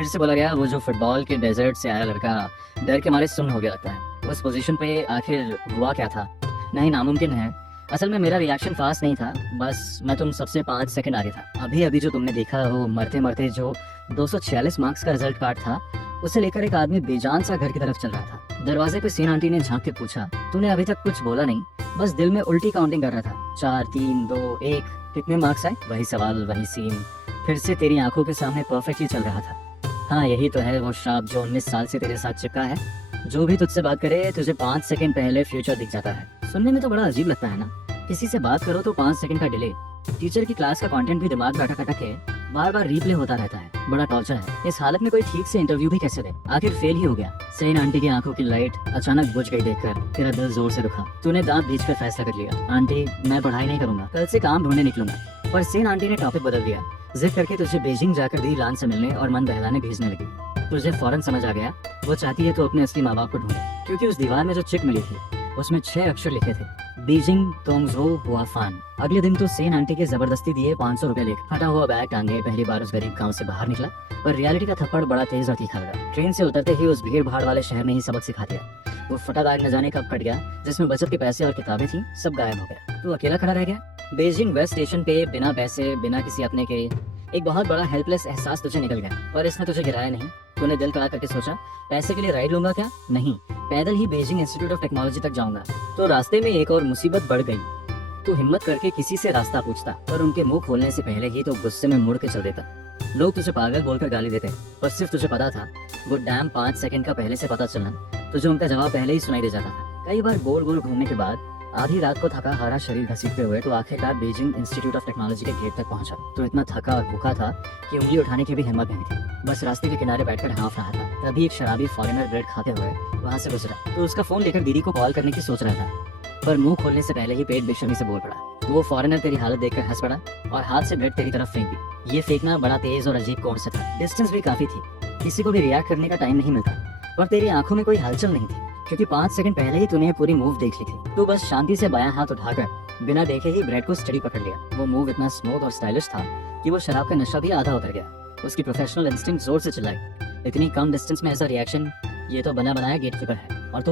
फिर से बोला गया वो जो फुटबॉल के डेजर्ट से आया लड़का डर के मारे सुन्न हो गया लगता है। उस पोजीशन पे आखिर हुआ क्या था? नहीं, नामुमकिन है। असल में मेरा रिएक्शन फास्ट नहीं था, बस मैं तुम सबसे 5 सेकंड आगे था। अभी अभी जो तुमने देखा वो मरते मरते जो 246 मार्क्स का रिजल्ट कार्ड था, उसे लेकर एक आदमी बेजान सा घर की तरफ चल रहा था। दरवाजे पे सीन आंटी ने झांक के पूछा, तूने अभी तक कुछ बोला नहीं? बस दिल में उल्टी काउंटिंग कर रहा था। 4 3 2 1 कितने मार्क्स आए? वही सवाल, वही सीन फिर से तेरी आंखों के सामने परफेक्टली चल रहा था। हाँ, यही तो है वो श्राप जो 19 साल से तेरे साथ चिपका है। जो भी तुझसे बात करे तुझे 5 सेकंड पहले फ्यूचर दिख जाता है। सुनने में तो बड़ा अजीब लगता है ना, किसी से बात करो तो 5 सेकंड का डिले। टीचर की क्लास का कंटेंट भी दिमाग में अटक के बार बार रिप्ले होता रहता है। बड़ा टॉर्चर है। इस हालत में कोई ठीक से इंटरव्यू भी कैसे दे? आखिर फेल ही हो गया। सेन आंटी की आंखों की लाइट अचानक बुझ गई देखकर तेरा दिल जोर से दुखा। तूने दांत भींचकर फैसला कर लिया, आंटी मैं पढ़ाई नहीं करूंगा, कल से काम ढूंढने निकलूंगा। पर सेन आंटी ने टॉपिक बदल दिया। जिद करके तुझे बीजिंग जाकर दी लान से मिलने और मन बहलाने भेजने लगी। तुझे फौरन समझ आ गया वो चाहती है तो अपने असली माँ बाप को ढूंढे, क्योंकि उस दीवार में जो चिट मिली थी उसमें 6 अक्षर लिखे थे, बीजिंग तोंगजो हुआफान। अगले दिन तो सेन आंटी के जबरदस्ती दिए 500 रुपए लेकर फटा हुआ बैग टांगे पहली बार उस गरीब गांव से बाहर निकला। पर रियलिटी का थप्पड़ बड़ा तेज और तीखा लगा। ट्रेन से उतरते ही उस भीड़ भाड़ वाले शहर ने ही सबक सिखा दिया। वो फटा बैग न जाने कब कट गया, जिसमें बचत के पैसे और किताबें थी, सब गायब हो गया। तू अकेला खड़ा रह गया बीजिंग वेस्ट स्टेशन पे, बिना पैसे, बिना किसी अपने के। एक बहुत बड़ा हेल्पलेस एहसास तुझे निकल गया, पर इसने तुझे गिराया नहीं। तूने दिल खड़ा करके सोचा, पैसे के लिए राइड लूंगा क्या? नहीं, पैदल ही बीजिंग इंस्टीट्यूट ऑफ टेक्नोलॉजी तक जाऊंगा। तो रास्ते में एक और मुसीबत बढ़ गई। तू हिम्मत करके किसी से रास्ता पूछता, पर उनके मुंह खोलने से पहले ही तो गुस्से में मुड़ के चल देता। लोग तुझे पागल बोलकर गाली देते, पर सिर्फ तुझे पता था वो डैम 5 सेकंड का पहले से पता चलना, तुझे उनका जवाब पहले ही सुनाई दे जाता था। कई बार गोल गोल घूमने के बाद आधी रात को थका हारा शरीर घसीटते हुए तो आखिरकार बीजिंग इंस्टीट्यूट ऑफ टेक्नोलॉजी के गेट तक पहुंचा। तो इतना थका और भूखा था कि उंगली उठाने की भी हिम्मत नहीं थी। बस रास्ते के किनारे बैठकर हाँफ रहा था। तभी एक शराबी फॉरेनर ब्रेड खाते हुए वहां से गुजरा। तो उसका फोन लेकर दीदी को कॉल करने की सोच रहा था, पर मुंह खोलने से पहले ही पेट बेशर्मी से बोल पड़ा। वो फॉरेनर तेरी हालत देखकर हंस पड़ा और हाथ से ब्रेड तेरी तरफ फेंक दी। ये फेंकना बड़ा तेज और अजीब कोण से था। डिस्टेंस भी काफी थी, किसी को भी रिएक्ट करने का टाइम नहीं मिलता। पर तेरी आंखों में कोई हलचल नहीं थी, क्योंकि 5 सेकंड पहले ही तूने पूरी मूव देख ली थी। तो बस शांति से बायां हाथ उठाकर बिना देखे ही ब्रेड को स्टडी पकड़ लिया। वो मूव इतना स्मूथ और स्टाइलिश था कि वो शराब का नशा भी आधा उतर गया। उसकी प्रोफेशनल इंस्टिंक्ट जोर से चिल्लाई, इतनी कम डिस्टेंस में ऐसा रिएक्शन, ये तो बना बनाया गेटकीपर है। और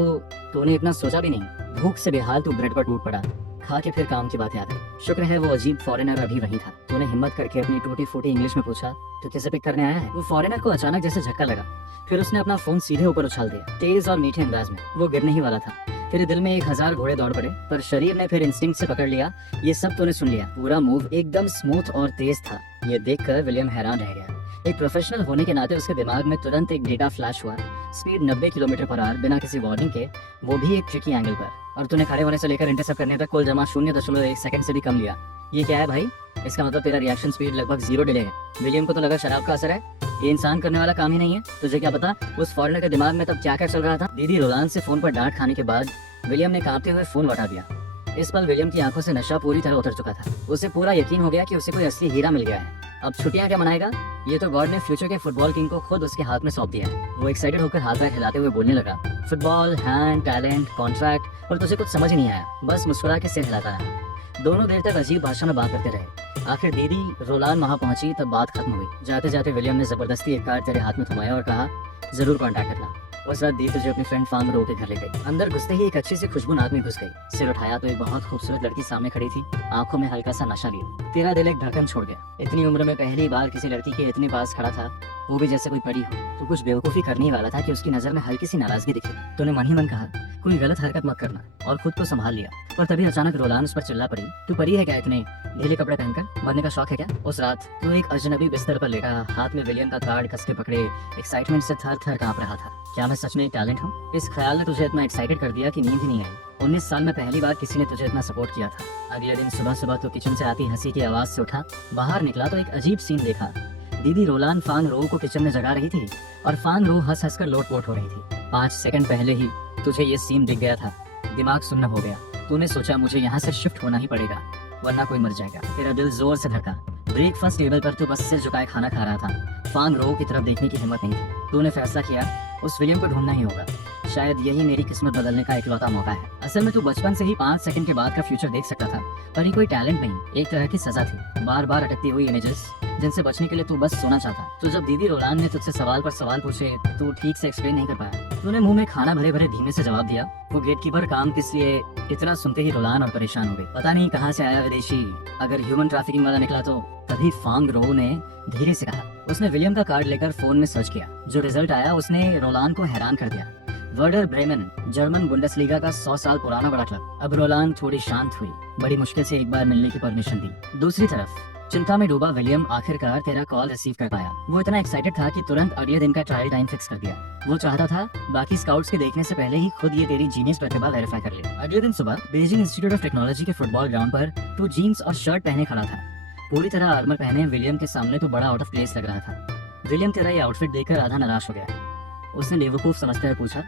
तूने इतना सोचा भी नहीं। भूख से बेहाल तू ब्रेड पर टूट पड़ा। खा के फिर काम की बात याद आई। शुक्र है वो अजीब फॉरेनर अभी वहीं था। तूने हिम्मत करके अपनी टूटी फूटी इंग्लिश में पूछा, तू किसे पिक करने आया है? वो फॉरेनर को अचानक जैसे झटका लगा, फिर उसने अपना फोन सीधे ऊपर उछाल दिया, तेज और मीठे अंदाज में। वो गिरने ही वाला था। तेरे दिल में 1000 घोड़े दौड़ पड़े, पर शरीर ने फिर इंस्टिंक्ट से पकड़ लिया। ये सब तूने सुन लिया। पूरा मूव एकदम स्मूथ और तेज था। ये देखकर विलियम हैरान रह गया। एक प्रोफेशनल होने के नाते उसके दिमाग में तुरंत एक डेटा फ्लैश हुआ। स्पीड 90 किलोमीटर पर आवर, बिना किसी वार्निंग के, वो भी एक ट्रिकी एंगल पर। और तूने खड़े होने से लेकर इंटरसेप्ट करने तक कुल जमा 0.1 सेकंड से भी कम लिया। ये क्या है भाई? इसका मतलब तेरा रिएक्शन स्पीड लगभग 0 डिले है। विलियम को तो लगा शराब का असर है। ये इंसान करने वाला काम ही नहीं है। तुझे क्या पता उस फॉरेनर के दिमाग में तब क्या क्या चल रहा था? दीदी रोलान से फोन पर डांट खाने के बाद विलियम ने कांपते हुए फोन लौटा दिया। इस पल विलियम की आंखों से नशा पूरी तरह उतर चुका था। उसे पूरा यकीन हो गया कि उसे कोई असली हीरा मिल गया है। अब छुट्टियां क्या मनाएगा? ये तो गॉड ने फ्यूचर के फुटबॉल किंग को खुद उसके हाथ में सौंप दिया है। वो एक्साइटेड होकर हाथ पैर हिलाते हुए बोलने लगा, फुटबॉल, हैंड, टैलेंट, कॉन्ट्रैक्ट, और तुझे कुछ समझ ही नहीं आया। बस मुस्कुरा के सिर हिलाता रहा। दोनों देर तक अजीब भाषा में बात करते रहे। आखिर दीदी रोलान वहां पहुंची तब बात खत्म हुई। जाते जाते विलियम ने जबरदस्ती एक कार्ड तेरे हाथ में थमाया और कहा, जरूर कॉन्टैक्ट करना। उस रात दी तुझे अपनी फ्रेंड फार्म रो के घर ले गई। अंदर घुसते ही एक अच्छी सी खुशबू नाक में घुस गई। सिर उठाया तो एक बहुत खूबसूरत लड़की सामने खड़ी थी, आंखों में हल्का सा नशा लिया। तेरा दिल एक धड़कन छोड़ गया। इतनी उम्र में पहली बार किसी लड़की के इतने पास खड़ा था, वो भी जैसे कोई परी हो। तो कुछ बेवकूफी करने ही वाला था कि उसकी नजर में हल्की सी नाराजगी दिखी। तूने मन ही मन कहा, कोई गलत हरकत मत करना, और खुद को संभाल लिया। पर तभी अचानक रोलान उस पर चिल्ला पड़ी, तू परी है क्या? इतने ढीले कपड़े पहनकर मरने का शौक है क्या? उस रात तू एक अजनबी बिस्तर पर लेटा, हाथ में विलियम का कार्ड कस के पकड़े, एक्साइटमेंट से थर थर कांप रहा था। क्या मैं सच में एक टैलेंट हूँ? इस ख्याल ने तुझे इतना एक्साइटेड कर दिया कि नींद ही नहीं आई। 19 साल में पहली बार किसी ने तुझे इतना सपोर्ट किया था। अगले दिन सुबह सुबह तो किचन से आती हंसी की आवाज से उठा, बाहर निकला तो एक अजीब सीन देखा। दीदी रोलान फान रो को किचन में जगा रही थी और फान रो हंस हंस कर लोटपोट हो रही थी। 5 सेकंड पहले ही तुझे ये सीन दिख गया था। दिमाग सुन्न हो गया। तूने सोचा मुझे यहाँ से शिफ्ट होना ही पड़ेगा, वरना कोई मर जाएगा। तेरा दिल जोर से धड़का। ब्रेकफास्ट टेबल पर तू बस सिर झुकाए खाना खा रहा था। फान रो की तरफ देखने की हिम्मत नहीं थी। तूने फैसला किया उस विलियम को ढूंढना ही होगा। शायद यही मेरी किस्मत बदलने का इकलौता मौका है। असल में तू बचपन से ही 5 सेकंड के बाद का फ्यूचर देख सकता था, पर ये कोई टैलेंट नहीं, एक तरह की सजा थी। बार बार अटकती हुई इमेजेस, जिनसे बचने के लिए तू बस सोना चाहता। तो जब दीदी रोलान ने तुझसे सवाल पर सवाल पूछे तू ठीक से एक्सप्लेन नहीं कर पाया। तूने मुंह में खाना भरे भरे धीमे से जवाब दिया। वो गेटकीपर काम किस लिए, इतना सुनते ही रोलान और परेशान हो गई। पता नहीं कहाँ से आया विदेशी, अगर ह्यूमन ट्रैफिकिंग वाला निकला तो। तभी फांग रो ने धीरे से कहा। उसने विलियम का कार्ड लेकर फोन में सर्च किया। जो रिजल्ट आया उसने रोलान को हैरान कर दिया। वर्डर ब्रेमेन, जर्मन बुंडेसलीगा का 100 साल पुराना बड़ा क्लब। अब रोलान थोड़ी शांत हुई। बड़ी मुश्किल से एक बार मिलने की परमिशन दी। दूसरी तरफ चिंता में डूबा विलियम आखिरकार तेरा कॉल रिसीव कर पाया। वो इतना एक्साइटेड था कि तुरंत अगले दिन का ट्रायल टाइम फिक्स कर दिया। वो चाहता था बाकी स्काउट्स के देखने से पहले ही खुद ये तेरी जीनियस प्रतिभा वेरीफाई कर ले। अगले दिन सुबह बीजिंग इंस्टीट्यूट ऑफ टेक्नोलॉजी के फुटबॉल ग्राउंड पर तू जीन्स और शर्ट पहने खड़ा था। पूरी तरह आर्मर पहने विलियम के सामने तो बड़ा आउट ऑफ प्लेस लग रहा था। विलियम तेरा ये आउटफिट देखकर आधा निराश हो गया। उसने बेवकूफ समझते हुए पूछा,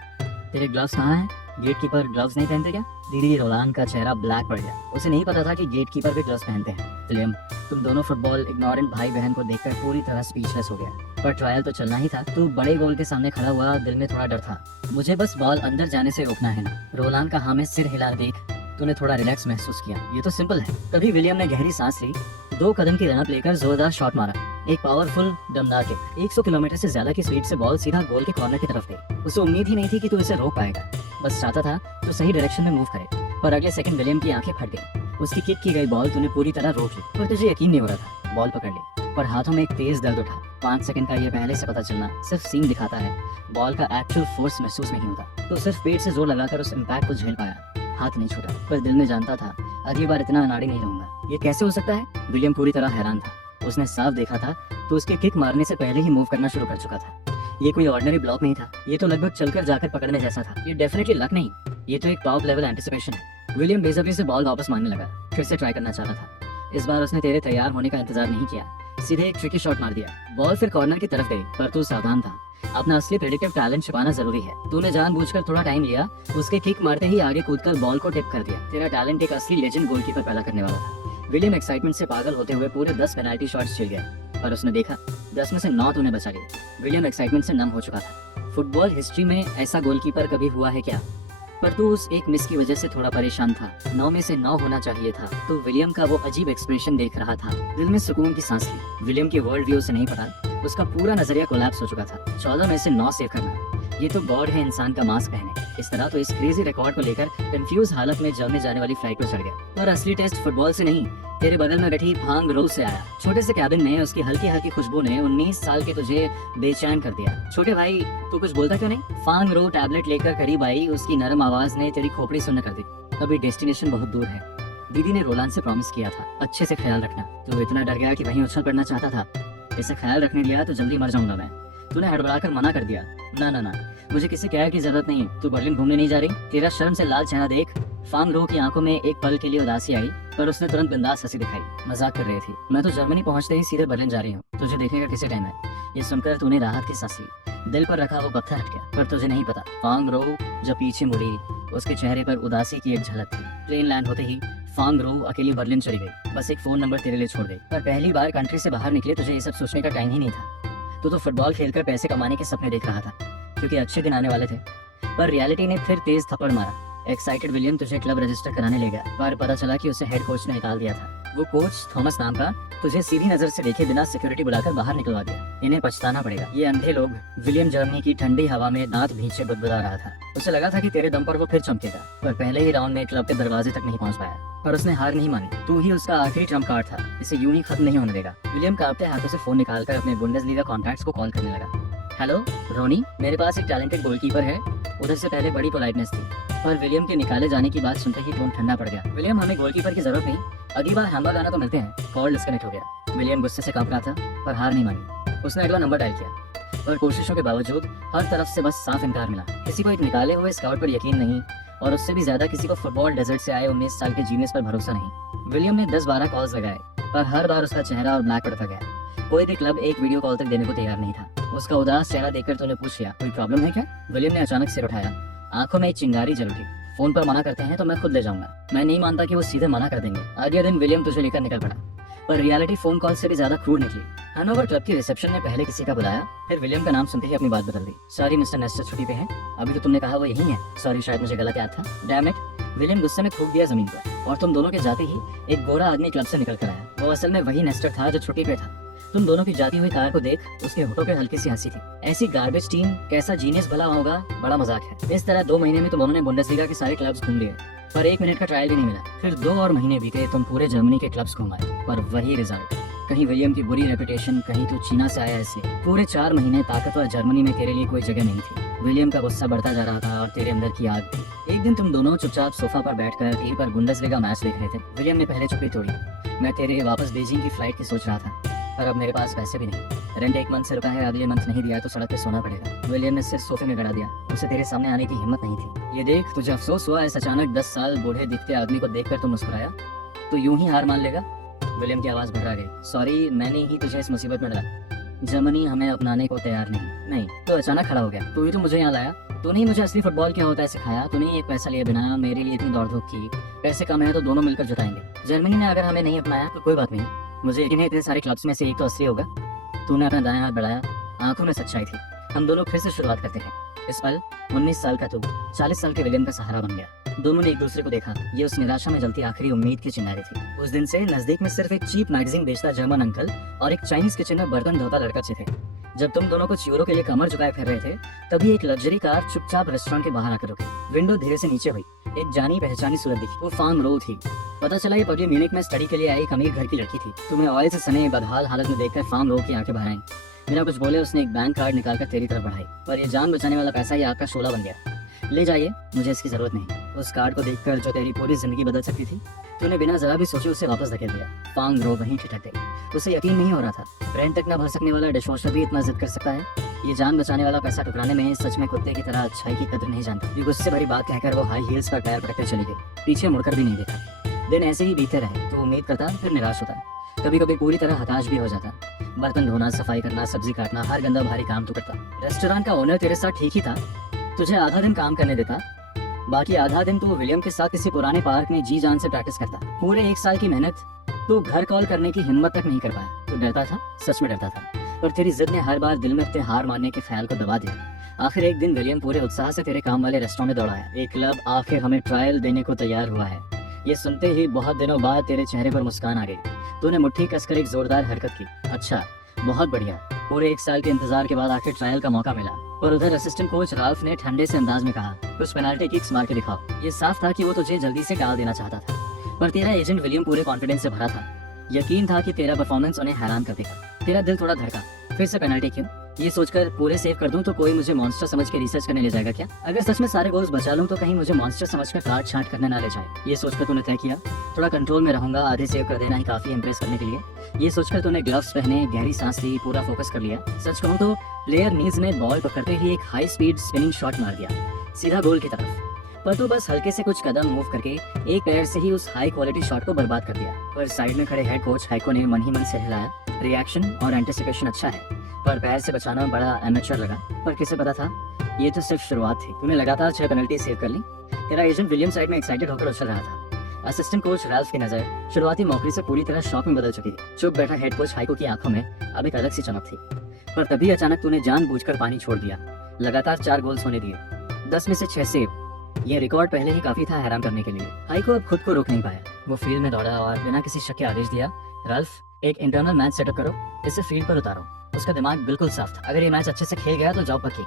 तेरे ग्लव्स कहाँ हैं? गेटकीपर ग्लव्स नहीं पहनते क्या? दीदी रोलान का चेहरा ब्लैक पड़ गया। उसे नहीं पता था कि गेटकीपर भी ग्लव्स पहनते हैं। विलियम, तुम दोनों फुटबॉल इग्नोरेंट भाई बहन को देखकर पूरी तरह स्पीचलेस हो गया। पर ट्रायल तो चलना ही था। तू बड़े गोल के सामने खड़ा हुआ, दिल में थोड़ा डर था। मुझे बस बॉल अंदर जाने से रोकना है ना। रोलान का हाँ में सिर हिला देख तूने थोड़ा रिलैक्स महसूस किया। ये तो सिंपल है। तभी विलियम ने गहरी सांस ली, 2 कदम की रनअप लेकर जोरदार शॉट मारा। एक पावरफुल दमदार किक। 100 किलोमीटर से ज्यादा की स्पीड से बॉल सीधा गोल के कॉर्नर की तरफ गई। उसे उम्मीद ही नहीं थी कि तू इसे रोक पाएगा। बस चाहता था तो सही डायरेक्शन में मूव करे। पर अगले सेकंड विलियम की आंखें फट गई। उसकी किक की गई बॉल तूने पूरी तरह रोक ली। पर तुझे यकीन नहीं हो रहा था। बॉल पकड़ ली पर हाथों में एक तेज दर्द उठा। 5 सेकंड का ये पहले से पता चलना सिर्फ सीन दिखाता है, बॉल का एक्चुअल फोर्स महसूस नहीं होता। तो सिर्फ पेट से जोर लगाकर उस इम्पैक्ट को झेल पाया। हाथ नहीं छूटा पर दिल में जानता था अगली बार इतना अनाड़ी नहीं रहूंगा। ये कैसे हो सकता है? विलियम पूरी तरह हैरान था। उसने साफ देखा था तो उसके किक मारने से पहले ही मूव करना शुरू कर चुका था। ये कोई ऑर्डिनरी ब्लॉक नहीं था। ये तो लगभग चलकर जाकर पकड़ने जैसा था। ये डेफिनेटली लक नहीं, ये तो एक टॉप लेवल एंटिसिपेशन है। विलियम बेसब्री से बॉल वापस मारने लगा। फिर से ट्राई करना चाहता था। इस बार उसने तेरे तैयार होने का इंतजार नहीं किया, सीधे एक ट्रिकी शॉट मार दिया। बॉल फिर कॉर्नर की तरफ गई पर तू सावधान था। अपना असली प्रेडिक्टिव टैलेंट छिपाना जरूरी है। तूने जानबूझकर थोड़ा टाइम लिया। उसके किक मारते ही आगे कूदकर बॉल को टिप कर दिया। तेरा टैलेंट एक असली लेजेंड गोलकीपर पैदा करने वाला था। विलियम एक्साइटमेंट से पागल होते हुए पूरे 10 पेनल्टी शॉट्स झेल गया पर उसने देखा 10 में से 9 तूने बचा लिए। विलियम एक्साइटमेंट से नम हो चुका था। फुटबॉल हिस्ट्री में ऐसा गोलकीपर कभी हुआ है क्या? पर तू उस एक मिस की वजह से थोड़ा परेशान था। 9 में से 9 होना चाहिए था। तो विलियम का वो अजीब एक्सप्रेशन देख रहा था। दिल में सुकून की सांस ली। विलियम की वर्ल्ड व्यू से नहीं पता, उसका पूरा नजरिया कोलैप्स हो चुका था। 14 में से 9 सेव करना, ये तो गॉड है इंसान का मास्क पहने। इस तरह तो इस क्रेजी रिकॉर्ड को लेकर कंफ्यूज हालत में जर्मनी जाने वाली फ्लाइट पर चढ़ गया। पर असली टेस्ट फुटबॉल से नहीं, तेरे बगल में बैठी फांग रो से आया। छोटे से कैबिन में उसकी हल्की हल्की खुशबू ने 19 साल के तुझे बेचैन कर दिया। छोटे भाई, तू कुछ बोलता क्यों नहीं? फांग रो टैबलेट लेकर करीब आई। उसकी नरम आवाज ने तेरी खोपड़ी सुन्न कर दी। अभी डेस्टिनेशन बहुत दूर है। दीदी ने रोलान से प्रॉमिस किया था, अच्छे से ख्याल रखना। तो इतना डर गया कि वहीं उछल पड़ना चाहता था। इसे ख्याल रखने लिया तो जल्दी मर जाऊंगा मैं। तूने हड़बड़ाकर मना कर दिया। ना ना ना, मुझे किसी कहने की जरूरत नहीं। तू बर्लिन घूमने नहीं जा रही? तेरा शर्म से लाल चेहरा देख। फांग रो की आंखों में एक पल के लिए उदासी आई पर उसने तुरंत बिंदास हंसी दिखाई। मजाक कर रही थी। मैं तो जर्मनी पहुंचते ही सीधे बर्लिन जा रही हूँ। तुझे देखने का किसी टाइम है। ये सुनकर तूने राहत की सांस ली। दिल पर रखा वो पत्थर हट गया। पर तुझे नहीं पता, फांग रो जब पीछे मुड़ी उसके चेहरे पर उदासी की एक झलक थी। प्लेन लैंड होते ही फांग रो अकेली बर्लिन चली गई। बस एक फोन नंबर तेरे लिए छोड़ गई। पर पहली बार कंट्री से बाहर निकले तुझे ये सब सोचने का टाइम ही नहीं था। तू तो फुटबॉल खेलकर पैसे कमाने के सपने देख रहा था क्योंकि अच्छे दिन आने वाले थे। पर रियलिटी ने फिर तेज थप्पड़ मारा। एक्साइटेड विलियम तुझे क्लब रजिस्टर कराने ले गया पर पता चला कि उसे हेड कोच ने निकाल दिया था। वो कोच थॉमस नाम का तुझे सीधी नजर से देखे बिना सिक्योरिटी बुलाकर बाहर निकलवा दिया। इन्हें पछताना पड़ेगा। ये अंधे लोग। विलियम जर्मनी की ठंडी हवा में दांत भींचे बुदबुदा रहा था। उसे लगा था कि तेरे दम पर वो फिर चमकेगा। पर पहले ही राउंड में क्लब के दरवाजे तक नहीं पहुंच पाया। पर उसने हार नहीं मानी। तू ही उसका आखिरी ट्रम्प कार्ड था। इसे यूं ही खत्म नहीं होने देगा। विलियम कांपते हाथों से फोन निकालकर अपने बुंडेसलीगा कॉन्टैक्ट्स को कॉल करने लगा। हेलो रोनी, मेरे पास एक टैलेंटेड गोलकीपर है। उधर से पहले बड़ी पोलाइटनेस थी पर विलियम के निकाले जाने की बात सुनते ही टोन ठंडा पड़ गया। विलियम, हमें गोलकीपर की जरूरत नहीं। अगली बार हैम्बर्ग आना तो मिलते हैं। कॉल डिस्कनेक्ट हो गया। विलियम गुस्से से कांप रहा था पर हार नहीं मानी। उसने अगला नंबर डायल किया पर कोशिशों के बावजूद हर तरफ से बस साफ इनकार मिला। किसी को एक निकाले हुए स्काउट पर यकीन नहीं और उससे भी ज्यादा किसी को फुटबॉल डेजर्ट से आए 19 साल के जीनियस पर भरोसा नहीं। विलियम ने 10-12 कॉल्स लगाए पर हर बार उसका चेहरा और ब्लैक पड़ता गया। कोई भी क्लब एक वीडियो कॉल तक देने को तैयार नहीं था। उसका उदास चेहरा देखकर तूने पूछ लिया, कोई प्रॉब्लम है क्या? विलियम ने अचानक सिर उठाया। आंखों में एक चिंगारी जल उठी। फोन पर मना करते हैं तो मैं खुद ले जाऊंगा। मैं नहीं मानता कि वो सीधे मना कर देंगे। अगले दिन विलियम तुझे लेकर निकल पड़ा पर रियलिटी फोन कॉल से भी ज्यादा क्रूर निकली। हनोवर क्लब की रिसेप्शन ने पहले किसी का बुलाया फिर विलियम का नाम सुनते ही अपनी बात बदल दी। सॉरी मिस्टर नेस्टर, छुट्टी पे हैं। अभी तो तुमने कहा वो यही है। सॉरी, शायद मुझे गलत याद था। Damn it. विलियम गुस्से में थूक दिया जमीन पर और तुम दोनों के जाते ही एक गोरा आदमी क्लब से निकल कर आया। वो असल में वही नेस्टर था जो छुट्टी पे था। तुम दोनों की जाती हुई कार को देख उसके होठों पे हल्की सी हंसी थी। ऐसी गार्बेज टीम कैसा जीनियस भला होगा, बड़ा मजाक है। इस तरह 2 महीने में तुम दोनों ने बुंडेसलीगा के सारे क्लब्स घूम लिए, पर 1 मिनट का ट्रायल भी नहीं मिला। फिर 2 और महीने बीते, तुम पूरे जर्मनी के क्लब्स घूम आए, पर वही रिजल्ट। कहीं विलियम की बुरी रेपुटेशन, कहीं तो चीना से आया इसलिए। पूरे 4 महीने ताकतवर जर्मनी में तेरे लिए कोई जगह नहीं थी। विलियम का गुस्सा बढ़ता जा रहा था और तेरे अंदर की आग थी। एक दिन तुम दोनों चुपचाप सोफा पर बैठकर टीवी पर बुंडेसलीगा मैच देख रहे थे। विलियम ने पहले चुप्पी तोड़ी। मैं तेरे वापस बीजिंग की फ्लाइट की सोच रहा था, पर अब मेरे पास पैसे भी नहीं। रेंट 1 मंथ से रुका है, अगले मंथ नहीं दिया तो सड़क पे सोना पड़ेगा। विलियम ने सिर्फ सोफे में गड़ा दिया। उसे तेरे सामने आने की हिम्मत नहीं थी। ये देख, तुझे अफसोस हुआ इस अचानक 10 साल बूढ़े दिखते आदमी को देखकर तुम मुस्कुराया? तो यूं ही हार मान लेगा? विलियम की आवाज भड़का गई। सॉरी, मैंने ही तुझे इस मुसीबत में डाला। जर्मनी हमें अपनाने को तैयार नहीं। तो अचानक खड़ा हो गया। तू ही तो मुझे यहाँ लाया। तूने ही मुझे असली फुटबॉल क्या होता है सिखाया। तूने ही एक पैसा लिए बिना मेरे लिए इतनी दौड़ धूप की। पैसे कम है तो दोनों मिलकर जुटाएंगे। जर्मनी ने अगर हमें नहीं अपनाया तो कोई बात नहीं, मुझे यकीन है इतने सारे क्लब्स में से एक तो असली होगा। तूने अपना दायां हाथ बढ़ाया, आंखों में सच्चाई थी। हम दोनों फिर से शुरुआत करते हैं। इस पल 19 साल का तू 40 साल के विलियम का सहारा बन गया। दोनों ने एक दूसरे को देखा। ये उस निराशा में जलती आखिरी उम्मीद की चिंगारी थी। उस दिन से नजदीक में सिर्फ एक चीप मैगजीन बेचता जर्मन अंकल और एक चाइनीज किचन में बर्तन धोता लड़का थे। जब तुम दोनों कुछ यूरो के लिए कमर झुकाए फिर रहे थे, तभी एक लग्जरी कार चुपचाप रेस्टोरेंट के बाहर आकर रुकी। विंडो धीरे से नीचे हुई। एक जानी पहचानी सूरत दिखी। वो फार्म रो थी। पता चला ये पगली म्यूनिख में स्टडी के लिए आई एक अमीर घर की लड़की थी। तुम्हें ऑयल से सने बदहाल हालत में देखकर फार्म रो की आंखें भर आईं। बिना कुछ बोले उसने एक बैंक कार्ड निकालकर तेरी तरफ बढ़ाई। पर ये जान बचाने वाला पैसा ही आपका शोला बन गया। ले जाइए, मुझे इसकी जरूरत नहीं। उस कार्ड को देखकर जो तेरी पूरी जिंदगी बदल सकती थी, तूने बिना जरा भी सोचे उसे वापस धकेल दिया। फांग रो वहीं ठिठक गई। उसे यकीन नहीं हो रहा था रेंट तक न भर सकने वाला डिशवॉशर भी इतना जिद कर सकता है। ये जान बचाने वाला पैसा टुकराने में सच में कुत्ते की तरह अच्छाई की कदर नहीं जानता। ये गुस्से भरी बात कहकर वो हाई हील्स पर पैर रखकर चली गई। पीछे मुड़कर भी नहीं देखा। दिन ऐसे ही बीते रहे। तो उम्मीद करता, फिर निराश होता, कभी कभी पूरी तरह हताश भी हो जाता। बर्तन धोना, सफाई करना, सब्जी काटना, हर गंदा भारी काम तू करता। रेस्टोरेंट का ओनर तेरे साथ ठीक ही था, तुझे आधा दिन काम करने देता, बाकी आधा दिन तो विलियम के साथ किसी पुराने पार्क में जी जान से प्रैक्टिस करता। पूरे 1 साल की मेहनत तो घर कॉल करने की हिम्मत तक नहीं कर पाया। तो डरता था, सच में डरता था, पर तेरी जिद ने हर बार दिल में अपने हार मानने के ख्याल को दबा दिया। आखिर एक दिन विलियम पूरे उत्साह से तेरे काम वाले रेस्टोरेंट में दौड़ा है। एक क्लब आखिर हमें ट्रायल देने को तैयार हुआ है। ये सुनते ही बहुत दिनों बाद तेरे चेहरे पर मुस्कान आ गई। तूने मुट्ठी कसकर एक जोरदार हरकत की। अच्छा, बहुत बढ़िया। पूरे 1 साल के इंतजार के बाद आखिर ट्रायल का मौका मिला। और उधर असिस्टेंट कोच राल्फ ने ठंडे से अंदाज में कहा, कुछ पेनाल्टी किक्स मार के दिखाओ। ये साफ था कि वो तुझे जल्दी से टाल देना चाहता था, पर तेरा एजेंट विलियम पूरे कॉन्फिडेंस से भरा था। यकीन था कि तेरा परफॉर्मेंस उन्हें हैरान कर देगा। तेरा दिल थोड़ा धड़का। फिर से पेनाल्टी क्यों? ये सोचकर पूरे सेव कर दूं तो कोई मुझे मॉन्स्टर समझ के रिसर्च करने ले जाएगा क्या? अगर सच में सारे गोल्स बचा लूं तो कहीं मुझे मॉन्स्टर समझकर काट छांट करने ना ले जाए। ये सोचकर तूने तय किया, थोड़ा कंट्रोल में रहूंगा, आधे सेव कर देना ही काफी इंप्रेस करने के लिए। ये सोचकर तूने ग्लव्स पहने, गहरी सांस ली, पूरा फोकस कर लिया। सच कहूं तो प्लेयर नीज ने बॉल पकड़ते ही एक हाई स्पीड स्पिनिंग शॉट मार दिया, सीधा गोल की तरफ। पर तू बस हल्के से कुछ कदम मूव करके एक पैर से ही उस हाई क्वालिटी शॉट को बर्बाद कर दिया। पर साइड में खड़े हेड कोच हाइको ने मन ही मन से हिलाया। रिएक्शन और एंटिसिपेशन अच्छा है, पर पैर से बचाना बड़ा एमेच्योर लगा। पर किसे पता था ये तो सिर्फ शुरुआत थी। तूने लगातार 6 पेनल्टी सेव कर ली। तेरा एजेंट विलियम साइड में एक्साइटेड होकर उछल रहा था। असिस्टेंट कोच राल्फ की नजर शुरुआती मौके से पूरी तरह शॉक में बदल चुकी थी। चुप बैठा हेड कोच हाइको की आंखों में अब एक अलग सी चमक थी। पर तभी अचानक तूने जानबूझकर पानी छोड़ दिया। लगातार 4 गोल्स होने दिए, 10 में से 6 सेव। ये रिकॉर्ड पहले ही काफी था हैरान करने के लिए। हाइको अब खुद को रोक नहीं पाया। वो फील्ड में दौड़ा और बिना किसी शक के आदेश दिया, राल्फ एक इंटरनल मैच सेटअप करो, इसे फील्ड पर उतारो। उसका दिमाग बिल्कुल साफ था। अगर ये मैच अच्छे से खेल गया तो जॉब पक्की।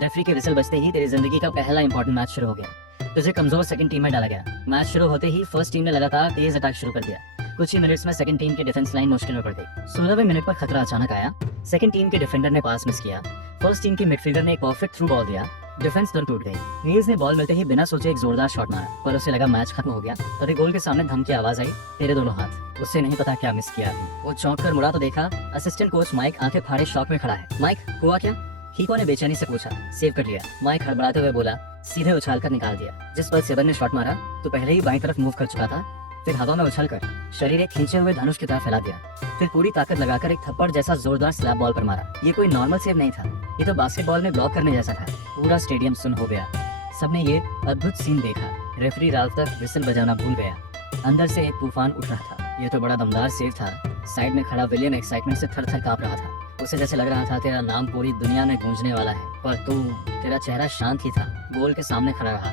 रेफरी के विसल बजते ही तेरी जिंदगी का पहला इंपॉर्टेंट मैच शुरू हो गया। तुझे कमजोर सेकंड टीम में डाला गया। मैच शुरू होते ही फर्स्ट टीम ने लगातार तेज अटैक शुरू कर दिया। कुछ ही मिनट्स में सेकंड टीम की डिफेंस लाइन मुश्किल में पड़ गई। 16वें मिनट पर खतरा अचानक आया। सेकंड टीम के डिफेंडर ने पास मिस किया। फर्स्ट टीम के मिडफील्डर ने एक परफेक्ट थ्रू बॉल दिया। डिफेंस तुरंत टूट गई। नील्स ने बॉल मिलते ही बिना सोचे एक जोरदार शॉट मारा, पर उसे लगा मैच खत्म हो गया। तभी गोल के सामने धम की आवाज आई, तेरे दोनों हाथ। उससे नहीं पता क्या मिस किया। वो चौंक कर मुड़ा तो देखा असिस्टेंट कोच माइक आंखें फाड़े शॉक में खड़ा है। माइक, हुआ क्या? हीको ने बेचैनी से पूछा। सेव कर लिया, माइक हड़बड़ाते हुए बोला। सीधे उछाल कर निकाल दिया। जिस पर सेवन ने शॉट मारा तो पहले ही बाईं तरफ मूव कर चुका था, फिर हवा में उछलकर शरीर एक खींचे हुए धनुष की तरह फैला दिया। फिर पूरी ताकत लगाकर एक थप्पड़ जैसा जोरदार स्लैप बॉल पर मारा। ये कोई नॉर्मल सेव नहीं था, ये तो बास्केटबॉल में ब्लॉक करने जैसा था। पूरा स्टेडियम सुन हो गया। सबने ये अद्भुत सीन देखा। रेफरी रात तक विसल बजाना भूल गया। अंदर से एक तूफान उठ रहा था। ये तो बड़ा दमदार सेव था। साइड में खड़ा विलियम एक्साइटमेंट से थर थर कांप रहा था। उसे जैसे लग रहा था तेरा नाम पूरी दुनिया में गूंजने वाला है। पर तेरा चेहरा शांत ही था। गोल के सामने खड़ा रहा।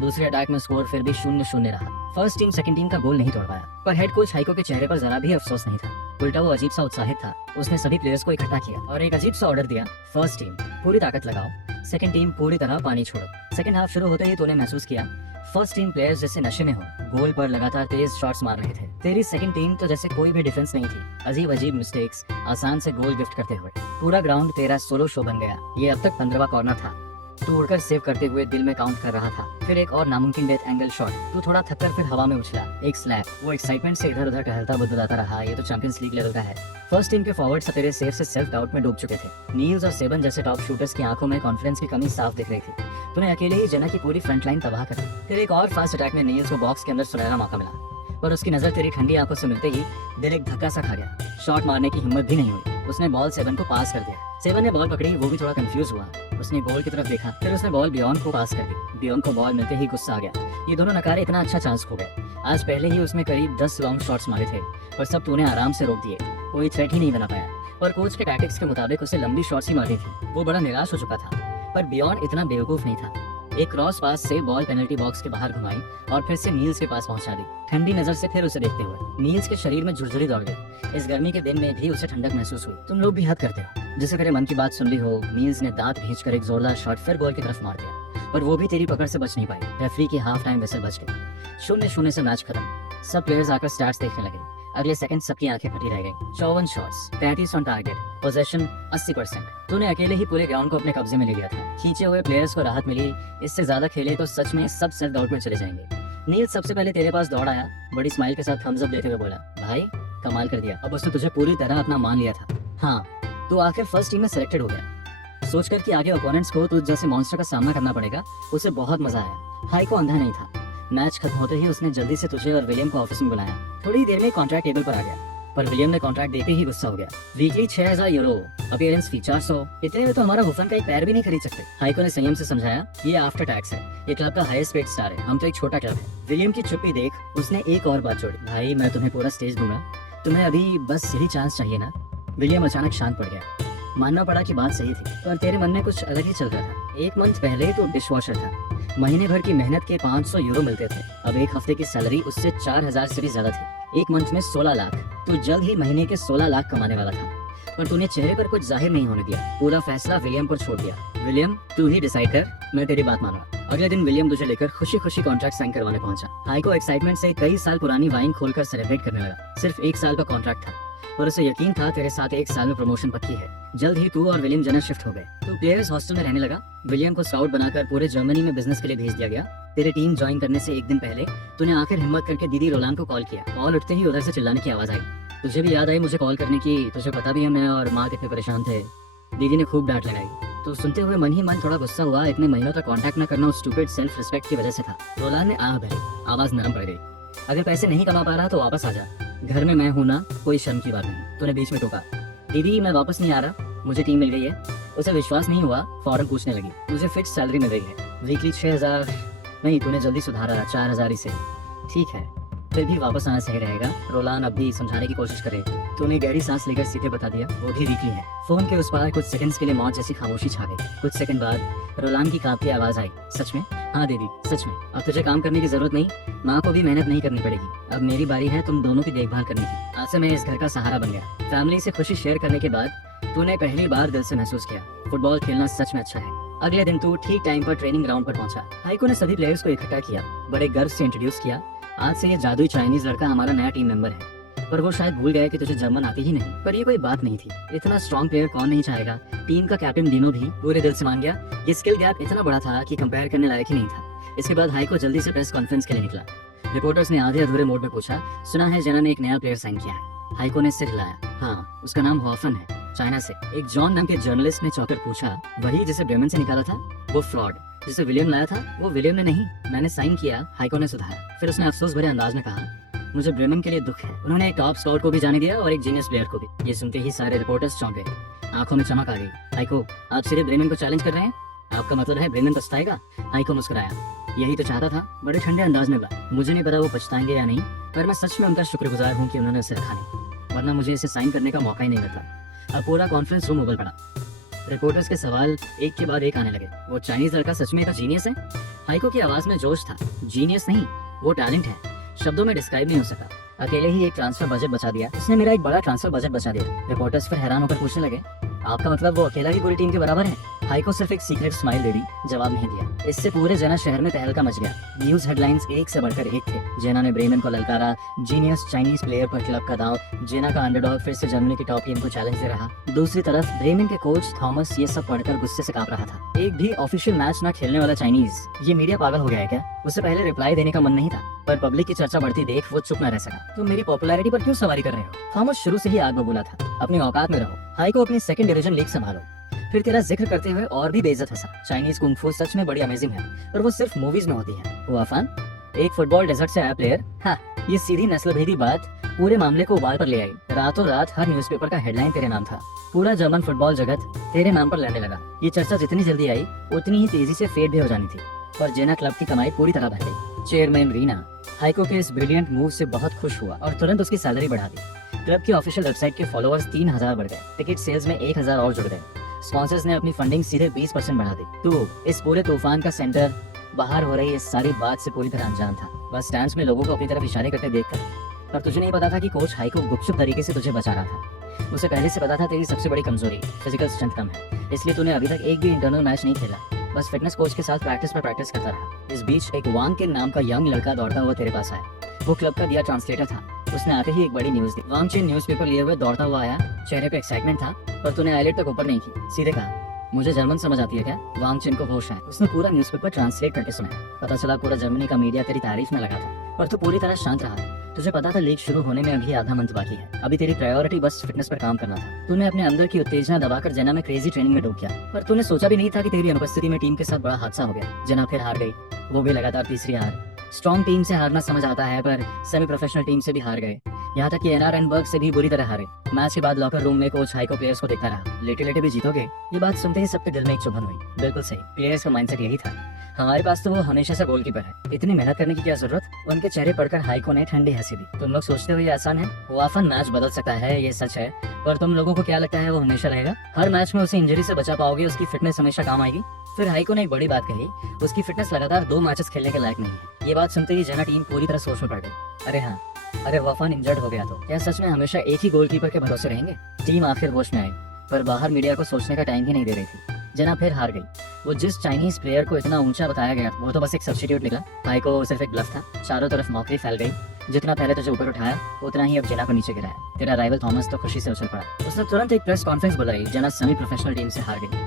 दूसरे अटैक में स्कोर फिर भी 0-0 रहा। फर्स्ट टीम सेकंड टीम का गोल नहीं तोड़ पाया, पर हेड कोच हाइको के चेहरे पर जरा भी अफसोस नहीं था। उल्टा वो अजीब सा उत्साहित था। उसने सभी प्लेयर्स को इकट्ठा किया और एक अजीब सा ऑर्डर दिया। फर्स्ट टीम पूरी ताकत लगाओ, सेकंड टीम पूरी तरह पानी छोड़ो। सेकंड हाफ शुरू होते ही तूने महसूस किया फर्स्ट टीम प्लेयर्स जैसे नशे में हो, गोल पर लगातार तेज शॉट्स मार रहे थे। तेरी सेकंड टीम तो जैसे कोई भी डिफेंस नहीं थी, अजीब अजीब मिस्टेक्स, आसान से गोल गिफ्ट करते हुए। पूरा ग्राउंड तेरा सोलो शो बन गया। ये अब तक 15वां कॉर्नर था। तू उड़कर सेव करते हुए दिल में काउंट कर रहा था। फिर एक और नामुमकिन डेथ एंगल शॉट, तू थोड़ा थककर फिर हवा में उछला। एक स्लैप, वो एक्साइटमेंट से इधर उधर टहलता बदलाता रहा। ये तो चैंपियंस लीग लेवल का है। फर्स्ट टीम के फॉरवर्ड्स तेरे सेव से सेल्फ डाउट में डूब चुके थे। नील्स और सेवन जैसे टॉप शूटर्स की आंखों में कॉन्फिडेंस की कमी साफ दिख रही थी। तूने अकेले ही जना की पूरी फ्रंट लाइन तबाह कर दी। फिर एक और फास्ट अटैक में नील्स को बॉक्स के अंदर सुनहरा मौका मिला, पर उसकी नजर तेरी ठंडी आंखों से मिलते ही दिल एक धक्का सा खा गया। शॉट मारने की हिम्मत भी नहीं हुई। उसने बॉल सेवन को पास कर दिया। सेवन ने बॉल पकड़ी, वो भी थोड़ा कंफ्यूज हुआ। उसने गोल की तरफ देखा, फिर उसने बॉल बियॉन्ड को पास कर दी। बियॉन्ड को बॉल मिलते ही गुस्सा आ गया। ये दोनों नकारे इतना अच्छा चांस खो गए। आज पहले ही उसमें करीब 10 लॉन्ग शॉट्स मारे थे और सब तूने आराम से रोक दिए। कोई थ्रेट ही नहीं बना पाया। पर कोच के टैक्टिक्स के मुताबिक उसे लंबी शॉट्स ही मारनी थी। वो बड़ा निराश हो चुका था, पर बियॉन्ड इतना बेवकूफ नहीं था। एक क्रॉस पास से बॉल पेनल्टी बॉक्स के बाहर घुमाई और फिर से नील्स के पास पहुंचा दी। ठंडी नजर से फिर उसे देखते हुए नील्स के शरीर में झुरझुरी दौड़ गई। इस गर्मी के दिन में भी उसे ठंडक महसूस हुई। तुम लोग भी हद करते हो, जिसे करे मन की बात सुन ली हो। नील्स ने दांत भींचकर एक जोरदार शॉट फिर बॉल की तरफ मार दिया, पर वो भी तेरी पकड़ से बच नहीं पाई। रेफरी की हाफ टाइम विसल बज गई। 0-0 से मैच खत्म। सब प्लेयर्स आकर स्टैट्स देखने लगे। अगले सेकंड सबकी आंखें फटी रह गई। 54 शॉट्स, 33 ऑन टारगेट, पोजेशन 80%। तूने अकेले ही पूरे ग्राउंड को अपने कब्जे में ले लिया था। खींचे हुए प्लेयर्स को राहत मिली। इससे ज्यादा खेले तो सच में सब सेल्फ डाउट में चले जाएंगे। नील सबसे पहले तेरे पास दौड़ आया, बड़ी स्माइल के साथ थम्स अप देते हुए बोला, भाई कमाल कर दिया। अब उसने तुझे पूरी तरह अपना मान लिया था। हाँ, तू आखिर फर्स्ट टीम में सिलेक्टेड हो गया। सोचकर कि आगे ओपोनेंट्स को तुझ जैसे मॉन्स्टर का सामना करना पड़ेगा, उसे बहुत मजा आया। हाई को अंधा नहीं था। मैच खत्म होते ही उसने जल्दी से तुझे और विलियम को ऑफिस में बुलाया। थोड़ी देर में कॉन्ट्रैक्ट टेबल पर आ गया, पर विलियम ने कॉन्ट्रैक्ट देते ही गुस्सा हो गया। वीकली 6000 यूरो, अपीयरेंस फी 400। इतने में तो हमारा हुफन का एक पैर भी नहीं खरीद सकते। हाइको ने संयम से समझाया, ये आफ्टर टैक्स है। ये क्लब का हाईएस्ट पेड स्टार है, हम तो एक छोटा क्लब है। विलियम की चुप्पी देख उसने एक और बात जोड़ी, भाई मैं तुम्हें पूरा स्टेज दूंगा, तुम्हें अभी बस यही चांस चाहिए ना। विलियम अचानक शांत पड़ गया। मानना पड़ा कि बात सही थी, पर तेरे मन में कुछ अलग ही चल रहा था। एक मंथ पहले ही तो डिश वॉशर था, महीने भर की मेहनत के 500 यूरो मिलते थे। अब एक हफ्ते की सैलरी उससे 4000 से भी ज्यादा थी। एक मंथ में 16 लाख। तू जल्द ही महीने के 16 लाख कमाने वाला था, पर तूने चेहरे पर कुछ जाहिर नहीं होने दिया। पूरा फैसला विलियम पर छोड़ दिया। विलियम तू ही डिसाइड कर, मैं तेरी बात मानूंगा। अगले दिन विलियम तुझे लेकर खुशी खुशी कॉन्ट्रैक्ट साइन करवाने पहुंचा। हाइको एक्साइटमेंट से कई साल पुरानी वाइन खोलकर सेलिब्रेट करने लगा। सिर्फ 1 साल का कॉन्ट्रैक्ट था, और उसे यकीन था तेरे साथ 1 साल में प्रमोशन पक्की है। जल्द ही तू और विलियम जना शिफ्ट हो गए। तू प्लेयर्स हॉस्टल में रहने लगा। विलियम को स्काउट बनाकर पूरे जर्मनी में बिजनेस के लिए भेज दिया गया। तेरे टीम ज्वाइन करने से एक दिन पहले तूने आखिर हिम्मत करके दीदी रोलान को कॉल किया। कॉल उठते ही उधर से चिल्लाने की आवाज आई। तुझे भी याद आई मुझे कॉल करने की? तुझे पता भी है मैं और माँ कितने परेशान थे। दीदी ने खूब डांट लगाई। तो सुनते हुए मन ही मन थोड़ा गुस्सा हुआ। इतने महीनों तक कांटेक्ट न करना उस स्टूपिड सेल्फ रिस्पेक्ट की वजह से था। रोलान ने आह भरी, आवाज नरम पड़ गई। अगर पैसे नहीं कमा पा रहा तो वापस आ जा, घर में मैं हूं ना, कोई शर्म की बात नहीं। तूने बीच में टोका, दीदी मैं वापस नहीं आ रहा, मुझे टीम मिल गई है। उसे विश्वास नहीं हुआ, फौरन पूछने लगी, मुझे फिक्स सैलरी मिल गई है, वीकली 6000 नहीं, तूने जल्दी सुधारा 4000 ही से। ठीक है, फिर भी वापस आना सही रहेगा। रोलान अब भी समझाने की कोशिश करे। तूने गहरी सांस लेकर सीधे बता दिया, वो भी वीकली है। फोन के उस पार कुछ सेकंड्स के लिए मौत जैसी खामोशी छा गई। कुछ सेकंड बाद रोलान की कांपती आवाज आई, सच में? हाँ दीदी सच में। अब तुझे काम करने की जरूरत नहीं, माँ को भी मेहनत नहीं करनी पड़ेगी। अब मेरी बारी है तुम दोनों की देखभाल करने की। आज से मैं इस घर का सहारा बन गया। फैमिली से खुशी शेयर करने के बाद तूने पहली बार दिल से महसूस किया, फुटबॉल खेलना सच में अच्छा है। अगले दिन तू ठीक टाइम पर ट्रेनिंग ग्राउंड पर पहुंचा। हाइको ने सभी प्लेयर्स को इकट्ठा किया, बड़े गर्व से इंट्रोड्यूस किया। आज से ये जादुई चाइनीज लड़का हमारा नया टीम मेंबर है। पर वो शायद भूल गया कि तुझे जर्मन आती ही नहीं। पर ये कोई बात नहीं थी, इतना स्ट्रॉन्ग प्लेयर कौन नहीं चाहेगा। टीम का कैप्टन डिनो भी पूरे दिल से मान गया। ये स्किल गैप इतना बड़ा था कि कंपेयर करने लायक ही नहीं था। इसके बाद हाइको जल्दी से प्रेस कॉन्फ्रेंस के लिए निकला। रिपोर्टर्स ने आधे अधूरे मोड में पूछा, सुना है जना ने एक नया प्लेयर साइन किया है। हाइको ने सिर हिलाया, हाँ उसका नाम हॉफन है, चाइना से। एक जॉन नाम के जर्नलिस्ट ने चौंकर पूछा, वही जिसे ब्रेमन से निकाला था? वो फ्रॉड जिसे विलियम लाया था, वो विलियम ने नहीं, मैंने साइन किया। हाइको ने सुधारा। फिर उसने अफसोस भरे अंदाज में कहा, मुझे ब्रेमन के लिए दुख है, उन्होंने एक टॉप स्काउट को भी जाने दिया और एक जीनियस प्लेयर को भी। ये सुनते ही सारे रिपोर्टर्स चौंक गए, आंखों में चमक आ गई। हाइको आप सीधे ब्रेमन को चैलेंज कर रहे हैं? आपका मतलब है ब्रेमन पछताएगा? हाइको मुस्कुराया, यही तो चाहता था, बड़े ठंडे अंदाज में बोला। मुझे नहीं पता वो पछताएंगे या नहीं, पर मैं सच में उनका शुक्रगुजार हूँ कि उन्होंने उसे रखा नहीं, वरना मुझे इसे साइन करने का मौका ही नहीं मिलता। अब पूरा कॉन्फ्रेंस रूम उबल पड़ा। रिपोर्टर्स के सवाल एक के बाद एक आने लगे। वो चाइनीज लड़का सच में एक जीनियस है? हाइको की आवाज में जोश था। जीनियस नहीं, वो टैलेंट है, शब्दों में डिस्क्राइब नहीं हो सका। अकेले ही एक ट्रांसफर बजट बचा दिया। उसने मेरा एक बड़ा ट्रांसफर बजट बचा दिया। रिपोर्टर्स फिर हैरान होकर पूछने लगे, आपका मतलब वो अकेला ही पूरी टीम के बराबर है? हाइको सिर्फ एक सीक्रेट स्माइल दे दी, जवाब नहीं दिया। इससे पूरे जेना शहर में तहलका मच गया। न्यूज हेडलाइंस एक से बढ़कर एक थे। जेना ने ब्रेमेन को ललकारा, जीनियस चाइनीज प्लेयर पर क्लब का दांव, जेना का अंडरडॉग फिर से जर्मनी की टॉप टीम को चैलेंज दे रहा। दूसरी तरफ ब्रेमेन के कोच थॉमस ये सब पढ़कर गुस्से से कांप रहा था। एक भी ऑफिशियल मैच ना खेलने वाला चाइनीज, ये मीडिया पागल हो गया है क्या? उससे पहले रिप्लाई देने का मन नहीं था, पर पब्लिक की चर्चा बढ़ती देख वो चुप न रह सका। तुम मेरी पॉपुलैरिटी पर क्यों सवारी कर रहे हो? थॉमस शुरू से ही आग बबूला था, अपनी औकात में रहो, हाइको अपनी सेकंड डिवीजन लीग संभालो। फिर तेरा जिक्र करते हुए और भी बेइज्जत हंसा। चाइनीज कुंग-फू सच में बड़ी अमेजिंग है, पर वो सिर्फ मूवीज में होती है। वाफान, एक फुटबॉल डेजर्ट से आया प्लेयर। हाँ, ये सीधी नस्लभेदी बात पूरे मामले को उबाल पर ले आई। रातों रात हर न्यूज़पेपर का हेडलाइन तेरे नाम था। पूरा जर्मन फुटबॉल जगत तेरे नाम पर लड़ने लगा। ये चर्चा जितनी जल्दी आई, उतनी ही तेजी से फेड भी हो जानी थी। पर जेना क्लब की कमाई पूरी तरह बह गई। चेयरमैन रीना हाइको के इस ब्रिलियंट मूव से बहुत खुश हुआ और तुरंत उसकी सैलरी बढ़ा दी। क्लब की ऑफिशियल वेबसाइट के फॉलोअर्स 3000 बढ़ गए। टिकट सेल्स में 1000 और जुड़ गए। स्पॉन्सर्स ने अपनी फंडिंग सीधे 20% बढ़ा दी। तो इस पूरे तूफान का सेंटर बाहर हो रही इस सारी बात से पूरी तरह अनजान था। बस स्टैंड्स में लोगों को अपनी तरफ इशारे करते देखकर। पर तुझे नहीं पता था कि कोच हाइको गुपचुप तरीके से तुझे बचा रहा था। उसे पहले से पता था तेरी सबसे बड़ी कमजोरी फिजिकल स्ट्रेंथ कम है, इसलिए तूने अभी तक एक भी इंटरनल मैच नहीं खेला। बस फिटनेस कोच के साथ प्रैक्टिस पर प्रैक्टिस करता रहा। इस बीच एक वांग के नाम का यंग लड़का दौड़ता हुआ तेरे पास आया। वो क्लब का दिया ट्रांसलेटर था। उसने आते ही एक बड़ी न्यूज दी। वांग चेन न्यूज़पेपर लिए हुए दौड़ता हुआ आया। चेहरे पे एक्साइटमेंट था, पर तूने आईलेट तक ऊपर नहीं की। सीधे कहा, मुझे जर्मन समझ आती है क्या? वांग चेन को होश है। उसने पूरा न्यूज़पेपर ट्रांसलेट करके सुना। पता चला पूरा जर्मनी का मीडिया तेरी तारीफ में लगा था, पर तू पूरी तरह शांत रहा। तुझे पता था लीग शुरू होने में अभी आधा मंथ बाकी है। अभी तेरी प्रायोरिटी बस फिटनेस पर काम करना था। तूने अपने अंदर की उत्तेजना दबाकर जेना में क्रेजी ट्रेनिंग में डूब गया। पर तूने सोचा भी नहीं था कि तेरी अनुपस्थिति में टीम के साथ बड़ा हादसा हो गया। जेना फिर हार गई, वो भी लगातार तीसरी हार। स्ट्रॉन्ग टीम से हारना समझ आता है, पर सेमी प्रोफेशनल टीम से भी हार गए। यहाँ तक कि एनआर एनबर्ग से भी बुरी तरह हारे। मैच के बाद लॉकर रूम में कोच हाइको प्लेयर्स को देखता रहा। लेटे लेटे भी जीतोगे? ये बात सुनते ही सबके दिल में एक चुभन हुई। बिल्कुल सही, प्लेयर्स का माइंडसेट यही था। हमारे पास तो वो हमेशा से गोलकीपर है, इतनी मेहनत करने की क्या जरूरत? उनके चेहरे पढ़कर हाइको ने ठंडी हंसी दी। तुम लोग सोचते हो ये आसान है? वाफन मैच बदल सकता है, ये सच है, पर तुम लोगों को क्या लगता है वो हमेशा रहेगा? हर मैच में उसे इंजरी से बचा पाओगे, उसकी फिटनेस हमेशा काम आएगी। फिर हाइको ने एक बड़ी बात कही, उसकी फिटनेस लगातार 2 मैचेस खेलने के लायक नहीं है। ये बात सुनते ही जेना टीम पूरी तरह सोच में पड़ गई। अरे हाँ, अगर वफान इंजर्ड हो गया तो क्या सच में हमेशा एक ही गोलकीपर के भरोसे रहेंगे? टीम आखिर होश में आई, पर बाहर मीडिया को सोचने का टाइम ही नहीं दे रही थी। जेना फिर हार गई। वो जिस चाइनीज प्लेयर को इतना ऊंचा बताया गया वो तो बस एक सब्स्टिट्यूट निकला। हाइको सिर्फ एक ब्लफ था। चारों तरफ मौके फैल गई। जितना पहले तुझे ऊपर उठाया, उतना ही अब जेना को नीचे गिराया। तेरा राइवल थॉमस तो खुशी से उछल पड़ा। उसने तुरंत एक प्रेस कॉन्फ्रेंस बुलाई। जेना सेमी प्रोफेशनल टीम से हार गई।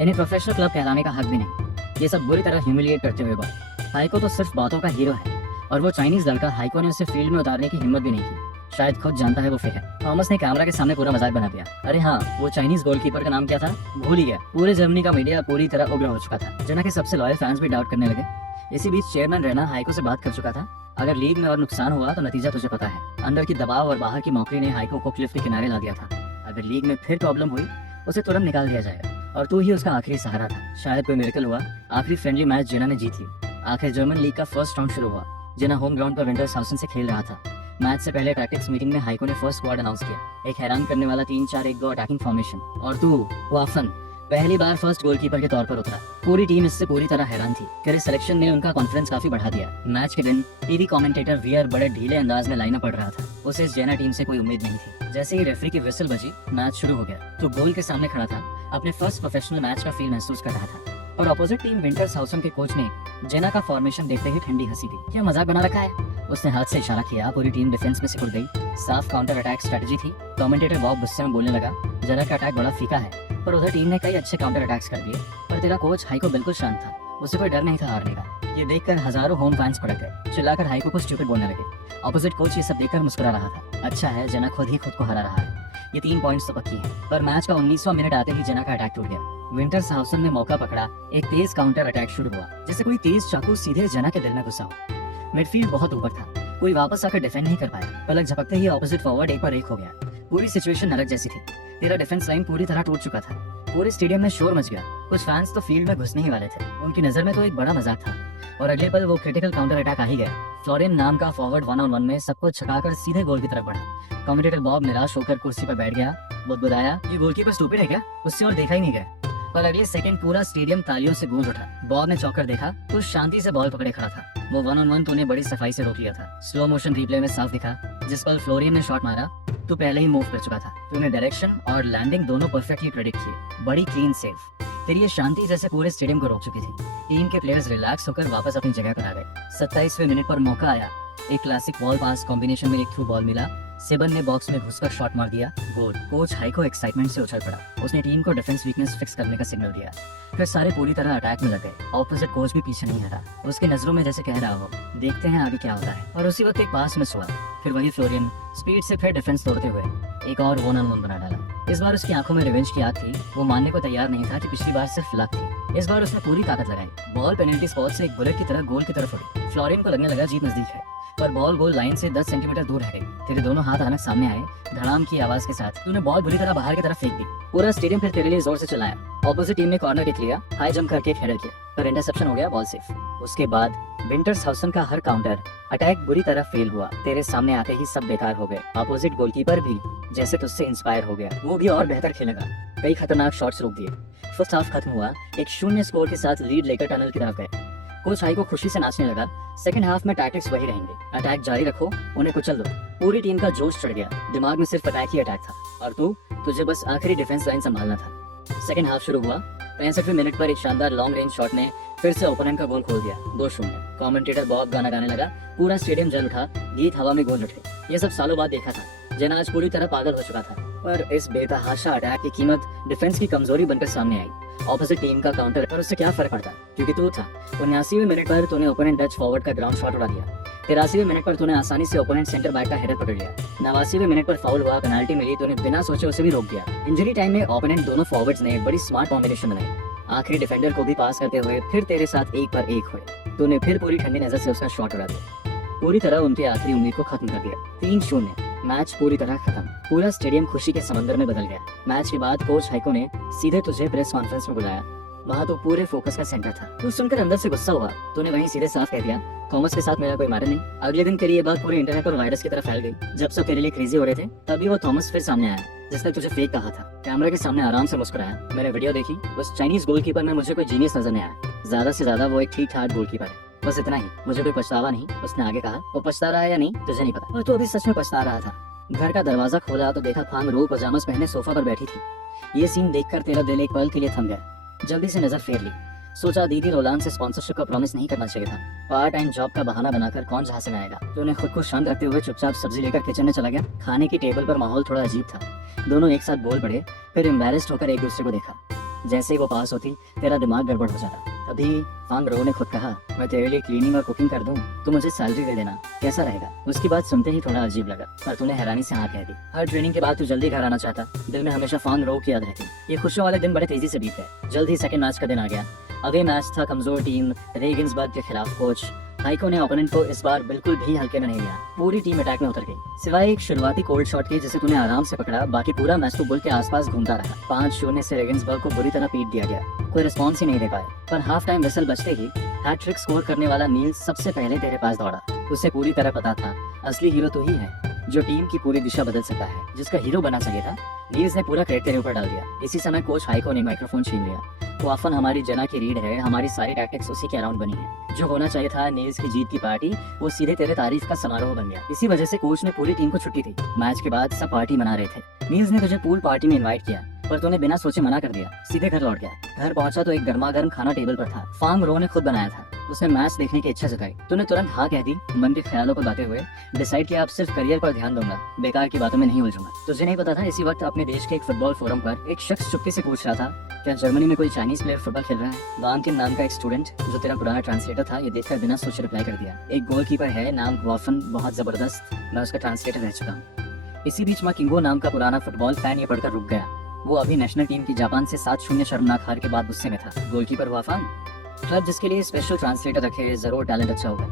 इन्हें प्रोफेशनल क्लब कहलाने का हक भी नहीं। ये सब बुरी तरह ह्यूमिलिएट करते हुए बात। हाइको तो सिर्फ बातों का हीरो है, और वो चाइनीज लड़का हाइको ने उसे फील्ड में उतारने की हिम्मत भी नहीं की। शायद खुद जानता है वो फेक है। थॉमस ने कैमरा के सामने पूरा मजाक बना दिया। अरे हाँ, वो चाइनीज गोलकीपर का नाम क्या था? भूल ही गया। पूरे जर्मनी का मीडिया पूरी तरह उग्र हो चुका था। जेना के सबसे लॉयल फैंस भी डाउट करने लगे। इसी बीच चेयरमैन रेना हाइको से बात कर चुका था। अगर लीग में और नुकसान हुआ तो नतीजा तुझे पता है। अंदर की दबाव और बाहर की मौकरी ने हाइको को क्लिफ के किनारे ला दिया था। अगर लीग में फिर प्रॉब्लम हुई, उसे तुरंत निकाल दिया जाएगा, और तू ही उसका आखिरी सहारा था। शायद कोई मिरेकल हुआ, आखिरी फ्रेंडली मैच जेना ने जीत ली। आखिर जर्मन लीग का फर्स्ट राउंड शुरू हुआ। जेना होम ग्राउंड पर विंटर्सहाउसन से खेल रहा था। मैच से पहले टैक्टिक्स मीटिंग में हाइको ने फर्स्ट स्क्वाड अनाउंस किया। एक हैरान करने वाला 3-4-1-2 अटैकिंग फॉर्मेशन। और तू वाफन पहली बार फर्स्ट गोलकीपर के तौर पर उतरा। पूरी टीम इससे पूरी तरह हैरान थी। तेरे सिलेक्शन ने उनका कॉन्फिडेंस काफी बढ़ा दिया। मैच के दिन टीवी कमेंटेटर वियर बड़े ढीले अंदाज में लाइनअप पढ़ रहा था। उसे इस जेना टीम से कोई उम्मीद नहीं थी। जैसे ही रेफरी की विसल बजी, मैच शुरू हो गया। तो गोल के सामने खड़ा था, अपने फर्स्ट प्रोफेशनल मैच का फील महसूस कर रहा था। और अपोजिट टीम विंटर्सहाउसन के कोच ने जेना का फॉर्मेशन देखते ही ठंडी हंसी दी। क्या मजाक बना रखा है? उसने हाथ से इशारा किया। पूरी टीम डिफेंस में सिकुड़ गई। साफ काउंटर अटैक स्ट्रेटजी थी। कमेंटेटर बॉब गुस्से में बोलने लगा, जेना का अटैक बड़ा फीका है, पर उधर टीम ने कई अच्छे काउंटर अटैक्स कर दिए। पर तेरा कोच हाइको बिल्कुल शांत था। उसे कोई डर नहीं था हारने का। ये देखकर हजारों होम फैंस पड़ गए। चिल्लाकर हाइको को स्टूपिड बोलने लगे। ऑपोजिट कोच ये सब देखकर मुस्कुरा रहा था। अच्छा है, जेना खुद ही खुद को हरा रहा है। ये 3 पॉइंट्स तो पक्की है। पर मैच का 19वां मिनट आते ही जेना का अटैक टूट गया। विंटर्सहाउसन ने मौका पकड़ा। एक तेज काउंटर अटैक शुरू हुआ, जैसे कोई तेज चाकू सीधे जेना के दिल में घुसा हो। मिडफील्ड बहुत ऊपर था, कोई वापस आकर डिफेंड नहीं कर पाया। पलक झपकते ही ऑपोजिट फॉरवर्ड एक पर एक हो गया। पूरी सिचुएशन नरक जैसी थी। तेरा डिफेंस लाइन पूरी तरह टूट चुका था। पूरे स्टेडियम में शोर मच गया। कुछ फैंस तो फील्ड में घुसने ही वाले थे। उनकी नजर में तो एक बड़ा मजाक था। और अगले पल वो क्रिटिकल काउंटर अटैक आ ही गया। फ्लोरिन नाम का फॉरवर्ड 1-on-1 में सबको छकाकर सीधे गोल की तरफ बढ़ा। कमेंटेटर बॉब निराश होकर कुर्सी पर बैठ गया। बुदबुदाया, ये गोलकीपर स्टूपिड है क्या? उससे और देखा ही नहीं गया। पर अगले सेकंड पूरा स्टेडियम तालियों से गूंज उठा। बॉब ने चौंक कर देखा तो शांति से बॉल पकड़े खड़ा था। वो 1-on-1 तूने बड़ी सफाई से रोक लिया था। स्लो मोशन रिप्ले में साफ दिखा जिस पल फ्लोरियन ने शॉट मारा तू पहले ही मूव कर चुका था। तूने डायरेक्शन और लैंडिंग दोनों परफेक्टली प्रेडिक्ट किए। बड़ी क्लीन सेव। तेरी ये शांति जैसे पूरे स्टेडियम को रोक चुकी थी। टीम के प्लेयर्स रिलैक्स होकर वापस अपनी जगह पर आ गए। 27वें मिनट पर मौका आया। एक क्लासिक बॉल पास कॉम्बिनेशन में एक थ्रू बॉल मिला। सेबन ने बॉक्स में घुसकर शॉट मार दिया, गोल। कोच हाइको एक्साइटमेंट से उछल पड़ा। उसने टीम को डिफेंस वीकनेस फिक्स करने का सिग्नल दिया। फिर सारे पूरी तरह अटैक में लग गए। ऑपोजिट कोच भी पीछे नहीं हटा। उसकी नजरों में जैसे कह रहा हो देखते हैं आगे क्या होता है। और उसी वक्त एक पास मिस हुआ। फिर वही फ्लोरियन स्पीड से फिर डिफेंस तोड़ते हुए एक और 1-on-1 बना डाला। इस बार उसकी आंखों में रिवेंज की आग थी। वो मानने को तैयार नहीं था कि पिछली बार सिर्फ लक थी। इस बार उसने पूरी ताकत लगाई। बॉल पेनल्टी स्पॉट से एक बुलेट की तरह गोल की तरफ उड़ी। फ्लोरियन को लगने लगा जीत नजदीक है, पर बॉल गोल लाइन से 10 सेंटीमीटर दूर रह गई। तेरे दोनों हाथ अचानक सामने आए। धड़ाम की आवाज के साथ तूने बॉल बुरी तरह बाहर की तरफ फेंक दी। पूरा स्टेडियम फिर तेरे लिए जोर से चिल्लाया। ऑपोजिट टीम ने कॉर्नर किक लिया, हाई जंप करके हेडर किया, पर इंटरसेप्शन हो गया, बॉल सेफ। उसके बाद विंटर्सहाउसन का हर काउंटर अटैक बुरी तरह फेल हुआ। तेरे सामने आते ही सब बेकार हो गए। ऑपोजिट गोलकीपर भी जैसे तुझसे इंस्पायर हो गया। वो भी और बेहतर खेलेगा। कई खतरनाक शॉट्स रोक दिए। फर्स्ट हाफ खत्म हुआ। एक 0 स्कोर के साथ लीड लेकर टनल की तरफ गए। कोच हाई को खुशी से नाचने लगा। सेकंड हाफ में टैक्टिक्स वही रहेंगे। अटैक जारी रखो, उन्हें कुचल दो। पूरी टीम का जोश चढ़ गया। दिमाग में सिर्फ अटैक ही अटैक था और तुझे बस आखिरी डिफेंस लाइन संभालना था। सेकंड हाफ शुरू हुआ। 65वें मिनट पर एक शानदार लॉन्ग रेंज शॉट ने फिर से ओपोनेंट का गोल खोल दिया। 2-0। कमेंटेटर बॉब गाना गाने लगा। पूरा स्टेडियम जल उठा। गीत हवा में गूंज उठे। ये सब सालों बाद देखा था। जन आज पूरी तरह पागल हो चुका था, पर इस बेतहाशा अटैक की कीमत डिफेंस की कमजोरी बनकर सामने आई। ऑपोजिट टीम का काउंटर, पर उससे क्या फर्क पड़ता क्योंकि तू था। 79वें मिनट पर तूने ओपोनेंट डच फॉरवर्ड का ग्राउंड शॉट उड़ा दिया। 83वें मिनट पर तूने आसानी से ओपोनेंट सेंटर बैक का हेडर पकड़ लिया। 89वें मिनट पर फाउल हुआ, पेनाल्टी मिली, तूने बिना सोचे उसे भी रोक दिया। इंजरी टाइम में ओपोनेंट दोनों फॉरवर्ड्स ने बड़ी स्मार्ट कॉम्बिनेशन बनाई। आखिरी डिफेंडर को भी पास करते हुए फिर तेरे साथ एक पर एक हुए। तूने फिर पूरी ठंडी नजर से उसका शॉट उड़ा दिया। पूरी तरह उनकी आखिरी उम्मीद को खत्म कर दिया। 3-0। मैच पूरी तरह खत्म। पूरा स्टेडियम खुशी के समंदर में बदल गया। मैच के बाद कोच हाइको ने सीधे तुझे प्रेस कॉन्फ्रेंस में बुलाया। वहाँ तो पूरे फोकस का सेंटर था। तू सुनकर अंदर से गुस्सा हुआ। तूने वहीं सीधे साफ कह दिया थॉमस के साथ मेरा कोई मैटर नहीं। अगले दिन तेरी ये बात पूरे इंटरनेट पर वायरस की तरफ फैल गई। जब सब तेरे लिए क्रेजी हो रहे थे तभी वो थॉमस फिर सामने आया जिसने तुझे फेक कहा था। कैमरा के सामने आराम से मुस्कुराया। मैंने वीडियो देखी। उस चाइनीज गोलकीपर में मुझे कोई जीनियस नजर नहीं आया। ज्यादा से ज्यादा वो एक ठीक ठाक गोलकीपर है, बस इतना ही। मुझे कोई पछतावा नहीं। उसने आगे कहा वो पछता रहा है या नहीं तुझे नहीं पता, और तू अभी सच में पछता रहा था। घर का दरवाजा खोला तो देखा फांग रो पजामस पहने सोफा पर बैठी थी। ये सीन देखकर तेरा दिल एक पल के लिए थम गया। जल्दी से नजर फेर ली। सोचा दीदी रोलान से स्पॉन्सरशिप का प्रॉमिस नहीं करना चाहिए था। पार्ट टाइम जॉब का बहाना बनाकर कौन जहाँ से आएगा। तूने खुद को शांत रखते हुए चुपचाप सब्जी लेकर किचन में चला गया। खाने की टेबल पर माहौल थोड़ा अजीब था। दोनों एक साथ बोल पड़े, फिर एम्बैरेस्ड होकर एक दूसरे को देखा। जैसे ही वो पास होती तेरा दिमाग गड़बड़ हो जाता। तभी फांग रो ने खुद कहा मैं तेरे लिए क्लीनिंग और कुकिंग कर दूं, तो मुझे सैलरी दे देना, कैसा रहेगा। उसकी बात सुनते ही थोड़ा अजीब लगा, पर तूने हैरानी से हाँ कह दी। हर ट्रेनिंग के बाद तू जल्दी घर आना चाहता। दिल में हमेशा फांग रो की याद रहती। ये खुशियों वाले दिन बड़े तेजी से बीत गए। जल्द ही सेकंड मैच का दिन आ गया। अगले मैच था कमजोर टीम रेगिंसबर्ग के खिलाफ। कोच हाइको ने ओपोनेंट को इस बार बिल्कुल भी हल्के में नहीं लिया। पूरी टीम अटैक में उतर गई, सिवाय एक शुरुआती कोल्ड शॉट के जिसे तूने आराम से पकड़ा। बाकी पूरा मैच तो बुल के आसपास घूमता रहा। 5-0 से रेगिंसबर्ग को बुरी तरह पीट दिया गया। कोई रिस्पॉन्स ही नहीं दे पाए, पर हाफ टाइम विसल बजते ही हैट्रिक स्कोर करने वाला नील्स सबसे पहले तेरे पास दौड़ा। उसे पूरी तरह पता था असली हीरो तो ही है, जो टीम की पूरी दिशा बदल सकता है। जिसका हीरो बना चाहिए था, नील्स ने पूरा क्रेडिट तेरे ऊपर डाल दिया। इसी समय कोच हाइको ने माइक्रोफोन छीन लिया। वाफन हमारी जना की रीढ़ है, हमारी सारी टैक्टिक्स उसी के अराउंड बनी है। जो होना चाहिए था नील्स की जीत की पार्टी, वो सीधे तेरे तारीफ का समारोह बन गया। इसी वजह से कोच ने पूरी टीम को छुट्टी दी। मैच के बाद सब पार्टी मना रहे थे। नील्स ने तुझे पूल पार्टी में इनवाइट किया, पर तूने बिना सोचे मना कर दिया। सीधे घर लौट गया। घर पहुंचा तो एक गर्मा गर्म खाना टेबल पर था। फांग रो ने खुद बनाया था। उसने मैच देखने की इच्छा जताई। तूने तुरंत हाँ कह दी, मन के ख्यालों को बाते हुए डिसाइड किया अब सिर्फ करियर पर ध्यान दूंगा, बेकार की बातों में नहीं उलझूंगा। तुझे नहीं पता था इसी वक्त अपने देश के एक फुटबॉल फोरम पर एक शख्स चुप्पी से पूछ रहा था क्या जर्मनी में कोई चाइनीज प्लेयर फुटबॉल खेल रहा है। वांकिन नाम का एक स्टूडेंट जो तेरा पुराना ट्रांसलेटर था, ये देखकर बिना सोचे रिप्लाई कर दिया। एक गोलकीपर है नाम वाफन, बहुत जबरदस्त, मैं उसका ट्रांसलेटर रह चुका हूँ। इसी बीच माकिंगो नाम का पुराना फुटबॉल फैन ये पढ़कर रुक गया। वो अभी नेशनल टीम की जापान से 7-0 शर्मनाक हार के बाद गुस्से में था। गोलकीपर वाफान, क्लब जिसके लिए स्पेशल ट्रांसलेटर रखे, जरूर टैलेंट अच्छा होगा।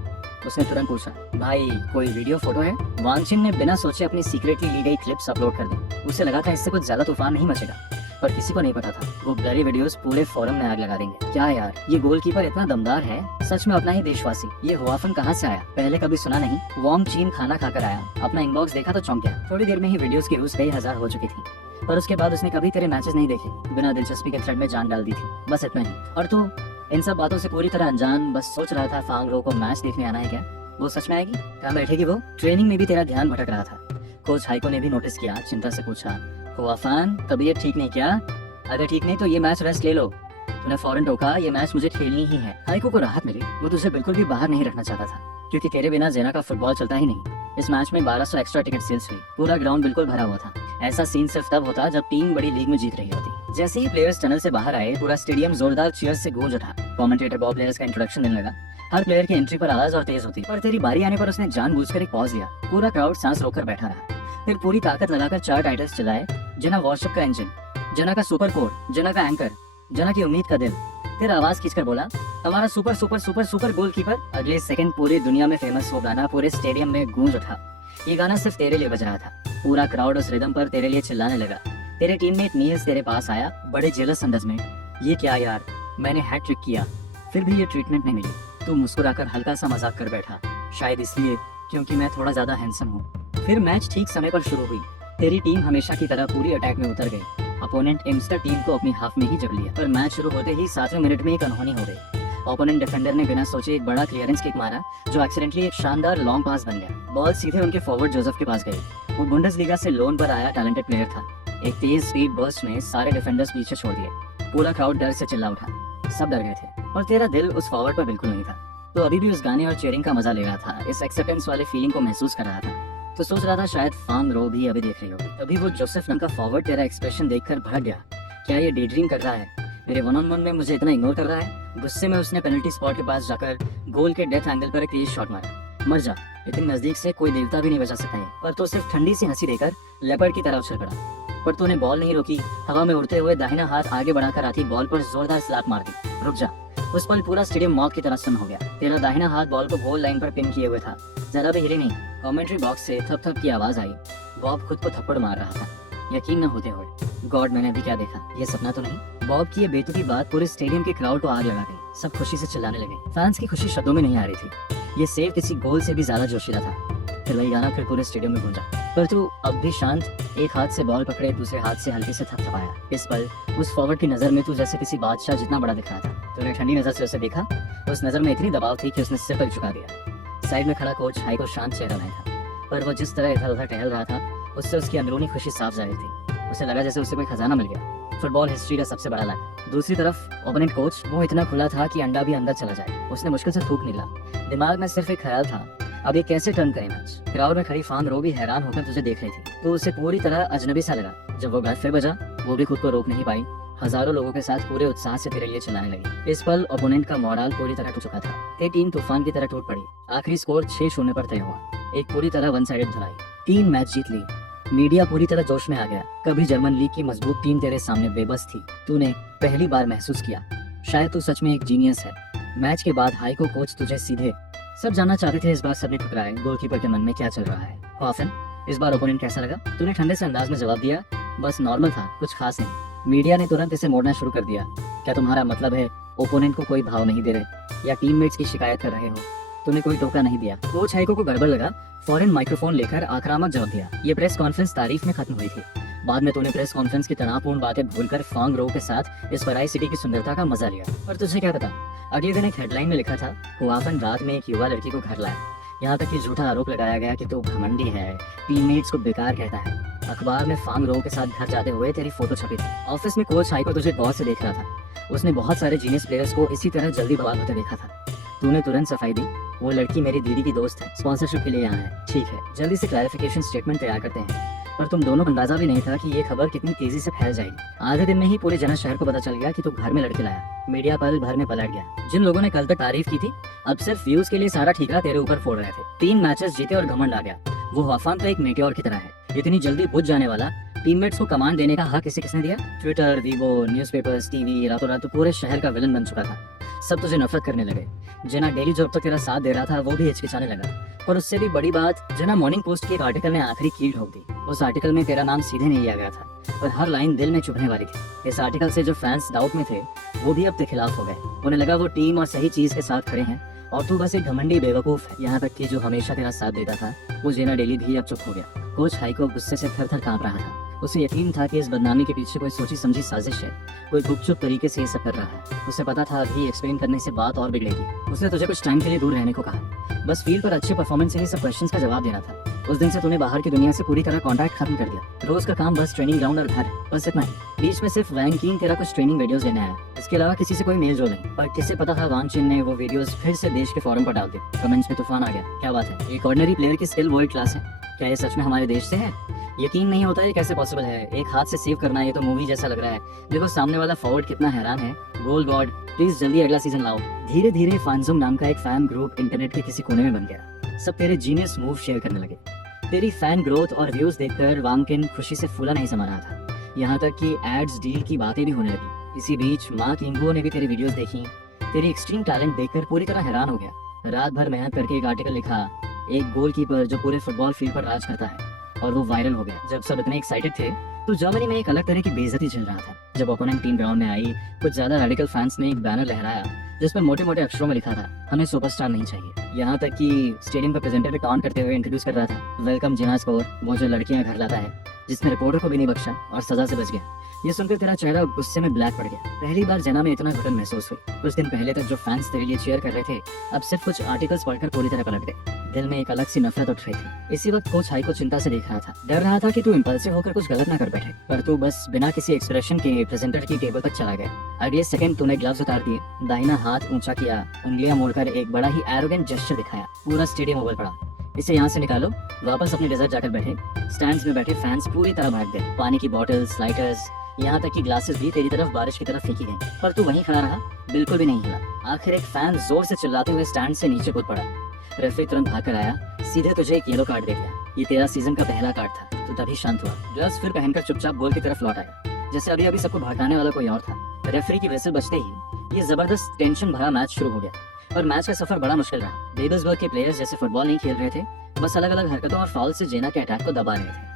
उसने तुरंत पूछा भाई कोई वीडियो फोटो है। वांगचिन ने बिना सोचे अपनी सीक्रेटली ली गई क्लिप्स अपलोड कर दी। उसे लगा था इससे कुछ ज्यादा तूफान नहीं मचेगा, पर किसी को नहीं पता था वो ब्लरी वीडियोस पूरे फोरम में आग लगा देंगे। क्या यार, ये गोलकीपर इतना दमदार है, सच में अपना ही देशवासी। ये हुआफन कहाँ से आया, पहले कभी सुना नहीं। वांगचिन खाना खाकर आया, अपना इनबॉक्स देखा तो चौंक गया। थोड़ी देर में ही वीडियोस की व्यूज कई हजार हो चुकी थी। पर उसके बाद उसने कभी तेरे मैचेस नहीं देखे, बिना दिलचस्पी के थ्रेड में जान डाल दी थी, बस इतना ही। और तू इन सब बातों से पूरी तरह अनजान, बस सोच रहा था फांग रो को मैच देखने आना है क्या? वो सच में आएगी? कहाँ बैठेगी वो? ट्रेनिंग में भी तेरा ध्यान भटक रहा था। कोच हाइको ने भी नोटिस किया, चिंता से पूछा, हुआ फान, तबीयत ठीक नहीं क्या? अगर ठीक नहीं तो ये मैच रेस्ट ले लो। तूने फौरन टोका, ये मैच मुझे खेलनी ही है। हाइको को राहत मिली, वो तुझे बिल्कुल भी बाहर नहीं रखना चाहता था, क्योंकि तेरे बिना जेना का फुटबॉल चलता ही नहीं। इस मैच में 1200 एक्स्ट्रा टिकट सेल्स हुई, पूरा ग्राउंड बिल्कुल भरा हुआ था। ऐसा सीन सिर्फ तब होता जब टीम बड़ी लीग में जीत रही होती। जैसे ही प्लेयर्स टनल से बाहर आए, पूरा स्टेडियम जोरदार चीयर्स से गूंज उठा। कमेंटेटर बॉब प्लेयर्स का इंट्रोडक्शन देने लगा। हर प्लेयर की एंट्री पर आवाज और तेज होती, पर तेरी बारी आने पर उसने जानबूझकर एक पॉज लिया। पूरा क्राउड सांस रोककर बैठा रहा, फिर पूरी ताकत लगाकर 4 टाइटल्स चलाए। जना वॉरशिप का इंजन, जना का सुपर कोर, जना का एंकर, जना की उम्मीद का दिल। फिर आवाज खींचकर बोला, हमारा super super super super goalkeeper. अगले सेकंड पूरी दुनिया में फेमस वो गाना पूरे स्टेडियम में गूंज उठा। ये गाना सिर्फ तेरे लिए बज रहा था। पूरा क्राउड उस रिदम पर तेरे लिए चिल्लाने लगा। तेरे टीममेट नील्स तेरे पास आया, बड़े जेलस अंदाज में, ये क्या यार, मैंने हैट ट्रिक किया, फिर भी ये ट्रीटमेंट नहीं मिली। तू मुस्कुराकर हल्का सा मजाक कर बैठा, शायद इसलिए क्योंकि मैं थोड़ा ज्यादा हैंडसम हूँ। फिर मैच ठीक समय पर शुरू हुई। तेरी टीम हमेशा की तरह पूरी अटैक में उतर गई। अपोनेंट एम्स्टर टीम को अपनी हाफ में ही जग लिया, पर मैच शुरू होते ही 7वें मिनट में एक अनहोनी हो गई। ओपोनेंट डिफेंडर ने बिना सोचे एक बड़ा क्लियरेंस किक मारा, जो एक्सीडेंटली एक शानदार लॉन्ग पास बन गया। बॉल सीधे उनके फॉरवर्ड जोसेफ के पास गई। वो बुंडेसलीगा से लोन पर आया टैलेंटेड प्लेयर था। एक तेज स्पीड बर्स्ट ने सारे डिफेंडर्स पीछे छोड़ दिए। पूरा क्राउड डर से चिल्ला उठा, सब डर गए थे, और तेरा दिल उस फॉरवर्ड पर बिल्कुल नहीं था। तो अभी भी उस गाने और चीयरिंग का मजा ले रहा था, इस एक्सेप्टेंस वाले फीलिंग को महसूस कर रहा था। तो सोच रहा था शायद फांग रो भी अभी देख रही होगी। तभी वो जोसेफ नाम का फॉरवर्ड तेरा एक्सप्रेशन देखकर भड़क गया। क्या ये डे ड्रीम कर रहा है? मेरे वन ऑन वन में मुझे इतना इग्नोर कर रहा है? गुस्से में उसने पेनल्टी स्पॉट के पास जाकर गोल के डेथ एंगल पर एक तेज शॉट मारा। मर जा, इतनी नजदीक से कोई देवता भी नहीं बचा सकता है। पर तो सिर्फ ठंडी सी हंसी देकर लेपर्ड की तरह उछल पड़ा। पर तूने बॉल नहीं रोकी, हवा में उड़ते हुए दाहिना हाथ आगे बढ़ाकर आती बॉल पर जोरदार स्लैप मार दी। रुक जा। उस पल पूरा स्टेडियम मौत की तरह सुन्न हो गया। तेरा दाहिना हाथ बॉल को गोल लाइन पर पिन किए हुए था, जरा भी हिले नहीं। कमेंट्री बॉक्स से थप थप की आवाज आई। बॉब खुद को थप्पड़ मार रहा था, यकीन न होते हुए। गॉड, मैंने अभी क्या देखा? ये सपना तो नहीं? बॉब की ये बेतुकी बात पूरे स्टेडियम के क्राउड को आग लगा गई। सब खुशी से चिल्लाने लगे। फैंस की खुशी शब्दों में नहीं आ रही थी। ये सेव किसी गोल से भी ज्यादा जोशीला था। फिर वही गाना फिर पूरे स्टेडियम में गूंजा। पर तू अब भी शांत, एक हाथ से बॉल पकड़े, दूसरे हाथ से हल्के से थपथपाया। इस पल उस फॉरवर्ड की नजर में तू जैसे किसी बादशाह जितना बड़ा दिख रहा था। तूने ठंडी नजर से उसे देखा। उस नजर में इतनी दबाव थी कि उसने सिर पर झुका दिया। साइड में खड़ा कोच हाई को शांत चेहरा नहीं था, पर वो जिस तरह इधर उधर टहल रहा था, उससे उसकी अंदरूनी खुशी साफ जाहिर थी। उसे लगा जैसे उसे कोई खजाना मिल गया, फुटबॉल हिस्ट्री का सबसे बड़ा लाख। दूसरी तरफ ओपोनेंट कोच, वो इतना खुला था कि अंडा भी अंदर चला जाए। उसने मुश्किल से थूक निकला। दिमाग में सिर्फ एक ख्याल था, अब ये कैसे टर्न करे मैच। क्राउड में खड़ी फांग रो भी हैरान होकर तुझे देख रही थी। तो उसे पूरी तरह अजनबी सा लगा। जब वो घर फिर बजा, वो भी खुद को रोक नहीं पाई। हजारों लोगों के साथ पूरे उत्साह से तेरे लिए चिल्लाने लगी। इस पल ओपोनेंट का मोराल पूरी तरह टूट चुका था। तेरी टीम तूफान की तरह टूट पड़ी। आखिरी स्कोर 6-0 पर तय हुआ। एक पूरी तरह वन साइडेड धुलाई। 3 मैच जीत ली। मीडिया पूरी तरह जोश में आ गया। कभी जर्मन लीग की मजबूत टीम तेरे सामने बेबस थी। तूने पहली बार महसूस किया, शायद तू सच में एक जीनियस है। मैच के बाद हाई को कोच तुझे सीधे, सब जानना चाहते थे इस बार सबने ठुकराए, गोलकीपर के मन में क्या चल रहा है। हाफन, इस बार ओपोनेंट कैसा लगा? तूने ठंडे से अंदाज में जवाब दिया, बस नॉर्मल था, कुछ खास नहीं। मीडिया ने तुरंत इसे मोड़ना शुरू कर दिया। क्या तुम्हारा मतलब है ओपोनेंट को कोई भाव नहीं दे रहे, या टीममेट्स की शिकायत कर रहे हो? तूने कोई टोका नहीं दिया। कोच हाइको को गड़बड़ लगा, फौरन माइक्रोफोन लेकर आक्रामक जवाब दिया। ये प्रेस कॉन्फ्रेंस तारीफ में खत्म हुई थी। बाद में तूने प्रेस कॉन्फ्रेंस की तनावपूर्ण बातें भूलकर फांग रो के साथ इस पराई सिटी की सुंदरता का मजा लिया। और तुझे क्या पता, अगले दिन एक हेडलाइन में लिखा था, हुआफन रात में एक युवा लड़की को घर लाया। यहाँ तक कि झूठा आरोप लगाया गया कि तू घमंडी है, टीममेट्स को बेकार कहता है। अखबार में फांग रो के साथ घर जाते हुए तेरी फोटो छपी थी। ऑफिस में कोच हाइको तुझे गौर से देख रहा था। उसने बहुत सारे जीनियस प्लेयर्स को इसी तरह जल्दी बवाल होते देखा था। तूने तुरंत सफाई दी, वो लड़की मेरी दीदी की दोस्त है, स्पॉन्सरशिप के लिए यहाँ है। ठीक है, जल्दी से क्लैरिफिकेशन स्टेटमेंट तैयार करते हैं। पर तुम दोनों को अंदाजा भी नहीं था कि ये खबर कितनी तेजी से फैल जाएगी। आधे दिन में ही पूरे जन शहर को पता चल गया कि तू घर में लड़के लाया। मीडिया पल भर में पलट गया। जिन लोगों ने कल तक तारीफ की थी, अब सिर्फ व्यूज के लिए सारा ठीकरा तेरे ऊपर फोड़ रहे थे। 3 मैचेस जीते और घमंड आ गया। वो हाफान तो एक मेटेओर की तरह है, इतनी जल्दी बुझ जाने वाला। टीममेट्स को कमांड देने का हक इसे किसने दिया? ट्विटर, वीवो, न्यूज़पेपर्स, टीवी, रातों रात पूरे शहर का विलन बन चुका था। सब तुझे नफरत करने लगे। जना डेली जॉब तक तेरा साथ दे रहा था, वो भी हिचकिचाने लगा। पर उससे भी बड़ी बात, जना मॉर्निंग पोस्ट के एक आर्टिकल ने आखिरी कील ठोक दी। उस आर्टिकल में तेरा नाम सीधे नहीं लिया गया था, पर हर लाइन दिल में चुभने वाली थी। इस आर्टिकल से जो फैंस डाउट में थे, वो भी अब तेरे खिलाफ हो गए। उन्हें लगा वो टीम और सही चीज के साथ खड़े हैं, और तू बस एक घमंडी बेवकूफ है। यहाँ तक कि जो हमेशा तेरा साथ देता था, वो जेना डेली भी अब चुप हो गया। कोच हाइको गुस्से से थर थर कांप रहा था। उसे यकीन था कि इस बदनामी के पीछे कोई सोची समझी साजिश है, कोई गुपचुप तरीके से ये सब कर रहा है। उसे पता था अभी एक्सप्लेन करने से बात और बिगड़ेगी। उसने तुझे कुछ टाइम के लिए दूर रहने को कहा, बस फील्ड पर अच्छे परफॉर्मेंस से ही सब क्वेश्चंस का जवाब देना था। उस दिन से तूने बाहर की दुनिया से पूरी तरह कांटेक्ट खत्म कर दिया। रोज का काम बस ट्रेनिंग ग्राउंड और घर, बस इतना ही। बीच में सिर्फ वैन कीन तेरा कुछ ट्रेनिंग वीडियोस लेने आया, इसके अलावा किसी से कोई मेल जोल नहीं। पर किसे पता था वांग चिन ने वो वीडियोस फिर से देश के फोरम पर डाल दी। कमेंट्स में तूफान आ गया, क्या बात है, एक ऑर्डिनरी प्लेयर की स्किल वर्ल्ड क्लास है, क्या ये सच में हमारे देश से है? यकीन नहीं होता ये कैसे पॉसिबल है, एक हाथ से सेव करना ये तो मूवी जैसा लग रहा है। देखो सामने वाला फॉरवर्ड कितना हैरान है। गोल गॉड प्लीज जल्दी अगला सीजन लाओ। धीरे धीरे फैंजुम नाम का एक फैन ग्रुप इंटरनेट के किसी कोने में बन गया। सब तेरे जीनियस मूव शेयर करने लगे। तेरी फैन ग्रोथ और व्यूज देखकर वांगकिन खुशी से फूला नहीं समा रहा था। यहाँ तक कि एड्स डील की बातें भी होने लगी। इसी बीच माँ किंगो ने भी तेरी वीडियोस देखी। तेरी एक्सट्रीम टैलेंट देखकर पूरी तरह हैरान हो गया। रात भर मेहनत करके एक आर्टिकल लिखा, एक गोलकीपर जो पूरे फुटबॉल फील्ड पर राज करता है, और वो वायरल हो गया। जब सब इतने एक्साइटेड थे तो जर्मनी में एक अलग तरह की बेइज्जती चल रहा था। जब ओपोनेंट टीम ग्राउंड में आई, कुछ ज्यादा रेडिकल फैंस ने एक बैनर लहराया जिस पर मोटे मोटे अक्षरों में लिखा था, हमें सुपरस्टार नहीं चाहिए। यहाँ तक कि स्टेडियम का प्रेजेंटर भी टॉन्ट करते हुए इंट्रोड्यूस कर रहा था, वेलकम जिना स्कोर, वो जो लड़कियां घर लाता है, जिसने रिपोर्टर को भी नहीं बख्शा और सजा से बच गया। ये सुनकर तेरा चेहरा गुस्से में ब्लैक पड़ गया। पहली बार जना में इतना घुटन महसूस हुई। कुछ दिन पहले तक जो फैंस तेरे लिए चीयर कर रहे थे, अब सिर्फ कुछ आर्टिकल्स पढ़कर पूरी तरह पलट गए। दिल में एक अलग सी नफरत उठ रही थी। इसी वक्त कोच हाई को चिंता से देख रहा था। डर रहा था कि तू इम्पल्सिव होकर कुछ गलत ना कर बैठे, पर तू बस बिना किसी एक्सप्रेशन के प्रेजेंटर की टेबल तक चला गया। अगले सेकंड तूने ग्लव्स उतार दिए, दाहिना हाथ ऊंचा किया, उंगलियां मोड़कर एक बड़ा ही एरोगेंट जेस्चर दिखाया। पूरा स्टेडियम उबल पड़ा। इसे यहाँ से निकालो, वापस अपने डेजर्ट जाकर बैठे। स्टैंड्स में बैठे फैंस पूरी तरह भाग गए। पानी की बॉटल्स, लाइटर्स, यहाँ तक कि ग्लासेस भी तेरी तरफ बारिश की तरफ फेंकी गई, पर तू वहीं खड़ा रहा, बिल्कुल भी नहीं हिला। आखिर एक फैन जोर से चिल्लाते हुए स्टैंड से नीचे कूद पड़ा। रेफरी तुरंत भाग कर आया, सीधे तुझे एक येलो कार्ड दे दिया। ये तेरा सीजन का पहला कार्ड था। तू तभी शांत हुआ, ग्लव्स फिर पहनकर चुपचाप गोल की तरफ लौट आया, जैसे अभी अभी सबको भड़काने वाला कोई और था। रेफरी की विसिल बजते ही ये जबरदस्त टेंशन भरा मैच शुरू हो गया और मैच का सफर बड़ा मुश्किल रहा। बेबल्सबर्ग के प्लेयर्स जैसे फुटबॉल नहीं खेल रहे थे, बस अलग अलग हरकतों और फाउल से जेना के अटैक को दबा रहे थे।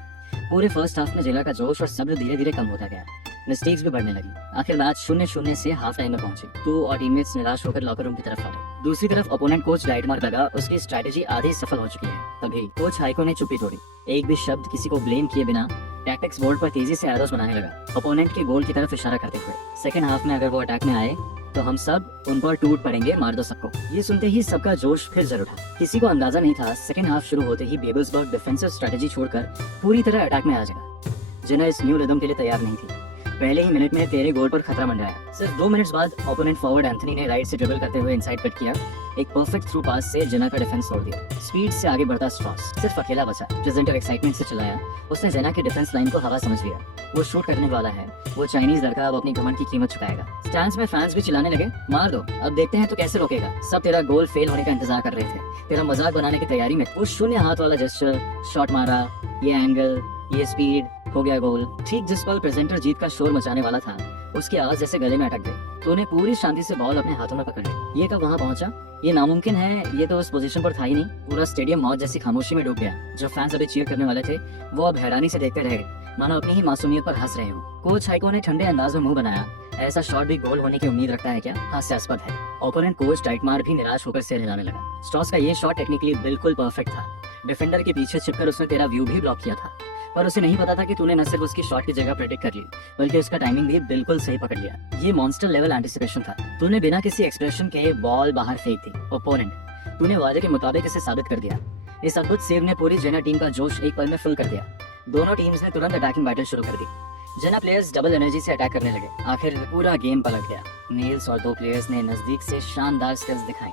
पूरे फर्स्ट हाफ में जेना का जोश और सब्र धीरे धीरे कम होता गया। मिस्टेक्स भी बढ़ने लगी। आखिर मैच 0-0 से हाफ टाइम में पहुंचे। तू और टीममेट्स निराश होकर लॉकर रूम की तरफ लौटे। दूसरी तरफ ओपोनेंट कोच डाइटमार लगा उसकी स्ट्रैटेजी आधी सफल हो चुकी है। तभी कोच हाइको ने चुप्पी तोड़ी। एक भी शब्द किसी को ब्लेम किए बिना टैक्टिक्स बोर्ड पर तेजी से एरोस बनाने लगा, ओपोनेंट के गोल की तरफ इशारा करते हुए। सेकंड हाफ में अगर वो अटैक में आए तो हम सब उन पर टूट पड़ेंगे, मार दो सबको। ये सुनते ही सबका जोश फिर जरूर उठा। किसी को अंदाजा नहीं था सेकंड हाफ शुरू होते ही बेबल्सबर्ग डिफेंसिव स्ट्रेटजी छोड़कर पूरी तरह अटैक में आ जाएगा। जिन्हें इस न्यू रिदम के लिए तैयार नहीं थी। पहले ही मिनट में तेरे गोल पर खतरा मंडराया। सिर्फ 2 मिनट्स बाद ओपोनेंट फॉरवर्ड एंथनी ने राइट से ड्रिबल करते हुए इनसाइड कट किया। एक परफेक्ट थ्रू पास से जेना का डिफेंस तोड़ दिया। स्पीड से आगे बढ़ता स्ट्रॉस सिर्फ अकेला बचा। प्रेजेंटर एक्साइटमेंट से चिल्लाया। उसने जेना के डिफेंस लाइन को हवा समझ लिया। वो शूट करने वाला है। वो चाइनीज लड़का अब अपनी घमंड की कीमत चुकाएगा। स्टैंड्स में फैंस भी चिल्लाने लगे, मार दो, अब देखते हैं तो कैसे रोकेगा। सब तेरा गोल फेल होने का इंतजार कर रहे थे। तेरा मजाक बनाने की तैयारी में वो शून्य हाथ वाला जेस्चर, शॉट मारा, ये एंगल, ये स्पीड, हो गया गोल। ठीक जिस पल प्रेजेंटर जीत का शोर मचाने वाला था, उसकी आवाज जैसे गले में अटक गई। तूने पूरी शांति से बॉल अपने हाथों में पकड़ ली। ये कब वहाँ पहुंचा? ये नामुमकिन है, ये तो उस पोजीशन पर था ही नहीं। पूरा स्टेडियम मौत जैसी खामोशी में डूब गया। जो फैंस अभी चीयर करने वाले थे वो अब हैरानी से देखते रह गए, मानो अपनी ही मासूमियत पर हंस रहे हो। कोच हाइको ने ठंडे अंदाज में मुंह बनाया, ऐसा शॉट भी गोल होने की उम्मीद रखता है क्या? हास्यास्पद है। ओपोनेंट कोच डाइटमार भी निराश होकर सिर हिलाने लगा। स्ट्रॉस का ये शॉट टेक्निकली बिल्कुल परफेक्ट था। डिफेंडर के पीछे छिपकर उसने तेरा व्यू भी ब्लॉक किया था, पर उसे नहीं पता था कि तूने न सिर्फ उसकी शॉट की जगह प्रेडिक्ट कर ली, बल्कि उसका टाइमिंग भी बिल्कुल सही पकड़ लिया। ये मॉन्स्टर लेवल एंटिसिपेशन था। तूने बिना किसी एक्सप्रेशन के बॉल बाहर फेंक दी। ओपोनेंट, तूने वादे के मुताबिक इसे साबित कर दिया। इस अद्भुत सेव ने पूरी जेना टीम का जोश एक पल में फुल कर दिया। दोनों टीम्स ने तुरंत अटैकिंग बैटल शुरू कर दी। जेना प्लेयर्स डबल एनर्जी से अटैक करने लगे। आखिर पूरा गेम पलट गया। नील्स और 2 प्लेयर्स ने नजदीक से शानदार स्किल्स दिखाई।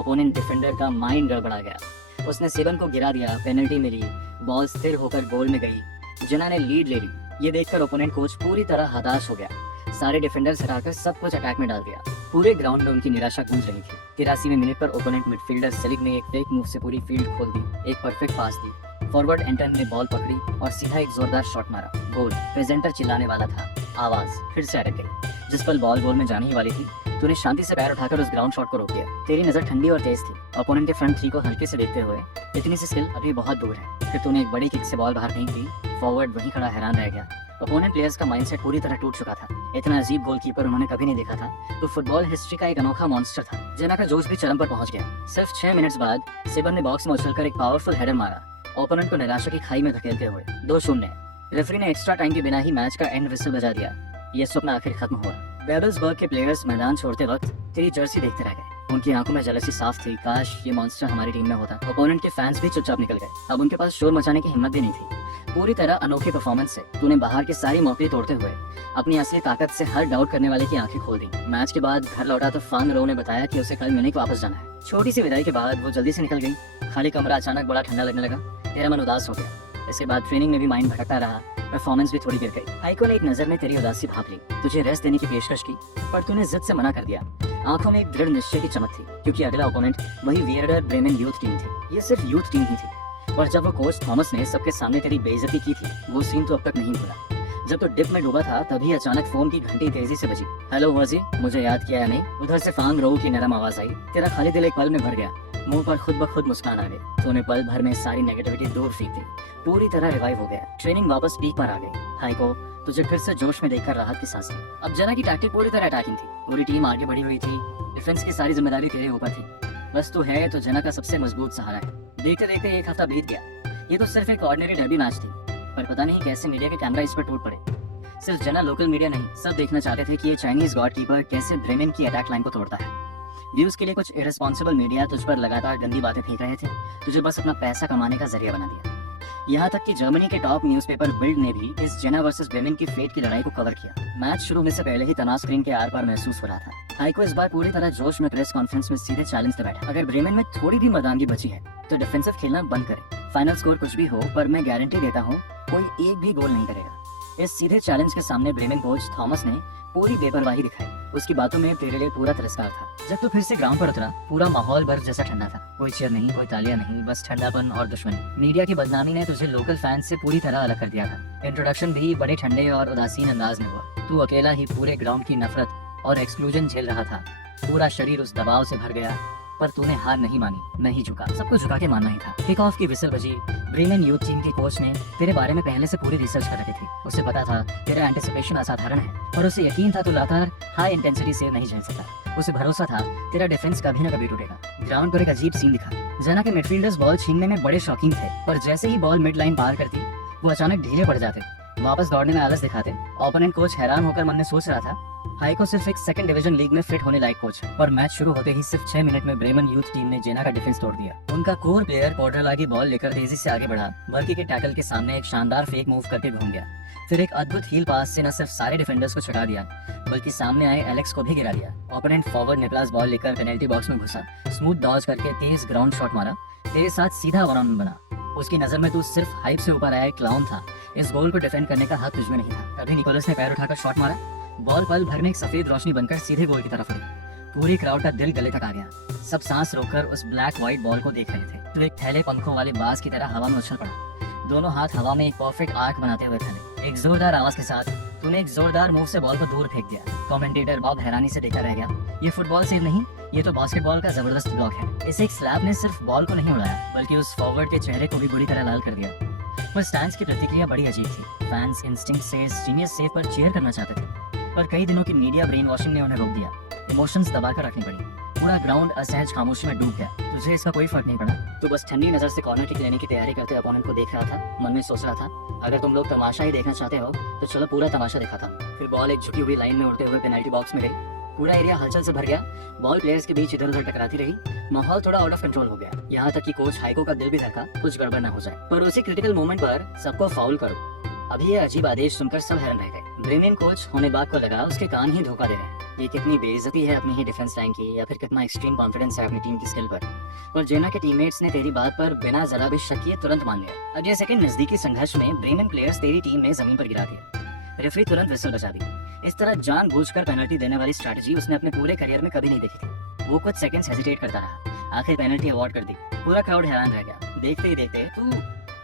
ओपोनेंट डिफेंडर का माइंड गड़बड़ा गया। उसने सेवन को गिरा दिया, पेनल्टी मिली, बॉल स्थिर होकर गोल में गई। जेना ने लीड ले ली। ये देखकर ओपोनेंट कोच पूरी तरह हताश हो गया। सारे डिफेंडर्स हटाकर सब कुछ अटैक में डाल दिया। पूरे ग्राउंड में उनकी निराशा गूंज रही थी। 83वें मिनट पर ओपोनेंट मिडफील्डर सेलिक ने एक फेक मूव से पूरी फील्ड खोल दी। एक परफेक्ट पास दी, फॉरवर्ड एंटन ने बॉल पकड़ी और सीधा एक जोरदार शॉट मारा। गोल। प्रेजेंटर चिल्लाने वाला था, आवाज फिर से अटक गई। जिस पल बॉल गोल में जाने ही वाली थी, तूने शांति से पैर उठाकर उस ग्राउंड शॉट को रोक दिया। तेरी नजर ठंडी और तेज थी। ओपोनेंट के फ्रंट 3 को हल्के से देखते हुए, इतनी सी स्किल अभी बहुत दूर है। फिर तूने एक बड़ी किक से बॉल बाहर फेंक दी। फॉरवर्ड वहीं खड़ा हैरान रह गया। ओपोनेंट प्लेयर्स का माइंडसेट पूरी तरह टूट चुका था। इतना अजीब गोलकीपर उन्होंने कभी नहीं देखा था। तो फुटबॉल हिस्ट्री का एक अनोखा मॉन्स्टर था। जेना का जोश भी चरम पर पहुंच गया। सिर्फ 6 मिनट्स बाद सिबन ने बॉक्स में उछलकर एक पावरफुल हेडर मारा, ओपोनेंट को निराशा की खाई में धकेलते हुए। 2-0। रेफरी ने एक्स्ट्रा टाइम के बिना ही मैच का एंड विसल बजा दिया। ये स्वप्न आखिर खत्म हुआ। बेबल्सबर्ग के प्लेयर्स मैदान छोड़ते वक्त तेरी जर्सी देखते रह गए। उनकी आंखों में जलसी साफ थी, काश ये मॉन्स्टर हमारी टीम में होता। ओपोनेंट के फैंस भी चुपचाप निकल गए। अब उनके पास शोर मचाने की हिम्मत भी नहीं थी। पूरी तरह अनोखी परफॉर्मेंस से तूने बाहर की सारी मौके तोड़ते हुए अपनी असली ताकत से हर डाउट करने वाले की आंखें खोल दी। मैच के बाद घर लौटा तो फांग रो ने बताया कि उसे कल म्यूनिख वापस जाना है। छोटी सी विदाई के बाद वो जल्दी से निकल गई। खाली कमरा अचानक बड़ा ठंडा लगने लगा। तेरा मन उदास हो गया। इसके बाद ट्रेनिंग में भी माइंड भटकता रहा। परफॉर्मेंस भी थोड़ी गिर गई। हाइको ने एक नजर में तेरी उदासी भाप ली, तुझे रेस्ट देने की पेशकश की, पर तूने जिद से मना कर दिया। आंखों में एक दृढ़ निश्चय की चमक थी, क्योंकि अगला ओपोनेंट वही वियर्डर ब्रेमेन यूथ टीम थी। ये सिर्फ यूथ टीम ही थी। और जब वो कोच थॉमस ने सबके सामने तेरी बेइज्जती की थी, वो सीन तो अब तक नहीं भूला। जब तो डिप में डूबा था, तभी अचानक फोन की घंटी तेजी से बजी। हेलो वर्जी, मुझे याद किया या नहीं? उधर से फांग रो की नरम आवाज आई। तेरा खाली दिल एक पल में भर गया। मुंह पर खुद ब खुद मुस्कान आ गई। तूने पल भर में सारी नेगेटिविटी दूर फेंक दी। पूरी तरह रिवाइव हो गया। ट्रेनिंग वापस पीक पर आ गई। हाइको, तुझे फिर से जोश में देखकर राहत की सांस ली। अब जना की टैक्टिक पूरी तरह अटैकिंग थी। पूरी टीम आगे बढ़ी हुई थी। डिफेंस की सारी जिम्मेदारी तेरे ऊपर थी। बस तू है तो जना का सबसे मजबूत सहारा है। देखते देखते एक हफ्ता बीत गया। ये तो सिर्फ एक ऑर्डिनरी डर्बी मैच थी, पर पता नहीं कैसे मीडिया के कैमरा इस पर टूट पड़े। सिर्फ जना, लोकल मीडिया नहीं, सब देखना चाहते थे कि ये चाइनीज गॉड कीपर कैसे ब्रेमेन की अटैक लाइन को तोड़ता है। व्यूज के लिए कुछ इररिस्पॉन्सिबल मीडिया तुझ पर लगातार गंदी बातें फेंक रहे थे। तुझे बस अपना पैसा कमाने का जरिया बना दिया। यहाँ तक कि जर्मनी के टॉप न्यूज़पेपर बिल्ड ने भी इस जेना वर्सेस ब्रेमेन की फेट की लड़ाई को कवर किया। मैच शुरू होने से पहले ही तनाव स्क्रीन के आर पार महसूस हो रहा था। हाइको इस बार पूरी तरह जोश में प्रेस कॉन्फ्रेंस में सीधे चैलेंज पे बैठा। अगर ब्रेमेन में थोड़ी भी मर्दानगी बची है तो डिफेंसिव खेलना बंद करे। फाइनल स्कोर कुछ भी हो, पर मैं गारंटी देता हूँ कोई एक भी गोल नहीं करेगा। इस सीधे चैलेंज के सामने ब्रेमेन कोच थॉमस ने पूरी बेपरवाही दिखाई। उसकी बातों में तेरे लिए पूरा तिरस्कार था। जब तू फिर से ग्राउंड पर उतरा, पूरा माहौल बर्फ जैसा ठंडा था। कोई चीयर नहीं, कोई तालियां नहीं, बस ठंडापन और दुश्मनी। मीडिया की बदनामी ने तुझे लोकल फैंस से पूरी तरह अलग कर दिया था। इंट्रोडक्शन भी बड़े ठंडे और उदासीन अंदाज में हुआ। तू अकेला ही पूरे ग्राउंड की नफरत और एक्सक्लूजन झेल रहा था। पूरा शरीर उस दबाव से भर गया, पर तूने हार नहीं मानी, नहीं झुका। सबको झुका के मानना ही था। किक ऑफ की विसल बजी। ब्रेमेन यूथ टीम के कोच ने तेरे बारे में पहले से पूरी रिसर्च कर रखी थी। उसे पता था तेरा एंटिसिपेशन असाधारण है, और उसे यकीन था तू लगातार हाई इंटेंसिटी से नहीं झेल सकता। उसे भरोसा था तेरा डिफेंस कभी न कभी टूटेगा। ग्राउंड पर एक अजीब सीन दिखा। जना के मिडफील्डर्स बॉल छीनने में बड़े शौकीन थे, पर जैसे ही बॉल मिड लाइन पार करती, वो अचानक ढीले पड़ जाते, वापस दौड़ने में आलस दिखाते। ओपोनेंट कोच हैरान होकर मन में सोच रहा था, हाइको सिर्फ एक सेकंड डिवीजन लीग में फिट होने लायक कोच है। पर मैच शुरू होते ही सिर्फ 6 मिनट में ब्रेमेन यूथ टीम ने जेना का डिफेंस तोड़ दिया। उनका कोर प्लेयर क्वाड्रेला की बॉल लेकर तेजी से आगे बढ़ा। बर्की के टैकल के सामने एक शानदार फेक मूव करके घूम गया। फिर एक अद्भुत हील पास से न सिर्फ सारे डिफेंडर्स को छुड़ा दिया, बल्कि सामने आए एलेक्स को भी गिरा दिया। ओपोनेंट फॉरवर्ड निकलास बॉल लेकर पेनल्टी बॉक्स में घुसा। स्मूथ डॉज करके तेज ग्राउंड शॉट मारा। तेरे साथ सीधा 1-on-1 बना। उसकी नजर में तू सिर्फ हाइप से ऊपर आया एक क्लाउन था। इस गोल को डिफेंड करने का हक तुझमें नहीं था। तभी निकोलस ने पैर उठाकर शॉट मारा। बॉल पल भर में एक सफेद रोशनी बनकर सीधे गोल की तरफ उड़ी। पूरी क्राउड का दिल गले तक आ गया। सब सांस रोककर उस ब्लैक व्हाइट बॉल को देख रहे थे। तो एक थैले पंखों वाले बाज की तरह हवा में उछल पड़ा। दोनों हाथ हवा में एक परफेक्ट आर्क बनाते हुए फैले। एक जोरदार आवाज के साथ तूने एक जोरदार मूव से बॉल को दूर फेंक दिया। कमेंटेटर बॉब हैरानी से देखा रह गया। ये फुटबॉल सेव नहीं, ये तो बास्केटबॉल का जबरदस्त ब्लॉक है। इसे एक स्लैब ने सिर्फ बॉल को नहीं उड़ाया, बल्कि उस फॉरवर्ड के चेहरे को भी बुरी तरह लाल कर दिया। पर स्टैंड्स की प्रतिक्रिया बड़ी अजीब थी। फैंस इंस्टिंक्ट से इस जीनियस सेव पर चीयर करना चाहते थे, पर कई दिनों की मीडिया ब्रेन वॉशिंग ने उन्हें रोक दिया। इमोशंस दबाकर रखनी पड़ी। पूरा ग्राउंड असहज खामोशी में डूब गया। तुझे इसका कोई फर्क नहीं पड़ा। तू बस ठंडी नजर से कॉर्नर किक लेने की तैयारी करते अपोनेंट को देख रहा था। मन में सोच रहा था, अगर तुम लोग तमाशा ही देखना चाहते हो तो चलो पूरा तमाशा दिखाता हूं। फिर बॉल एक झुकी हुई लाइन में उड़ते हुए पेनल्टी बॉक्स में गई। पूरा एरिया हलचल से भर गया। बॉल प्लेयर्स के बीच इधर उधर टकराती रही। माहौल थोड़ा आउट ऑफ कंट्रोल हो गया। यहाँ तक कि कोच हाइको का दिल भी धड़का, कुछ गड़बड़ न हो जाए। पर उसी क्रिटिकल मोमेंट पर सबको फाउल करो। अभी ये अजीब आदेश सुनकर सब हैरान रह गए। ब्रेमेन कोच होने बाग को लगा उसके कान ही धोखा दे रहे हैं। ये कितनी बेइज्जती है अपनी ही डिफेंस लाइन की, या फिर कितना एक्सट्रीम कॉन्फिडेंस है अपनी टीम की स्किल पर। और जेना के टीममेट्स ने तेरी बात पर बिना जरा भी शक किए तुरंत मान लिया। अगले सेकंड नजदीकी संघर्ष में ब्रेमेन प्लेयर्स तेरी टीम में जमीन पर गिरा दिए। रेफरी तुरंत विसल बजा दी। इस तरह जानबूझकर पेनल्टी देने वाली स्ट्रैटेजी उसने अपने पूरे करियर में कभी नहीं देखी थी। वो कुछ सेकंड्स हेजिटेट करता रहा, आखिर पेनल्टी अवार्ड कर दी। पूरा क्राउड हैरान रह गया। देखते ही देखते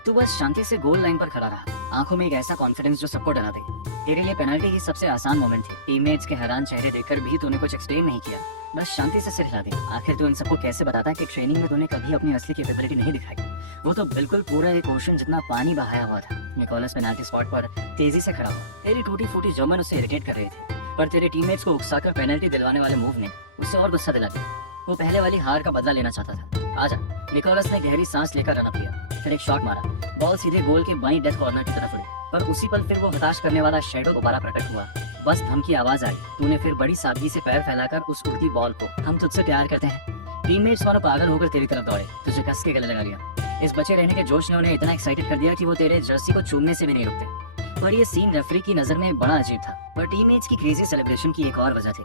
तू बस शांति से गोल लाइन पर खड़ा रहा, आंखों में एक ऐसा कॉन्फिडेंस जो सबको डरा दे। तेरे लिए पेनल्टी ही सबसे आसान मोमेंट थी। टीममेट्स के हैरान चेहरे देखकर भी तूने कुछ एक्सप्लेन नहीं किया, बस शांति से सिर हिला दी। आखिर तू इन सबको कैसे बताता कि ट्रेनिंग में तूने कभी अपनी असली कैपेबिलिटी नहीं दिखाई। वो तो बिल्कुल पूरा एक ओशन जितना पानी बहाया हुआ था। निकोलस पेनल्टी स्पॉट पर तेजी से खड़ा हुआ। तेरी टूटी फूटी जर्मन उसे इरिटेट कर रहे थे, पर तेरे टीममेट्स को उकसाकर पेनल्टी दिलवाने वाले मूव ने उसे और गुस्सा दिला दिया। वो पहले वाली हार का बदला लेना चाहता था। आजा। निकोलस ने गहरी सांस लेकर रन अप लिया, फिर एक शॉट मारा। बॉल सीधे गोल के बाईं डेथ कॉर्नर की तरफ उड़ी। पर उसी पल फिर वो हताश करने वाला शेडो दोबारा प्रकट हुआ। बस धमकी आवाज आई, तूने फिर बड़ी सादगी से पैर फैलाकर उस उड़ती बॉल को, हम तुझसे प्यार करते हैं। टीममेट्स मानो पागल होकर तेरी तरफ दौड़े, तुझे कस के गले लगा लिया। इस बचे रहने के जोश ने उन्हें इतना एक्साइटेड कर दिया कि वो तेरे जर्सी को चूमने से भी नहीं रुकते। पर ये सीन रेफरी की नजर में बड़ा अजीब था, पर टीममेट्स की क्रेजी सेलिब्रेशन की एक और वजह थी।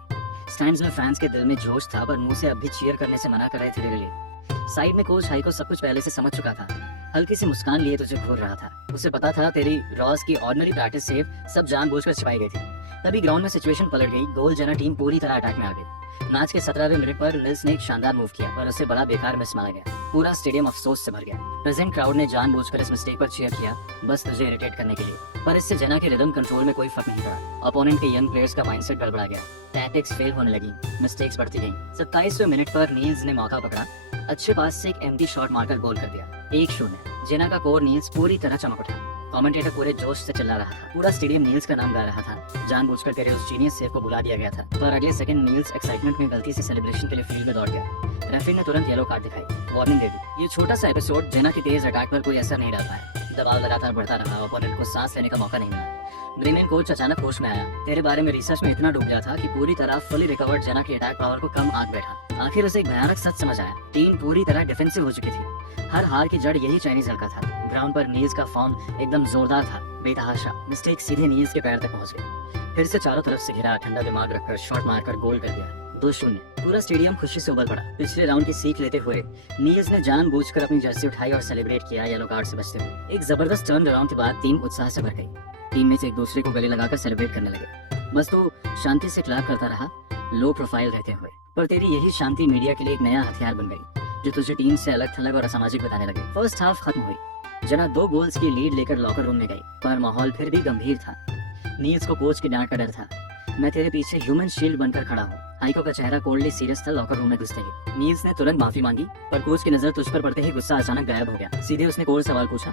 स्टैंड्स में फैंस के दिल में जोश था, पर मुंह से अब भी चीयर करने से मना कर रहे थे तेरे लिए। साइड में कोच हाई को सब कुछ पहले से समझ चुका था, हल्की सी मुस्कान लिए तुझे घूर रहा था। उसे पता था तेरी रॉस की ऑर्डिनरी प्रैक्टिस सेव सब जानबूझकर छिपाई गई थी। तभी ग्राउंड में सिचुएशन पलट गई, गोल जना टीम पूरी तरह अटैक में आ गई। मैच के 17वें मिनट पर मिल्स ने एक शानदार मूव किया, पर उसे बड़ा बेकार मिस माना गया। पूरा स्टेडियम अफसोस से भर गया। प्रेजेंट क्राउड ने जानबूझकर इस मिस्टेक पर चीयर किया, बस तुझे इरिटेट करने के लिए। पर इससे जना के रिदम कंट्रोल में कोई फर्क नहीं पड़ा। अपोनेंट के यंग प्लेयर्स का माइंडसेट गड़बड़ा गया, टैक्टिक्स फेल होने लगी, मिस्टेक्स बढ़ती गईं। 27वें मिनट पर नील्स ने मौका पकड़ा, अच्छे पास से एक एम्प्टी शॉट मारकर गोल कर दिया। 1-0। जेना का कोर नील्स पूरी तरह चमक उठा। कमेंटेटर पूरे जोश से चिल्ला रहा था, पूरा स्टेडियम नील्स का नाम गा रहा था। जानबूझकर तेरे उस जीनियस सेव को बुला दिया गया था, पर अगले सेकंड नील्स एक्साइटमेंट में गलती से सेलिब्रेशन के लिए फील्ड में दौड़ गया। रेफरी ने तुरंत येलो कार्ड दिखाई, वार्निंग दे दी। ये छोटा सा एपिसोड जेना की तेज अटैक पर कोई असर नहीं डाल पाया। दबाव लगातार बढ़ता रहा, ओपोनेंट को सांस लेने का मौका नहीं मिला। ब्रेमेन कोच अचानक होश में आया, तेरे बारे में रिसर्च में इतना डूब गया था कि पूरी तरह फुली रिकवर्ड जेना की अटैक पावर को कम आंक बैठा। आखिर उसे एक भयानक सच समझ आया, टीम पूरी तरह डिफेंसिव हो चुकी थी। हर हार की जड़ यही चाइनीज लड़का था। ग्राउंड पर नील्स का फॉर्म एकदम जोरदार था, बेतहाशा। मिस्टेक सीधे नील्स के पैर तक पहुंच गई। फिर से चारों तरफ से घिरा, ठंडा दिमाग रखकर शॉट मारकर गोल कर दिया। 2-0। पूरा स्टेडियम खुशी से उबल पड़ा। पिछले राउंड की सीख लेते हुए नील्स ने जानबूझकर अपनी जर्सी उठाई और सेलिब्रेट किया येलो कार्ड से बचते हुए। एक जबरदस्त टर्न अराउंड के बाद टीम उत्साह से भर गई। टीम में से एक दूसरे को गले लगाकर सेलिब्रेट करने लगे। बस तो शांति से क्लैप करता रहा, लो प्रोफाइल रहते हुए। पर तेरी यही शांति मीडिया के लिए एक नया हथियार बन गई, जो तुझे टीम से अलग थलग और असामाजिक बताने लगे। फर्स्ट हाफ खत्म हुई, जना 2 गोल्स की लीड लेकर लॉकर रूम में गई, पर माहौल फिर भी गंभीर था। नील्स को कोच की डांट का डर था। मैं तेरे पीछे ह्यूमन शील्ड बनकर खड़ा हूँ। हाइको का चेहरा कोल्डली सीरियस था लॉकर रूम में घुसते ही। नील्स ने तुरंत माफी मांगी, पर कोच की नजर तुझ पर पड़ते ही गुस्सा अचानक गायब हो गया। सीधे उसने कोल्ड सवाल पूछा,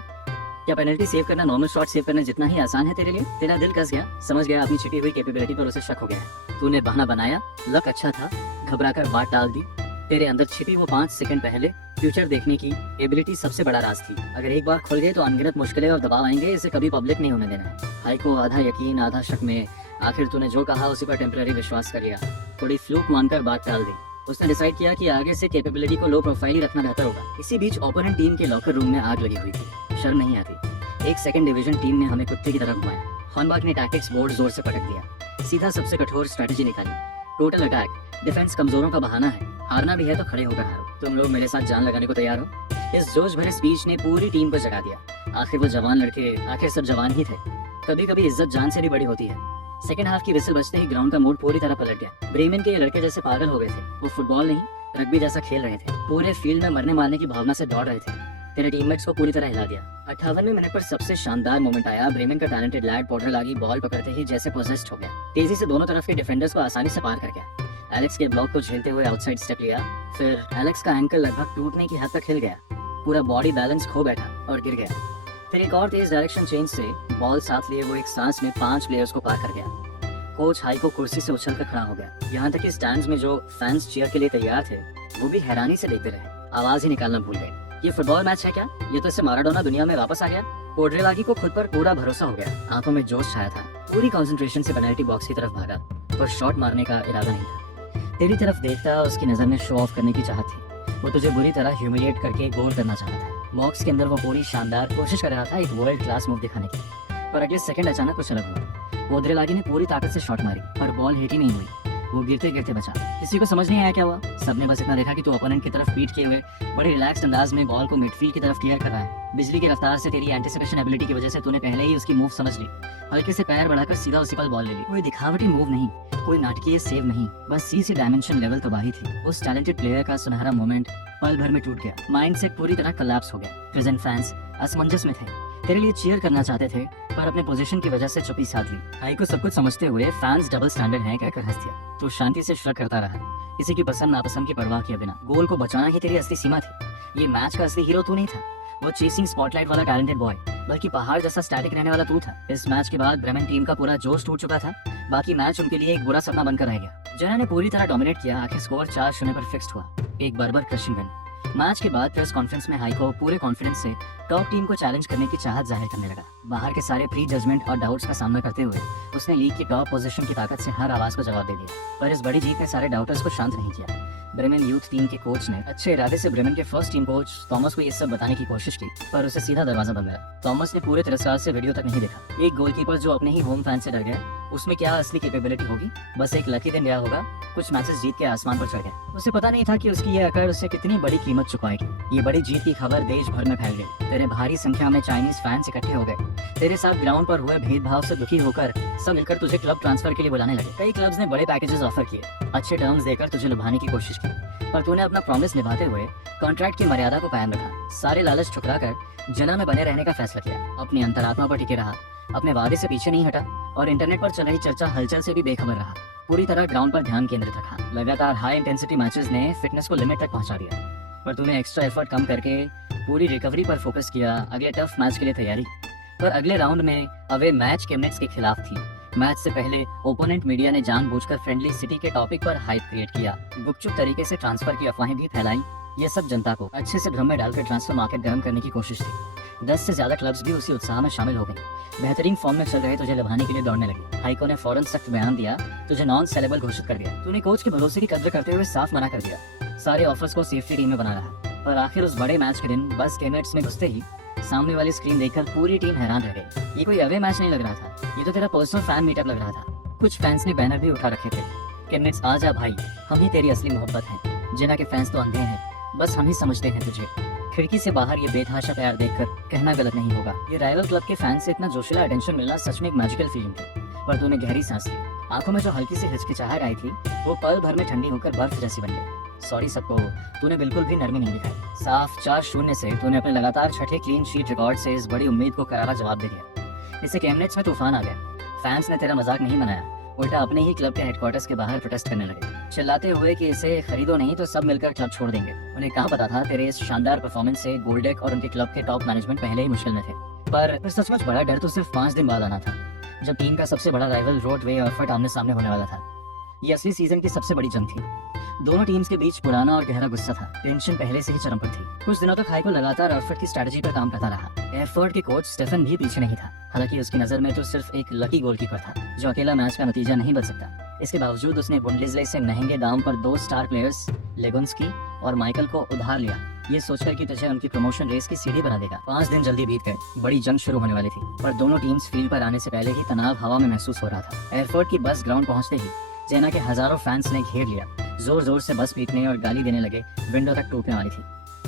क्या पेनल्टी सेव करना नॉर्मल शॉट सेव करने जितना ही आसान है तेरे लिए? तेरा दिल कस गया, समझ गया अपनी छिपी हुई कैपेबिलिटी पर उसे शक हो गया है। तूने बहाना बनाया, लक अच्छा था, घबराकर बात टाल दी। तेरे अंदर छिपी वो 5 सेकंड पहले फ्यूचर देखने की एबिलिटी सबसे बड़ा राज थी। अगर एक बार खुल गए तो अनगिनत मुश्किलें और दबाव आएंगे, इसे कभी पब्लिक नहीं होने देना है। हाइको आधा यकीन आधा शक में, आखिर तूने जो कहा उसी पर टेम्पररी विश्वास कर लिया, थोड़ी फ्लूक मानकर बात टाल दी। उसने डिसाइड किया कि आगे से कैपेबिलिटी को लो प्रोफाइल ही रखना बेहतर होगा। इसी बीच ओपोनेंट टीम के लॉकर रूम में आग लगी हुई थी। शर्म नहीं आती, एक सेकंड डिवीजन टीम ने हमें कुत्ते की तरह घुमाया। हॉर्नबाक ने टैक्टिक्स बोर्ड जोर से पटक दिया, सीधा सबसे कठोर स्ट्रेटेजी निकाली। टोटल अटैक, डिफेंस कमजोरों का बहाना है, हारना भी है तो खड़े होकर हारो। तुम लोग मेरे साथ जान लगाने को तैयार हो? इस जोश भरे स्पीच ने पूरी टीम को जगा दिया। आखिर वो जवान लड़के, आखिर सब जवान ही थे। कभी कभी इज्जत जान से भी बड़ी होती है। सेकंड हाफ की विसल बजते ही ग्राउंड का मूड पूरी तरह पलट गया। ब्रेमेन के ये लड़के जैसे पागल हो गए थे। वो फुटबॉल नहीं, रग्बी जैसा खेल रहे थे। पूरे फील्ड में मरने मारने की भावना से दौड़ रहे थे। तेरे टीममेट्स को पूरी तरह हिला दिया। 58वें मिनट पर सबसे शानदार मोमेंट आया। ब्रेमेन का टैलेंटेड लैड पॉटर लागी बॉल पकड़ते ही जैसे पोजेस्ड हो गया। तेजी से दोनों तरफ के डिफेंडर्स को आसानी से पार कर गया। एलेक्स के ब्लॉक को झेलते हुए आउटसाइड स्टेप लिया। फिर एलेक्स का एंकल लगभग टूटने की हद तक हिल गया। पूरा बॉडी बैलेंस खो बैठा और गिर गया। फिर एक और तेज डायरेक्शन चेंज से बॉल साथ लिए वो एक सांस में 5 प्लेयर्स को पार कर गया। कोच हाइको कुर्सी से उछलकर खड़ा हो गया। यहाँ तक कि स्टैंड्स में जो फैंस चीयर के लिए तैयार थे वो भी हैरानी से देखते रहे, आवाज ही निकालना भूल गए। ये फुटबॉल मैच है क्या? ये तो इससे माराडोना दुनिया में वापस आ गया। कोड्रेलागी को खुद पर पूरा भरोसा हो गया। आंखों में जोश छाया था। पूरी कंसंट्रेशन से पेनल्टी बॉक्स की तरफ भागा, पर शॉट मारने का इरादा नहीं था। तेरी तरफ देखता, उसकी नजर में शो ऑफ करने की चाहत थी। वो तुझे बुरी तरह ह्यूमिलिएट करके गोल करना चाहता था। बॉक्स के अंदर वो पूरी शानदार कोशिश कर रहा था एक वर्ल्ड क्लास मूव दिखाने की, पर अगले सेकंड अचानक कुछ अलग हुआ। कोड्रेलागी ने पूरी ताकत से शॉट मारी, पर बॉल हिट ही नहीं हुई। वो गिरते गिरते बचा। किसी को समझ नहीं आया क्या हुआ। सबने बस इतना देखा कि तू ओपोनेंट की तरफ पीट किए हुए बड़े रिलैक्स्ड अंदाज में बॉल को मिडफील्ड की तरफ क्लियर कर रहा है। बिजली की रफ्तार से तेरी एंटिसिपेशन एबिलिटी की वजह से तूने पहले ही उसकी मूव समझ ली। हल्के से पैर बढ़ाकर सीधा उसी पल बॉल ले ली। कोई दिखावटी मूव नहीं, कोई नाटकीय सेव नहीं, बस सी डायमेंशन लेवल तबाही थी। उस टैलेंटेड प्लेयर का सुनहरा मोमेंट पल भर में टूट गया। माइंडसेट पूरी तरह कोलैप्स हो गया। प्रेजेंट फैंस असमंजस में थे। तेरे लिए चीयर करना चाहते थे, पर अपने पोजीशन की वजह से चुप्पी साध ली। हाइको सब कुछ समझते हुए फैंस डबल स्टैंडर्ड हैं कहकर हंस दिया। तो शांति से श्रग करता रहा, किसी की पसंद नापसंद की परवाह किए बिना। गोल को बचाना ही तेरी असली सीमा थी। ये मैच का असली हीरो तू नहीं था, वो चेसिंग स्पॉटलाइट वाला टैलेंटेड बॉय, बल्कि पहाड़ जैसा स्टैटिक रहने वाला तू था। इस मैच के बाद ब्रेमेन टीम का पूरा जोश टूट चुका था। बाकी मैच उनके लिए एक बुरा सपना बनकर रह गया। जना ने पूरी तरह डोमिनेट किया। आखिर स्कोर 4-0 पर फिक्स्ड हुआ। एक बर्बर क्रशिंग विन। मैच के बाद प्रेस कॉन्फ्रेंस में हाइको पूरे कॉन्फिडेंस से टॉप टीम को चैलेंज करने की चाहत जाहिर करने लगा। बाहर के सारे प्री जजमेंट और डाउट्स का सामना करते हुए उसने लीग की टॉप पोजीशन की ताकत से हर आवाज को जवाब दे दिया। पर इस बड़ी जीत ने सारे डाउटर्स को शांत नहीं किया। ब्रेमेन यूथ टीम के कोच ने अच्छे इरादे से ब्रेमेन के फर्स्ट टीम कोच थॉमस को ये सब बताने की कोशिश की, पर उसे सीधा दरवाजा बंद मिला। थॉमस ने पूरे तिरस्कार से वीडियो तक नहीं देखा। एक गोलकीपर जो अपने ही होम फैन से डर गया, उसमें क्या असली कैपेबिलिटी होगी? बस एक लकी दिन गया होगा, कुछ मैचेस जीत के आसमान पर चढ़ गया। उसे पता नहीं था कि उसकी ये अकड़ उससे कितनी बड़ी कीमत चुकाएगी। ये बड़ी जीत की खबर देश भर में फैल गई। तेरे भारी संख्या में चाइनीज फैंस इकट्ठे हो गए। तेरे साथ ग्राउंड पर हुए भेदभाव से दुखी होकर सब मिलकर तुझे क्लब ट्रांसफर के लिए बुलाने लगे। कई क्लब्स ने बड़े पैकेजेस ऑफर किए, अच्छे टर्म्स देकर तुझे लुभाने की कोशिश की, पर तूने अपना प्रॉमिस निभाते हुए कॉन्ट्रैक्ट की मर्यादा को कायम रखा। सारे लालच ठुकराकर जना में बने रहने का फैसला किया। अपनी अंतरात्मा पर टिके रहा, अपने वादे से पीछे नहीं हटा और इंटरनेट पर चल रही चर्चा हलचल से भी बेखबर रहा। पूरी तरह ग्राउंड पर ध्यान केंद्रित रखा। लगातार हाई इंटेंसिटी मैचेस ने फिटनेस को लिमिट तक पहुंचा दिया, पर तूने एक्स्ट्रा एफर्ट कम करके पूरी रिकवरी पर फोकस किया। अगले टफ मैच के लिए तैयारी, पर अगले राउंड में अवे मैच केमनेट्स के खिलाफ थी। मैच से पहले ओपोनेंट मीडिया ने जानबूझकर फ्रेंडली सिटी के टॉपिक पर हाइप क्रिएट किया, गुपचुप तरीके से ट्रांसफर की अफवाहें भी फैलाई। ये सब जनता को अच्छे से भ्रम में डालकर ट्रांसफर मार्केट गर्म करने की कोशिश थी। 10 से ज्यादा क्लब्स भी उसी उत्साह में शामिल हो गए। बेहतरीन फॉर्म में चल रहे तुझे लुभाने के लिए दौड़ने लगे। हाइको ने फौरन सख्त बयान दिया, तुझे नॉन सेलेबल घोषित कर दिया। तूने कोच के भरोसे की कद्र करते हुए साफ मना कर दिया। सारे ऑफर्स को सेफ्टी टीम में बना रहा, पर आखिर उस बड़े मैच के दिन बस केमेट्स में घुसते ही सामने वाली स्क्रीन देखकर पूरी टीम हैरान रह गई। ये कोई अवे मैच नहीं लग रहा था, ये तो तेरा पर्सनल फैन मीटअप लग रहा था। कुछ फैंस ने बैनर भी उठा रखे थे, केमेट्स आ जा भाई, हम ही तेरी असली मोहब्बत हैं। जिना के फैंस तो अंधे हैं, बस हम ही समझते हैं तुझे। खिड़की से बाहर ये बेतहाशा प्यार देखकर कहना गलत नहीं होगा। ये राइवल क्लब के फैंस से इतना जोशीला अटेंशन मिलना सच में एक मैजिकल फीलिंग थी। पर तूने गहरी सांस ली। आंखों में जो हल्की सी हिचकिचाहट आई थी, वो पल भर में ठंडी होकर बर्फ जैसी बन गई। सॉरी सबको, तूने बिल्कुल भी नरमी नहीं दिखाई। साफ 4-0 से तूने अपने लगातार छठे क्लीन शीट रिकॉर्ड से इस बड़ी उम्मीद को करारा जवाब दे दिया। इससे केमनेट्स में तूफान आ गया। फैंस ने तेरा मजाक नहीं बनाया, उल्टा अपने ही क्लब के हेडक्वार्टर्स के बाहर प्रोटेस्ट करने लगे, चिल्लाते हुए कि इसे खरीदो नहीं तो सब मिलकर क्लब छोड़ देंगे। उन्हें कहा पता था तेरे इस शानदार परफॉर्मेंस से गोल्डेक और उनके क्लब के टॉप मैनेजमेंट पहले ही मुश्किल में थे। पर सचमुच बड़ा डर तो सिर्फ 5 दिन बाद आना था, जब टीम का सबसे बड़ा राइवल रोडवे और फट आमने सामने होने वाला था। ये असली सीजन की सबसे बड़ी जंग थी। दोनों टीम्स के बीच पुराना और गहरा गुस्सा था। टेंशन पहले से ही चरम पर थी। कुछ दिनों तक हाइको लगातार एयरफोर्ड की स्ट्रेटजी पर काम करता रहा। एयरफोर्ड के कोच स्टेफन भी पीछे नहीं था। हालांकि उसकी नजर में तो सिर्फ एक लकी गोलकीपर था, जो अकेला मैच का नतीजा नहीं बदल सकता। इसके बावजूद उसने बुंडेसलीगा से महंगे दाम पर 2 स्टार प्लेयर्स लेगुंस्की और माइकल को उधार लिया, ये सोचकर कि तुझे उनकी प्रमोशन रेस की सीढ़ी बना देगा। 5 दिन जल्दी बीत गए। बड़ी जंग शुरू होने वाली थी, पर दोनों टीम्स फील्ड पर आने से पहले ही तनाव हवा में महसूस हो रहा था। एयरफोर्ड की बस ग्राउंड पहुंचते ही जेना के हजारों फैंस ने घेर लिया। जोर जोर से बस पीटने और गाली देने लगे, विंडो तक टूटने वाली थी।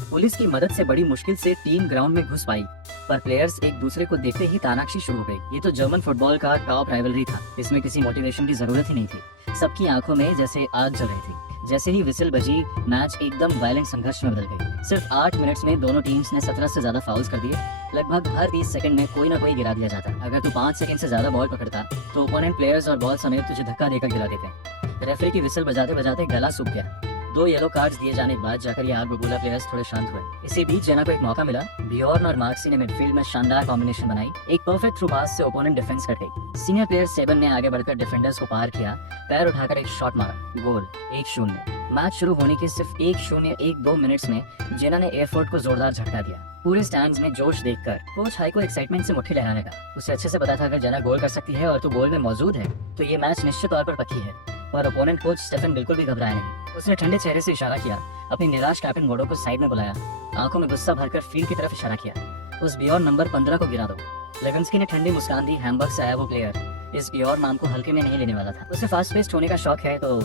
पुलिस की मदद से बड़ी मुश्किल से टीम ग्राउंड में घुस पाई, पर प्लेयर्स एक दूसरे को देखते ही तानाक्षी शुरू हो गई। ये तो जर्मन फुटबॉल का टॉप राइवलरी था, इसमें किसी मोटिवेशन की जरूरत ही नहीं थी। सबकी आंखों में जैसे आग जल रही थी। जैसे ही विसिल बजी, मैच एकदम वायलेंट संघर्ष में बदल गई। सिर्फ 8 मिनट्स में दोनों टीम्स ने 17 से ज्यादा फाउल्स कर दिए। लगभग हर 30 सेकंड में कोई ना कोई गिरा दिया जाता। अगर तू 5 सेकंड से ज्यादा बॉल पकड़ता तो ओपोनेंट प्लेयर्स और बॉल समेत तुझे धक्का देकर गिरा देते। रेफरी की विसिल बजाते बजाते गला सूख गया। 2 येलो कार्ड्स दिए जाने के बाद जाकर ये आग बबूला प्लेयर्स थोड़े शांत हुए। इसी बीच जेना को एक मौका मिला। बियॉर्न और मार्क्सी ने मिडफील्ड में शानदार कॉम्बिनेशन बनाई। एक परफेक्ट थ्रू पास से ओपोनेंट डिफेंस कर गई। सीनियर प्लेयर सेबन ने आगे बढ़कर डिफेंडर्स को पार किया, पैर उठाकर एक शॉट मारा, गोल। 1-0। मैच शुरू होने के सिर्फ 1-0-1-2 मिनट्स में जेना ने एयरफोर्ड को जोरदार झटका दिया। पूरे स्टैंड्स में जोश देखकर कोच हाइको एक्साइटमेंट से मुट्ठी लहराने लगा। उसे अच्छे से पता था अगर जेना गोल कर सकती है और तू गोल में मौजूद है तो ये मैच निश्चित तौर पर पक्की है। पर ओपोनेंट कोच स्टेफन बिल्कुल भी घबराया नहीं। उसने ठंडे चेहरे से इशारा किया, अपनी निराश कैप्टन गोडो को साइड में बुलाया, आंखों में गुस्सा भरकर फील्ड की तरफ इशारा किया। उस बियॉर्न नंबर 15 को गिरा दो। लेगुंस्की ने ठंडी मुस्कान दी। हैम्बर्ग से आया वो प्लेयर इस बियॉर्न नाम को हल्के में नहीं लेने वाला था। उसे फास्ट पेस्ड होने का शौक है, तो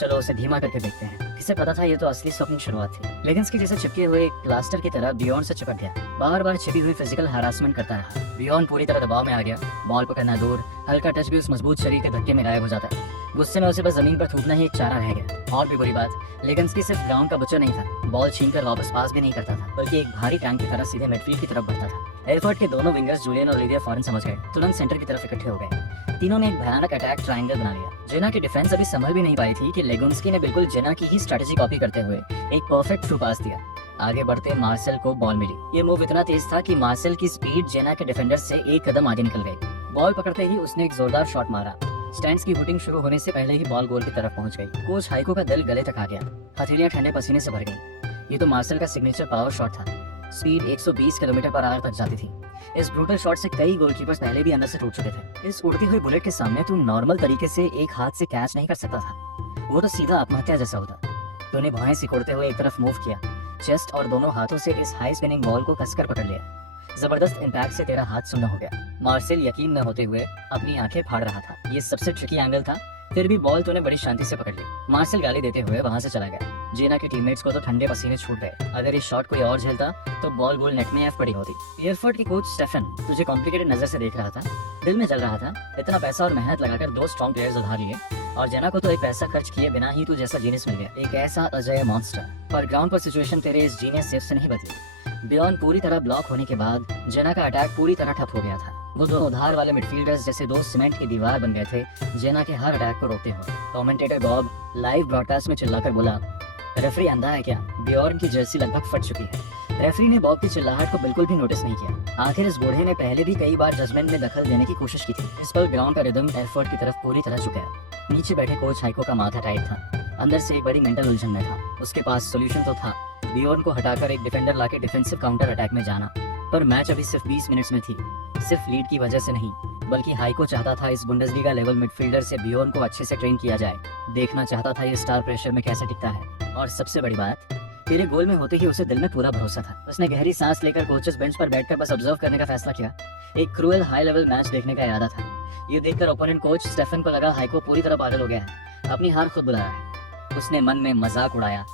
चलो उसे धीमा करके देखते हैं। किसे पता था ये तो असली स्वप्न शुरुआत थी। लेगुंस्की जैसे चिपके हुए प्लास्टर की तरह बियॉर्न से चिपक गया। बार बार छिपी हुई फिजिकल हरासमेंट करता रहा। बियॉर्न पूरी तरह दबाव में आ गया। बॉल पकड़ना दूर, हल्का टच भी उस मजबूत शरीर के धक्के में गायब हो जाता है। गुस्से में उसे बस जमीन पर थूकना ही एक चारा रह गया। और भी बुरी बात, लेगुंस्की सिर्फ ग्राउंड का बच्चा नहीं था, बॉल छीनकर वापस पास भी नहीं करता था, बल्कि एक भारी टैंक की तरह सीधे मिडफील्ड की तरफ बढ़ता था। एयरफोर्ड के दोनों विंगर्स जूलियन और लिविया फौरन समझ गए, तुरंत सेंटर की तरफ इकट्ठे हो गए। तीनों ने एक भयानक अटैक ट्रायंगल बना लिया। जेना की डिफेंस अभी संभल भी नहीं पाई थी कि लेगुंस्की ने बिल्कुल जेना की ही स्ट्रेटजी कॉपी करते हुए एक परफेक्ट थ्रू पास दिया। आगे बढ़ते मार्सेल को बॉल मिली। ये मूव इतना तेज था कि मार्सेल की स्पीड जेना के डिफेंडर से एक कदम आगे निकल गई। बॉल पकड़ते ही उसने एक जोरदार शॉट मारा। स्टैंड्स की हुटिंग शुरू होने से पहले ही बॉल गोल की तरफ पहुंच गई। कोच हाइको का दिल गले तक आ गया। हथेलियां ठंडे पसीने से भर गईं। ये तो मार्सेल का सिग्नेचर पावर शॉट था। स्पीड 120 किलोमीटर पर आवर तक जाती थी। इस ब्रूटल शॉट से कई गोलकीपर्स पहले भी अंदर से टूट चुके थे। इस उड़ती हुई बुलेट के सामने तू नॉर्मल तरीके से एक हाथ से कैच नहीं कर सकता था, वो तो सीधा आत्महत्या जैसा होता। तूने भौहें सिकोड़ते हुए एक तरफ मूव किया, चेस्ट और दोनों हाथों से इस हाई स्पिनिंग बॉल को कसकर पकड़ लिया। जबरदस्त इम्पैक्ट से तेरा हाथ सुन्न हो गया। मार्सेल यकीन न होते हुए अपनी आंखें फाड़ रहा था। ये सबसे ट्रिकी एंगल था, फिर भी बॉल तूने बड़ी शांति से पकड़ ली। मार्सेल गाली देते हुए वहां से चला गया। जीना के टीममेट्स को तो ठंडे पसीने छूट गए। अगर ये शॉट कोई और झेलता तो बॉल गोल नेट में एफ पड़ी होती। एयरफोर्ट के कोच स्टेफन तुझे कॉम्प्लिकेटेड नजर से देख रहा था, दिल में जल रहा था। इतना पैसा और मेहनत लगाकर 2 स्ट्रॉन्ग प्लेयर्स उधार लिए और जेना को तो एक पैसा खर्च किए बिना ही तू जैसा जीनियस मिल गया, एक ऐसा अजय मॉन्स्टर। पर ग्राउंड पर सिचुएशन तेरे इस जीनियस सेफ से नहीं बदली। बियॉन्ड पूरी तरह ब्लॉक होने के बाद जेना का अटैक पूरी तरह ठप हो गया था। वो दो उधार वाले मिडफील्डर्स जैसे 2 सीमेंट की दीवार बन गए थे जेना के हर अटैक को रोकते हुए। कमेंटेटर बॉब लाइव ब्रॉडकास्ट में चिल्लाकर बोला, रेफरी अंधा है क्या? बियॉर्न की जर्सी लगभग फट चुकी है। रेफरी ने बॉब की चिल्लाहट को बिल्कुल भी नोटिस नहीं किया। आखिर इस बूढ़े ने पहले भी कई बार जजमेंट में दखल देने की कोशिश की थी। इस पर ग्राउंड का रिदम एयरफोर्ट की तरफ पूरी तरह झुका। नीचे बैठे कोच हाइको का माथा टाइट था, अंदर से एक बड़ी मेंटल उलझन में था। उसके पास सोल्यूशन तो था, बियॉर्न को हटाकर एक डिफेंडर लाके डिफेंसिव काउंटर अटैक में जाना। पर मैच अभी सिर्फ 20 मिनट्स में थी, सिर्फ लीड की वजह से नहीं, बल्कि हाइको चाहता था इस बुंडेसलीगा लेवल मिडफील्डर से बियॉर्न को अच्छे से ट्रेन किया जाए। देखना चाहता था ये स्टार प्रेशर में कैसे टिकता है। और सबसे बड़ी बात, तेरे गोल में होते ही उसे दिल में पूरा भरोसा था। उसने गहरी सांस लेकर कोचेस बेंच पर बैठकर बस ऑब्जर्व करने का फैसला किया। एक क्रूएल हाई लेवल मैच देखने का इरादा था। ये देखकर ओपोनेंट कोच स्टेफन को लगा हाइको पूरी तरह पागल हो गया है, अपनी हार खुद बुला रहा है। उसने मन में मजाक उड़ाया,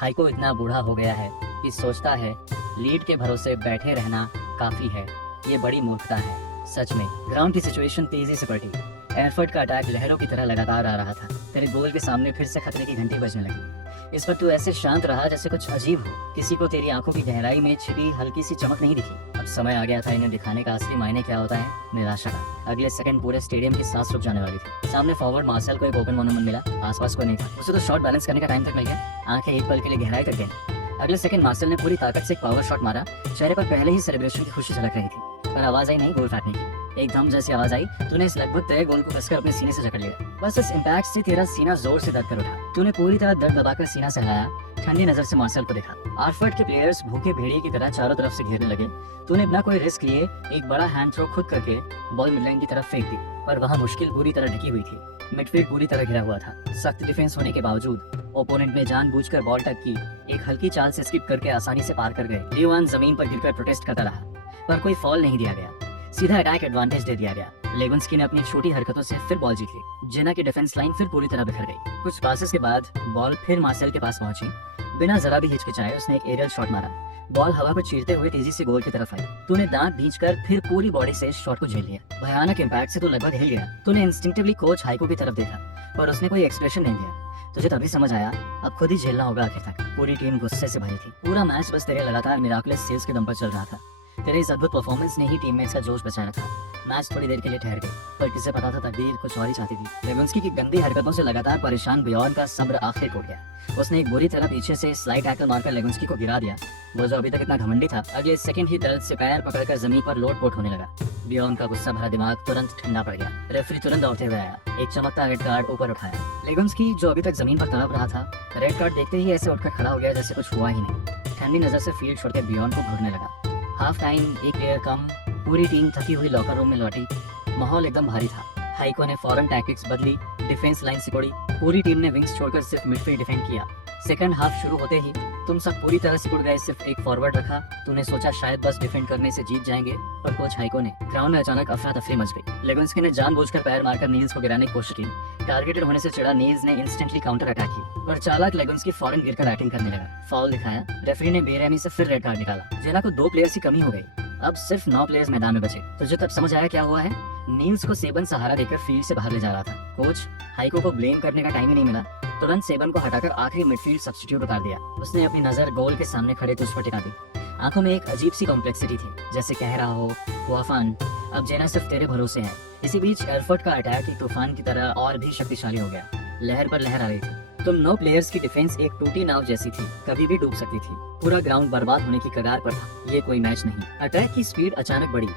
हाइको इतना बूढ़ा हो गया है कि सोचता है लीड के भरोसे बैठे रहना काफी है। ये बड़ी मूर्खता है सच में। ग्राउंड की सिचुएशन तेजी से पलटी। एयरफोर्ट का अटैक लहरों की तरह लगातार आ रहा था। तेरे गोल के सामने फिर से खतरे की घंटी बजने लगी। इस पर तू ऐसे शांत रहा जैसे कुछ अजीब हो। किसी को तेरी आंखों की गहराई में छिपी हल्की सी चमक नहीं दिखी। अब समय आ गया था इन्हें दिखाने का असली मायने क्या होता है, निराशा का। अगले सेकंड पूरे स्टेडियम की सांस रुक जाने वाली थी। सामने फॉरवर्ड मार्सेल को एक ओपन मोमेंट मिला, आसपास कोई नहीं था। उसे तो शॉट बैलेंस करने का टाइम तक मिल गया। आंखें एक पल के लिए गहराई तक गई। अगले सेकंड मार्सेल ने पूरी ताकत से एक पावर शॉट मारा। चेहरे पर पहले ही सेलिब्रेशन की खुशी झलक रही थी, पर आवाज आई नहीं गोल फेंकने की। एक धम जैसी आवाज आई, तूने इस लगभग तय गोल को कसकर अपने सीने से जकड़ लिया। बस इस इम्पैक्ट से तेरा सीना जोर से दर्द कर उठा। तूने पूरी तरह दर्द दबाकर सीना सहलाया, ठंडी नजर से मार्सेल को देखा। आर्फर्ड के प्लेयर्स भूखे भेड़िए की तरह चारों तरफ से घेरने लगे। तूने बिना कोई रिस्क लिए एक बड़ा हैंड थ्रो खुद करके बॉल मिडलाइन की तरफ फेंक दी, पर वहाँ मुश्किल पूरी तरह ढकी हुई थी। मिडफील्ड पूरी तरह घिरा हुआ था। सख्त डिफेंस होने के बावजूद ओपोनेंट ने जानबूझकर बॉल टच की, एक हल्की चाल से स्किप करके आसानी से पार कर गए। लियोन जमीन पर गिरकर प्रोटेस्ट करता रहा, पर कोई फॉल नहीं दिया गया। सीधा अटैक एडवांटेज दे दिया गया। लेवेंस्की ने अपनी छोटी हरकतों से फिर बॉल जीत ली। जेना की डिफेंस लाइन फिर पूरी तरह बिखर गई। कुछ पासेस के बाद बॉल फिर मार्सेल के पास पहुंची। बिना जरा भी हिचकिचाए उसने एक एरियल शॉट मारा। बॉल हवा पर चीरते हुए तेजी से गोल की तरफ आई। तूने दांत भींचकर फिर पूरी बॉडी से शॉट को झेल लिया। भयानक इम्पैक्ट से तू लगभग हिल गया। तूने इंस्टिंक्टिवली कोच हाइको की तरफ देखा, पर उसने कोई एक्सप्रेशन नहीं दिया। तुझे तभी समझ आया अब खुद ही झेलना होगा आखिर तक। पूरी टीम गुस्से से भरी थी। पूरा मैच बस तेरे लगातार मिराकुलस सेल्स के दम पर चल रहा था। तेरे इस अद्भुत परफॉर्मेंस ने ही टीममेट्स का जोश बचाया रखा। मैच थोड़ी देर के लिए ठहर गई, पर किसे पता था तकदीर कुछ और ही चाहती थी। लेवेंस्की की गंदी हरकतों से लगातार परेशान बियॉर्न का सब्र आखिर टूट गया। उसने एक बुरी तरह पीछे से स्लाइड टैकल मारकर लेवेंस्की को गिरा दिया। वो जो अभी तक इतना घमंडी था, अगले सेकंड ही दर्द से पैर पकड़कर जमीन पर लोट-पोट होने लगा। बियॉर्न का गुस्सा भरा दिमाग तुरंत ठंडा पड़ गया। रेफरी तुरंत दौड़ते हुए आया, एक चमकता रेड कार्ड ऊपर उठाया। लेवेंस्की जो अभी तक जमीन पर तड़प रहा था, रेड कार्ड देखते ही ऐसे उठकर खड़ा हो गया जैसे कुछ हुआ ही नहीं। ठंडी नजर से फील्ड छोड़कर बियॉर्न को घूरने लगा। हाफ टाइम, एक प्लेयर कम, पूरी टीम थकी हुई लॉकर रूम में लौटी। माहौल एकदम भारी था। हाइको ने फौरन टैक्टिक्स बदली, डिफेंस लाइन सिकोड़ी। पूरी टीम ने विंग्स छोड़कर सिर्फ मिडफील्ड डिफेंड किया। सेकंड हाफ शुरू होते ही तुम सब पूरी तरह सिकुड़ गए। सिर्फ एक फॉरवर्ड रखा। तूने सोचा शायद बस डिफेंड करने से जीत जाएंगे, पर कोच हाइको ने। ग्राउंड में अचानक अफरा तफरी मच गई। लेवेंस्की ने जानबूझकर पैर मारकर नील्स को गिराने की कोशिश की। टारगेटेड होने से चिढ़ा नील्स ने इंस्टेंटली काउंटर अटैक की, पर चालाक लेवेंस्की फौरन गिरकर बैटिंग करने लगा। फाउल दिखाया। रेफरी ने बेरहमी से फिर रेड कार्ड निकाला। जेना को 2 प्लेयर्स की कमी हो गई। अब सिर्फ 9 प्लेयर्स मैदान में बचे। तुझे तब समझ आया क्या हुआ है? नील्स को सेबन सहारा देकर फील्ड से बाहर ले जा रहा था। कोच हाइको को ब्लेम करने का टाइम ही नहीं मिला। तुरंत सेबन को हटाकर आखिरी मिडफील्ड सब्स्टिट्यूट उतार दिया। उसने अपनी नजर गोल के सामने खड़े तुझ पर टिका दी। आंखों में एक अजीब सी कॉम्प्लेक्सिटी थी, जैसे कह रहा हो, हुआफान, अब जेना सिर्फ तेरे भरोसे है। इसी बीच एयरफोर्ट का अटैक एक तूफान की तरह और भी शक्तिशाली हो गया। लहर पर लहर आ रही थी। तुम 9 प्लेयर्स की डिफेंस एक टूटी नाव जैसी थी, कभी भी डूब सकती थी। पूरा ग्राउंड बर्बाद होने की कगार पर था। ये कोई मैच नहीं। अटैक की स्पीड अचानक बढ़ी।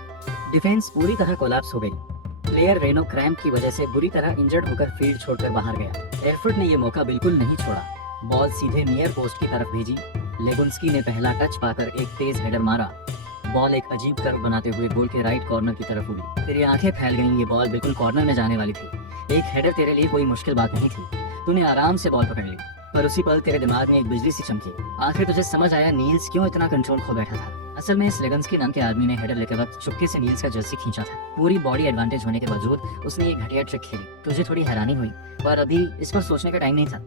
डिफेंस पूरी तरह कोलैप्स हो गई। प्लेयर रेनो क्रैम्प की वजह से बुरी तरह इंजर्ड होकर फील्ड छोड़कर बाहर गया। एयरफोर्ट ने ये मौका बिल्कुल नहीं छोड़ा। बॉल सीधे नियर पोस्ट की तरफ भेजी। लेगुंस्की ने पहला टच पाकर एक तेज हेडर मारा। बॉल एक अजीब कर्व बनाते हुए गोल के राइट कॉर्नर की तरफ उड़ी। तेरी आंखें फैल गईं, ये बॉल बिल्कुल कॉर्नर में जाने वाली थी। एक हेडर तेरे लिए कोई मुश्किल बात नहीं थी। तूने आराम से बॉल पकड़ ली, पर उसी पल तेरे दिमाग में एक बिजली सी चमकी। आखिर तुझे समझ आया नील्स क्यों इतना कंट्रोल खो बैठा था। असल में इस लेगुंस्की नाम के आदमी ने हेडर लेते वक्त चुपके से नील्स का जर्सी खींचा था। पूरी बॉडी एडवांटेज होने के बावजूद उसने एक घटिया ट्रिक खेली। तुझे थोड़ी हैरानी हुई, पर अभी इस पर सोचने का टाइम नहीं था।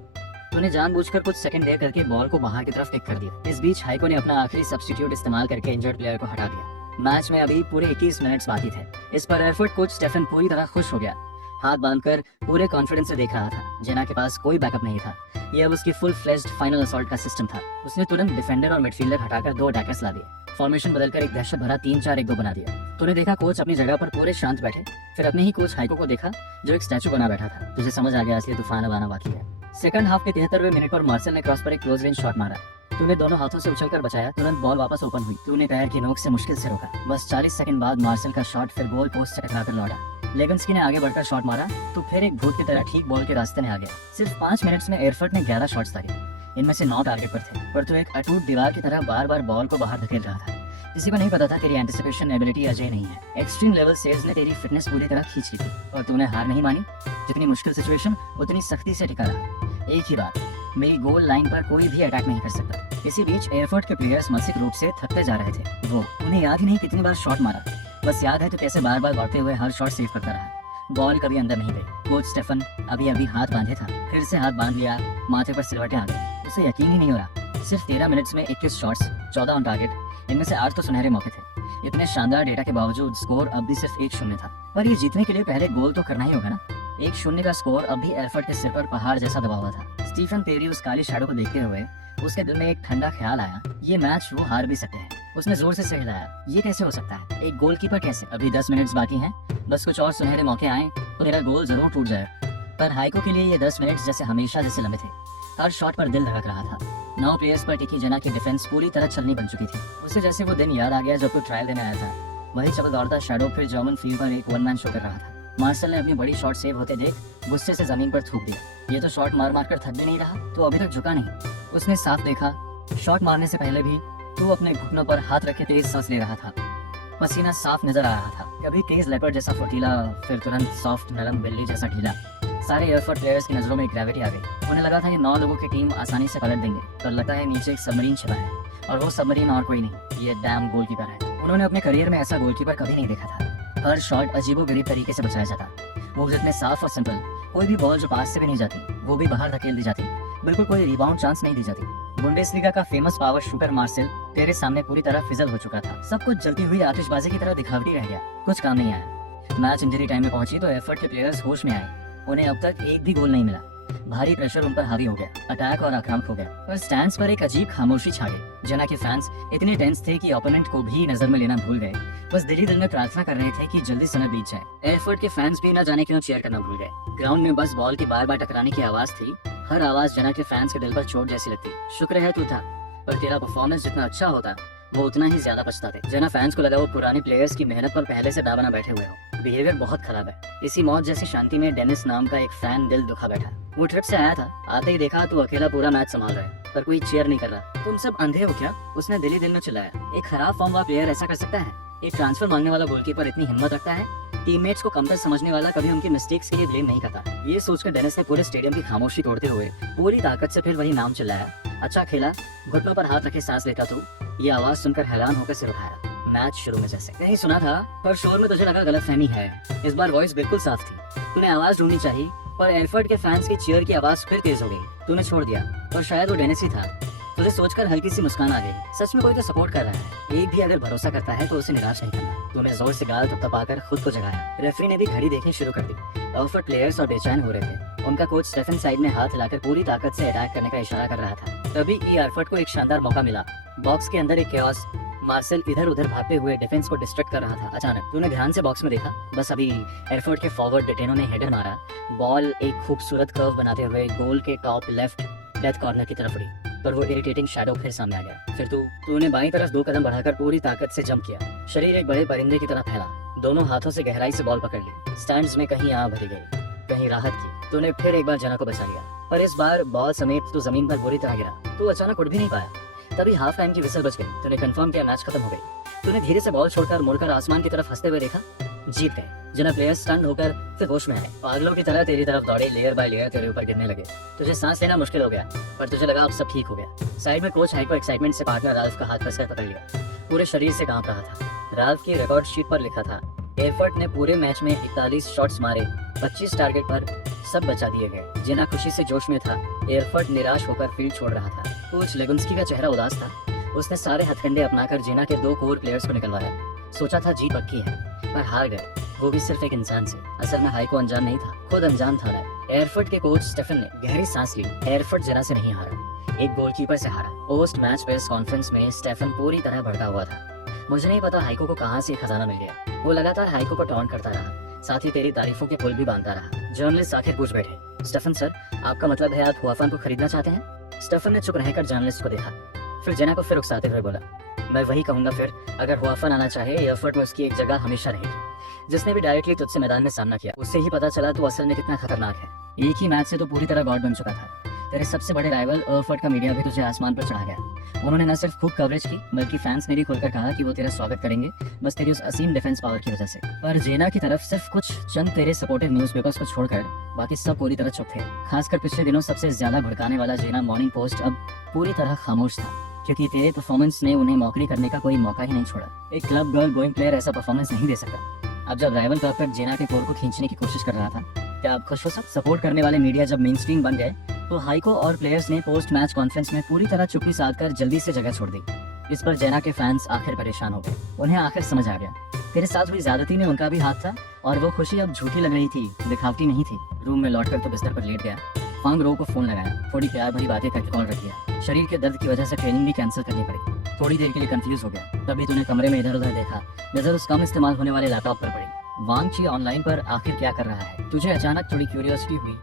तूने जानबूझकर कुछ सेकंड देर करके बॉल को बाहर की तरफ किक कर दिया। इस बीच हाइको ने अपना आखिरी सब्स्टिट्यूट इस्तेमाल करके इंजर्ड प्लेयर को हटा दिया। मैच में अभी पूरे 21 मिनट्स बाकी थे। इस पर एयरफोर्ट कोच स्टेफन पूरी तरह खुश हो गया। हाथ बांधकर पूरे कॉन्फिडेंस से देख रहा था। जेना के पास कोई बैकअप नहीं था। ये अब उसकी फुल फ्लेज्ड फाइनल असॉल्ट का सिस्टम था। उसने तुरंत डिफेंडर और मिडफील्डर हटाकर 2 अटैकर्स ला दिए। फॉर्मेशन बदलकर एक दहशत भरा 3-4-1-2 बना दिया। तूने देखा कोच अपनी जगह पर पूरे शांत बैठे, फिर अपने ही कोच हाइको को देखा जो एक स्टैचू बना बैठा था। तुझे समझ आ गया असली तूफान अब आना बाकी है। सेकंड हाफ के 73वें मिनट पर मार्सेल ने क्रॉस पर एक क्लोज रेंज शॉट मारा। तूने दोनों हाथों से उछलकर बचाया। तुरंत बॉल वापस ओपन हुई। तूने पैर की नोक से मुश्किल से रोका। बस 40 सेकंड बाद मार्सेल का शॉट फिर गोल पोस्ट से टकराकर लौटा। लेगुंस्की ने आगे बढ़कर शॉट मारा तो फिर एक भूत की तरह ठीक बॉल के रास्ते में आ गया। सिर्फ 5 मिनट्स में एयरफोर्ट ने 11 शॉट्स दागे। इनमें से 9 टारगेट पर थे, पर तू एक अटूट दीवार की तरह बार बार बॉल को बाहर धकेल रहा था। किसी को नहीं पता था तेरी एंटिसिपेशन एबिलिटी अजय नहीं है। एक्सट्रीम लेवल सेव्स ने तेरी फिटनेस पूरी तरह खींच ली थी, और तूने हार नहीं मानी। जितनी मुश्किल सिचुएशन उतनी सख्ती से टिका रहा। एक ही बात, मेरी गोल लाइन पर कोई भी अटैक नहीं कर सकता। इसी बीच एयरफोर्ट के प्लेयर्स मानसिक रूप से थकते जा रहे थे। वो उन्हें याद ही नहीं कितनी बार शॉट मारा, बस याद है तो कैसे बार बार दौड़ते हुए हर शॉट सेव करता रहा। बॉल कभी अंदर नहीं गई। कोच स्टेफन अभी हाथ बांधे था, फिर से हाथ बांध लिया। माथे पर सिलवटें आ गई। उसे यकीन ही नहीं हो रहा। सिर्फ 13 मिनट्स में 21 शॉट्स, 14 ऑन टारगेट, इनमें से 8 तो सुनहरे मौके थे। इतने शानदार डेटा के बावजूद स्कोर अब भी सिर्फ 1-0 था। पर ये जीतने के लिए पहले गोल तो करना ही होगा ना। 1-0 का स्कोर अब भी एयरफोर्ट के सिर पर पहाड़ जैसा दबा हुआ था। स्टीफन पेरी उस काली शैडो को देखते हुए उसके दिल में एक ठंडा ख्याल आया, ये मैच वो हार भी सकते हैं। उसने जोर से सहलाया, ये कैसे हो सकता है? एक गोलकीपर कैसे? अभी 10 मिनट्स बाकी हैं, बस कुछ और सुनहरे मौके आए तो मेरा गोल जरूर टूट जाए। पर हाइको के लिए ये 10 मिनट्स जैसे हमेशा जैसे लंबे थे। हर शॉट पर दिल धड़क रहा था। 9 प्लेयर्स पर टिकी जेना की डिफेंस पूरी तरह छलनी बन चुकी थी। उसे जैसे वो दिन याद आ गया जब वो ट्रायल देने आया था। वही चल दौड़ता शैडो फिर जर्मन फील्ड पर एक 1 मैन शो कर रहा था। मार्सेल ने अपनी बड़ी शॉट सेव होते देख गुस्से से जमीन पर थूक दिया। ये तो शॉट मार मार कर थक भी नहीं रहा, तो अभी तक झुका नहीं। उसने साफ देखा, शॉट मारने से पहले भी तू अपने घुटनों पर हाथ रखे तेज सांस ले रहा था। पसीना साफ नजर आ रहा था। कभी तेज लेपर्ड जैसा फुर्तीला, फिर तुरंत सॉफ्ट नरम बिल्ली जैसा ढीला। सारे एयरफोर्ट प्लेयर्स की नजरों में ग्रेविटी आ गई। उन्हें लगा था कि 9 लोगों की टीम आसानी से पलट देंगे, पर लगता है नीचे एक सबमरीन छिपा है, और वो सबमरीन और कोई नहीं, ये डैम गोलकीपर है। उन्होंने अपने करियर में ऐसा गोलकीपर कभी नहीं देखा था। हर शॉट अजीबोगरीब तरीके से बचाया जाता। वो जितने साफ और सिंपल, कोई भी बॉल जो पास से भी नहीं जाती वो भी बाहर धकेल दी जाती। बिल्कुल कोई रिबाउंड चांस नहीं दी जाती। बुंडेसलीगा का फेमस पावर शूटर मार्सेल तेरे सामने पूरी तरह फिजल हो चुका था। सब कुछ जलती हुई आतिशबाजी की तरह दिखावटी रह गया, कुछ काम नहीं आया। मैच इंजरी टाइम में पहुंची तो एफर्ट के प्लेयर्स होश में आए। उन्हें अब तक एक भी गोल नहीं मिला। भारी प्रेशर उन पर हावी हो गया, अटैक और आक्रामक हो गया। पर स्टैंड्स पर एक अजीब खामोशी छा गई। जेना के फैंस इतने टेंस थे कि ओपोनेंट को भी नजर में लेना भूल गए। बस दिल ही दिल में प्रार्थना कर रहे थे कि जल्दी समय बीत जाए। एयरफोर्ट के फैंस भी न जाने क्यों चीयर करना भूल गए। ग्राउंड में बस बॉल की बार बार टकराने की आवाज थी। हर आवाज जेना के फैंस के दिल पर चोट जैसी लगती। शुक्र है तू था, पर तेरा परफॉर्मेंस जितना अच्छा होता वो उतना ही ज्यादा पछताते। जेना फैंस को लगा वो पुराने प्लेयर्स की मेहनत पर पहले से दावा न बैठे हुए हो। बिहेवियर बहुत खराब है। इसी मौत जैसी शांति में डेनिस नाम का एक फैन दिल दुखा बैठा। वो ट्रिप से आया था, आते ही देखा तू अकेला पूरा मैच संभाल रहा है, पर कोई चीयर नहीं कर रहा। तुम सब अंधे हो क्या? उसने दिल ही दिल में चिल्लाया। एक खराब फॉर्म वाला प्लेयर ऐसा कर सकता है? एक ट्रांसफर मांगने वाला गोलकीपर इतनी हिम्मत रखता है? टीममेट्स को कमतर समझने वाला कभी उनकी मिस्टेक्स के लिए ब्लेम नहीं करता। ये सोचकर डेनिस ने पूरे स्टेडियम की खामोशी तोड़ते हुए पूरी ताकत से फिर वही नाम चिल्लाया। अच्छा खेला, घुटनों पर हाथ रखे सांस लेता तू। ये आवाज सुनकर हैरान होकर सिर उठाया। मैच शुरू में जैसे नहीं सुना था, पर शोर में तुझे लगा गलतफहमी है। इस बार वॉइस बिल्कुल साफ थी। तूने आवाज ढूंढनी चाहिए, पर एयरफोर्ट के फैंस की चीयर की आवाज फिर तेज हो गई। तूने छोड़ दिया, और शायद वो डेनिस ही था। तुझे सोचकर हल्की सी मुस्कान आ गई। सच में कोई तो सपोर्ट कर रहा है। एक भी अगर भरोसा करता है तो उसे निराश नहीं करना। तूने जोर से गाल थपथपाकर खुद को जगाया। रेफरी ने भी घड़ी देखनी शुरू कर दी। एयरफोर्ट प्लेयर्स और बेचैन हो रहे थे। उनका कोच स्टेफन साइड में हाथ हिलाकर पूरी ताकत से अटैक करने का इशारा कर रहा था। तभी एयरफोर्ट को एक शानदार मौका मिला। बॉक्स के अंदर एक chaos। मार्सेल इधर उधर भागते हुए डिफेंस को डिस्ट्रैक्ट कर रहा था। अचानक तूने ध्यान से बॉक्स में देखा। बस अभी एयरफोर्ट के फॉरवर्ड डेटेनो ने हेडर मारा। बॉल एक खूबसूरत कर्व बनाते हुए गोल के टॉप लेफ्ट डेथ कॉर्नर की तरफ उड़ी, पर वो इरिटेटिंग शैडो फिर सामने आ गया। फिर तूने बाईं तरफ 2 कदम बढ़ाकर पूरी ताकत से जंप किया। शरीर एक बड़े परिंदे की तरह फैला। दोनों हाथों से गहराई से बॉल पकड़ ली। स्टैंड्स में कहीं आह भरी गई, कहीं राहत की। तूने फिर एक बार जना को बचा लिया, पर इस बार बॉल समेत तू जमीन पर बुरी तरह गिरा। तू अचानक उठ भी नहीं पाया। तभी हाफ टाइम की विसल बज गई। तूने कंफर्म किया मैच खत्म हो गई। तूने धीरे से बॉल छोड़कर मुड़कर आसमान की तरफ हंसते हुए देखा, जीत गए। जिन्हें प्लेयर्स स्टन होकर फिर होश में आए, पागलों की तरह तेरी तरफ दौड़े, लेयर बाय लेयर तेरे ऊपर गिरने लगे। तुझे सांस लेना मुश्किल हो गया, पर तुझे लगा अब सब ठीक हो गया। साइड में कोच हाइको एक्साइटमेंट से पार्टनर राल्फ का हाथ कसकर पकड़ लिया। पूरे शरीर से कांप रहा था। राल्फ की रिकॉर्ड शीट पर लिखा था, एयरफोर्ट ने पूरे मैच में 41 शॉट्स मारे, 25 टारगेट पर, सब बचा दिए गए। जिना खुशी से जोश में था, एयरफोर्ट निराश होकर फील्ड छोड़ रहा था। कोच लेगुंस्की का चेहरा उदास था। उसने सारे हथकंडे अपनाकर जिना के 2 कोर प्लेयर्स को निकलवाया। सोचा था जीत पक्की है, पर हार गए, वो भी सिर्फ एक इंसान से। असल में हाइको अनजान नहीं था, खुद अनजान था। एयरफोर्ट के कोच स्टेफन ने गहरी सांस ली। एयरफोर्ट जिना से नहीं हारा, एक गोलकीपर से हारा। पोस्ट मैच प्रेस कॉन्फ्रेंस में स्टेफन पूरी तरह भड़का हुआ था। मुझे नहीं पता हाइको को कहां से खजाना मिल गया। वो लगातार हाइको को टॉन्ट करता रहा, साथ ही तेरी तारीफों के पुल भी बांधता रहा। जर्नलिस्ट आखिर पूछ बैठे, स्टेफन सर, आपका मतलब है आप हुआफान को खरीदना चाहते हैं? स्टेफन ने चुप रहकर जर्नलिस्ट को देखा, फिर जेना को फिर उकसाते हुए बोला, मैं वही कहूंगा फिर, अगर हुआफान आना चाहे, एयरफोर्ट में उसकी एक जगह हमेशा रहेगी। जिसने भी डायरेक्टली तुझसे मैदान में सामना किया, उससे ही पता चला तू असल में कितना खतरनाक है। एक ही मैच से तो पूरी तरह गॉड बन चुका था। तेरे सबसे बड़े राइवल एयरफोर्ट का मीडिया भी तुझे आसमान पर चढ़ा गया। उन्होंने न सिर्फ खूब कवरेज की, बल्कि फैंस ने भी खुलकर कहा कि वो तेरा स्वागत करेंगे, बस तेरी उस असीम डिफेंस पावर की वजह से। पर जेना की तरफ सिर्फ कुछ चंद तेरे सपोर्टिव न्यूज़पेपर्स को छोड़कर बाकी सब पूरी तरह चुप थे। खासकर पिछले दिनों सबसे ज्यादा भड़काने वाला जेना मॉर्निंग पोस्ट अब पूरी तरह खामोश था, क्योंकि तेरे परफॉर्मेंस ने उन्हें मौकरी करने का कोई मौका ही नहीं छोड़ा। एक क्लब गर्ल गोइंग प्लेयर ऐसा परफॉर्मेंस नहीं दे सकता। अब जब राइवल परफेक्ट जेना के कोर को खींचने की कोशिश कर रहा था, क्या आप खुश हो सब? सपोर्ट करने वाले मीडिया जब मेन स्ट्रीम बन गए, तो हाइको और प्लेयर्स ने पोस्ट मैच कॉन्फ्रेंस में पूरी तरह चुप्पी साधकर जल्दी से जगह छोड़ दी। इस पर जेना के फैंस आखिर परेशान हो गए। उन्हें आखिर समझ आ गया, तेरे साथ हुई ज्यादती में उनका भी हाथ था, और वो खुशी अब झूठी लग रही थी, दिखावटी नहीं थी। रूम में लौटकर तो बिस्तर पर लेट गया, फांग रो को फोन लगाया, थोड़ी प्यार भरी बातें करके कॉल रख दिया। शरीर के दर्द की वजह से ट्रेनिंग भी कैंसिल करनी पड़ी। थोड़ी देर के लिए कंफ्यूज हो गया, तभी तूने कमरे में इधर उधर देखा, नजर उस कम इस्तेमाल होने वाले लैपटॉप पर पड़ी। वांग ची ऑनलाइन पर आखिर क्या कर रहा है? तुझे अचानक थोड़ी क्यूरियोसिटी हुई।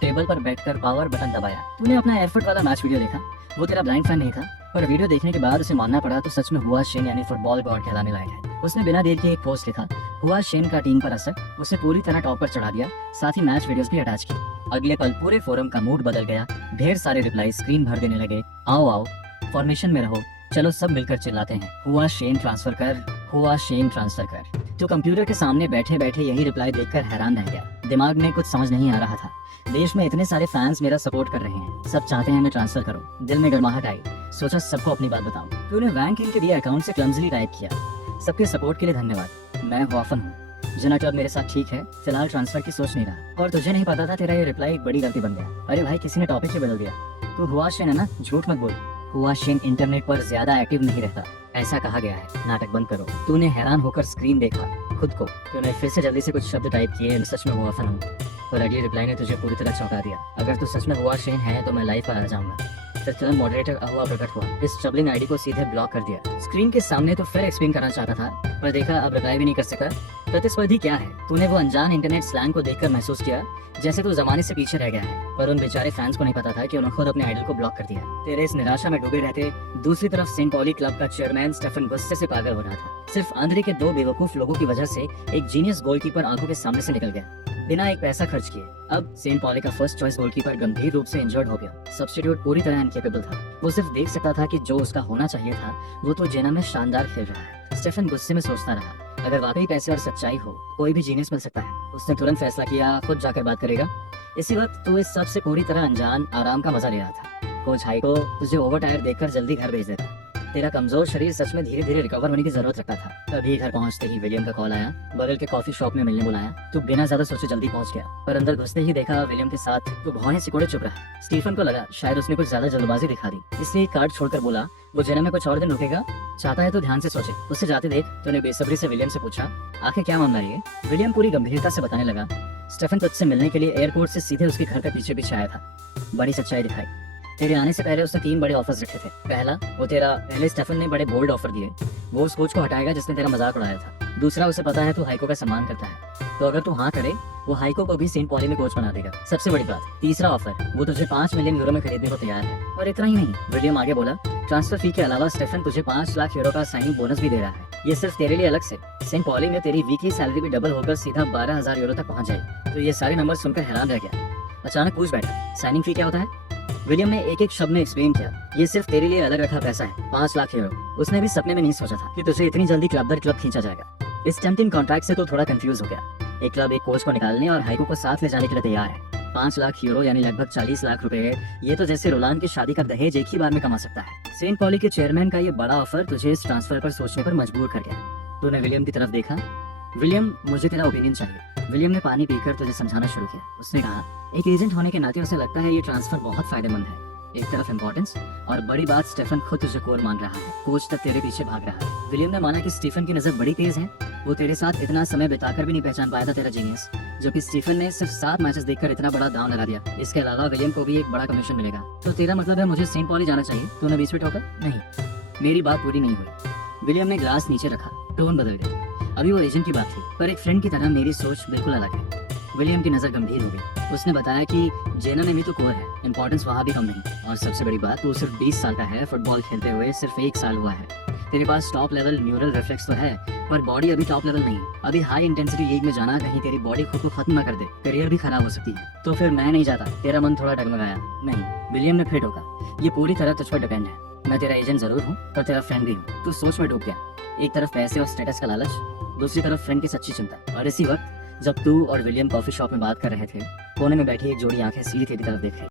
टेबल पर बैठकर पावर बटन दबाया। तूने अपना एयरफोर्ट वाला मैच वीडियो देखा? वो तेरा ब्लाइंड फैन नहीं था, पर वीडियो देखने के बाद उसे मानना पड़ा तो सच में हुआ शेन यानी फुटबॉल गॉड कहलाने लायक है। उसने बिना देर के एक पोस्ट लिखा, हुआ शेन का टीम पर असर, उसे पूरी तरह टॉप पर चढ़ा दिया, साथ ही मैच वीडियोस भी अटैच की। अगले पल पूरे फोरम का मूड बदल गया। ढेर सारे रिप्लाई स्क्रीन भर देने लगे, आओ आओ फॉर्मेशन में रहो, चलो सब मिलकर चिल्लाते हैं, हुआ शेन ट्रांसफर कर, हुआ शेन ट्रांसफर कर। तो कंप्यूटर के सामने बैठे बैठे यही रिप्लाई देखकर हैरान रह गया। दिमाग में कुछ समझ नहीं आ रहा था। देश में इतने सारे फैंस मेरा सपोर्ट कर रहे हैं, सब चाहते हैं मैं ट्रांसफर करूं। दिल में गर्माहट आई, सोचा सबको अपनी बात बताऊं। तूने वैंग किंग के दिए अकाउंट से क्लमजली टाइप किया, सबके सपोर्ट के लिए धन्यवाद, मैं हुआफन हूँ। जना क्लब मेरे साथ ठीक है, फिलहाल ट्रांसफर की सोच नहीं रहा। और तुझे नहीं पता था तेरा ये रिप्लाई एक बड़ी गलती बन गया। अरे भाई, किसी ने टॉपिक ही बदल दिया। तू हुआ शेन है ना, झूठ मत बोल। हुआ शेन इंटरनेट पर ज्यादा एक्टिव नहीं रहता, ऐसा कहा गया है, नाटक बंद करो। तूने हैरान होकर स्क्रीन देखा खुद को। तूने फिर से जल्दी से कुछ शब्द टाइप किए, सच में हुआफन हूँ, पर अगली रिप्लाई ने तुझे पूरी तरह चौंका दिया। अगर तू सच में हुआ शेन है तो मैं लाइव पर आ जाऊंगा। फिर तुरंत मॉडरेटर हुआ प्रकट हुआ, इस ट्रबलिंग आईडी को सीधे ब्लॉक कर दिया। स्क्रीन के सामने तो फिर एक्सप्लेन करना चाहता था, पर देखा अब रिप्लाई भी नहीं कर सका। प्रतिस्पर्धी क्या है? तूने वो अनजान इंटरनेट स्लैंग को देखकर महसूस किया जैसे तू जमाने से पीछे रह गया है, पर उन बेचारे फैंस को नहीं पता था कि उन्होंने खुद अपने आइडल को ब्लॉक कर दिया। तेरे इस निराशा में डूबे रहते दूसरी तरफ सेंट पॉली क्लब का चेयरमैन स्टेफन गुस्से से पागल हो रहा था। सिर्फ आंध्रे के 2 बेवकूफ लोगों की वजह से एक जीनियस गोलकीपर आंखों के सामने से निकल गया, बिना एक पैसा खर्च किए। अब सेंट पॉली का फर्स्ट चॉइस गोलकीपर गंभीर रूप से इंजर्ड हो गया। सब्स्टिट्यूट पूरी तरह इनकेपेबल था। वो सिर्फ देख सकता था कि जो उसका होना चाहिए था वो तो जेना में शानदार खेल रहा है। स्टेफन गुस्से में सोचता रहा, अगर वाकई पैसे और सच्चाई हो, कोई भी जीनियस मिल सकता है। उसने तुरंत फैसला किया, खुद जाकर बात करेगा। इसी वक्त तो इस सब से पूरी तरह अनजान आराम का मजा ले रहा था। कोच हाइको तुझे ओवर टायर देखकर जल्दी घर भेज देता। तेरा कमजोर शरीर सच में धीरे धीरे रिकवर होने की जरूरत रखता था। तभी घर पहुंचते ही विलियम का कॉल आया, बगल के कॉफी शॉप में मिलने बुलाया। तू बिना ज्यादा सोचे जल्दी पहुंच गया, पर अंदर घुसते ही देखा विलियम के साथ तो भौहें सिकोड़े चुप रहा। स्टीफन को लगा शायद उसने कुछ ज्यादा जल्दबाजी दिखा दी, इसलिए कार्ड छोड़कर बोला वो जेना में कुछ और दिन रुकेगा, चाहता है तो ध्यान से सोचे। उससे जाते देख तूने बेसब्री से विलियम से पूछा, आखिर क्या मामला है? विलियम पूरी गंभीरता से बताने लगा, स्टेफन तुझसे मिलने के लिए एयरपोर्ट से सीधे उसके घर के पीछे पीछे आया था। बड़ी सच्चाई दिखाई, तेरे आने से पहले उसने 3 बड़े ऑफर्स रखे थे। पहले स्टेफन ने बड़े बोल्ड ऑफर दिए, वो उस कोच को हटाएगा जिसने तेरा मजाक उड़ाया था। दूसरा, उसे पता है तू हाइको का सम्मान करता है, तो अगर तू हाँ करे वो हाइको को भी सेंट पॉली में कोच बना देगा। सबसे बड़ी बात, तीसरा ऑफर, वो तुझे 5 मिलियन यूरो में खरीदने को तैयार है। और इतना ही नहीं, विलियम आगे बोला, ट्रांसफर फी के अलावा स्टेफन तुझे 5 लाख यूरो का साइनिंग बोनस भी दे रहा है। ये सिर्फ तेरे लिए अलग से। सेंट पॉली में तेरी वीकली सैलरी भी डबल होकर सीधा 12,000 यूरो तक पहुंच जाएगी। तो ये सारे नंबर सुनकर हैरान रह गया। अचानक पूछ बैठा, साइनिंग फी क्या होता है? विलियम ने एक एक शब्द में एक्सप्लेन किया, ये सिर्फ तेरे लिए अलग रखा पैसा है, 5 लाख यूरो। उसने भी सपने में नहीं सोचा था कि तुझे इतनी जल्दी क्लब दर क्लब खींचा जाएगा। इस टेम्पटिंग कॉन्ट्रैक्ट से तो थोड़ा कंफ्यूज हो गया। एक क्लब एक कोच को निकालने और हाइको को साथ ले जाने के लिए तैयार है। 5 लाख यूरो यानी लगभग 40 लाख रुपए, ये तो जैसे रोलान की शादी का दहेज एक ही बार में कमा सकता है। सेंट पॉली के चेयरमैन का ये बड़ा ऑफर तुझे इस ट्रांसफर पर सोचने पर मजबूर कर गया। तूने विलियम की तरफ देखा। विलियम, मुझे तेरा ओपिनियन चाहिए। विलियम ने पानी पीकर तुझे समझाना शुरू किया। उसने कहा, एक एजेंट होने के नाते उसे लगता है ये ट्रांसफर बहुत फायदेमंद है। एक तरफ इंपॉर्टेंस और बड़ी बात, स्टीफन खुद तुझे कोर मान रहा है, कोच तक तेरे पीछे भाग रहा है। विलियम ने माना कि स्टीफन की नजर बड़ी तेज है, वो तेरे साथ इतना समय बिताकर भी नहीं पहचान पाया था तेरा जीनियस, जो कि स्टीफन ने सिर्फ 7 मैचेस देखकर इतना बड़ा दांव लगा दिया। इसके अलावा विलियम को भी एक बड़ा कमीशन मिलेगा। तो तेरा मतलब है मुझे सेंट पॉली जाना चाहिए? तूने बीच में टोका। नहीं, मेरी बात पूरी नहीं हुई। विलियम ने ग्लास नीचे रखा, टोन बदल गई। अभी वो एजेंट की बात थी, पर एक फ्रेंड की तरह मेरी सोच बिल्कुल अलग है। विलियम की नजर गंभीर हो गई। उसने बताया कि जेना में भी तो कोर है, इंपॉर्टेंस वहाँ भी कम नहीं। और सबसे बड़ी बात, तू सिर्फ 20 साल का है, फुटबॉल खेलते हुए सिर्फ 1 साल हुआ है। तेरे पास टॉप लेवल न्यूरल रिफ्लेक्स तो है, पर बॉडी अभी टॉप लेवल नहीं। अभी हाई इंटेंसिटी लीग में जाना कहीं तेरी बॉडी खुद को खत्म ना कर दे, करियर भी खराब हो सकती है। तो फिर मैं नहीं जाता। तेरा मन थोड़ा डगमगाया। नहीं, विलियम ने फिर टोका, ये पूरी तरह तुझ पर डिपेंड है। मैं तेरा एजेंट जरूर हूँ, पर तेरा फ्रेंड भी हूँ। तू सोच में डूब गया, एक तरफ पैसे और स्टेटस का लालच, दूसरी तरफ फ्रेंड की सच्ची चिंता। और इसी वक्त जब तू और विलियम कॉफी शॉप में बात कर रहे थे, कोने में बैठी एक जोड़ी आंखें सीधी तेरी तरफ देख रही।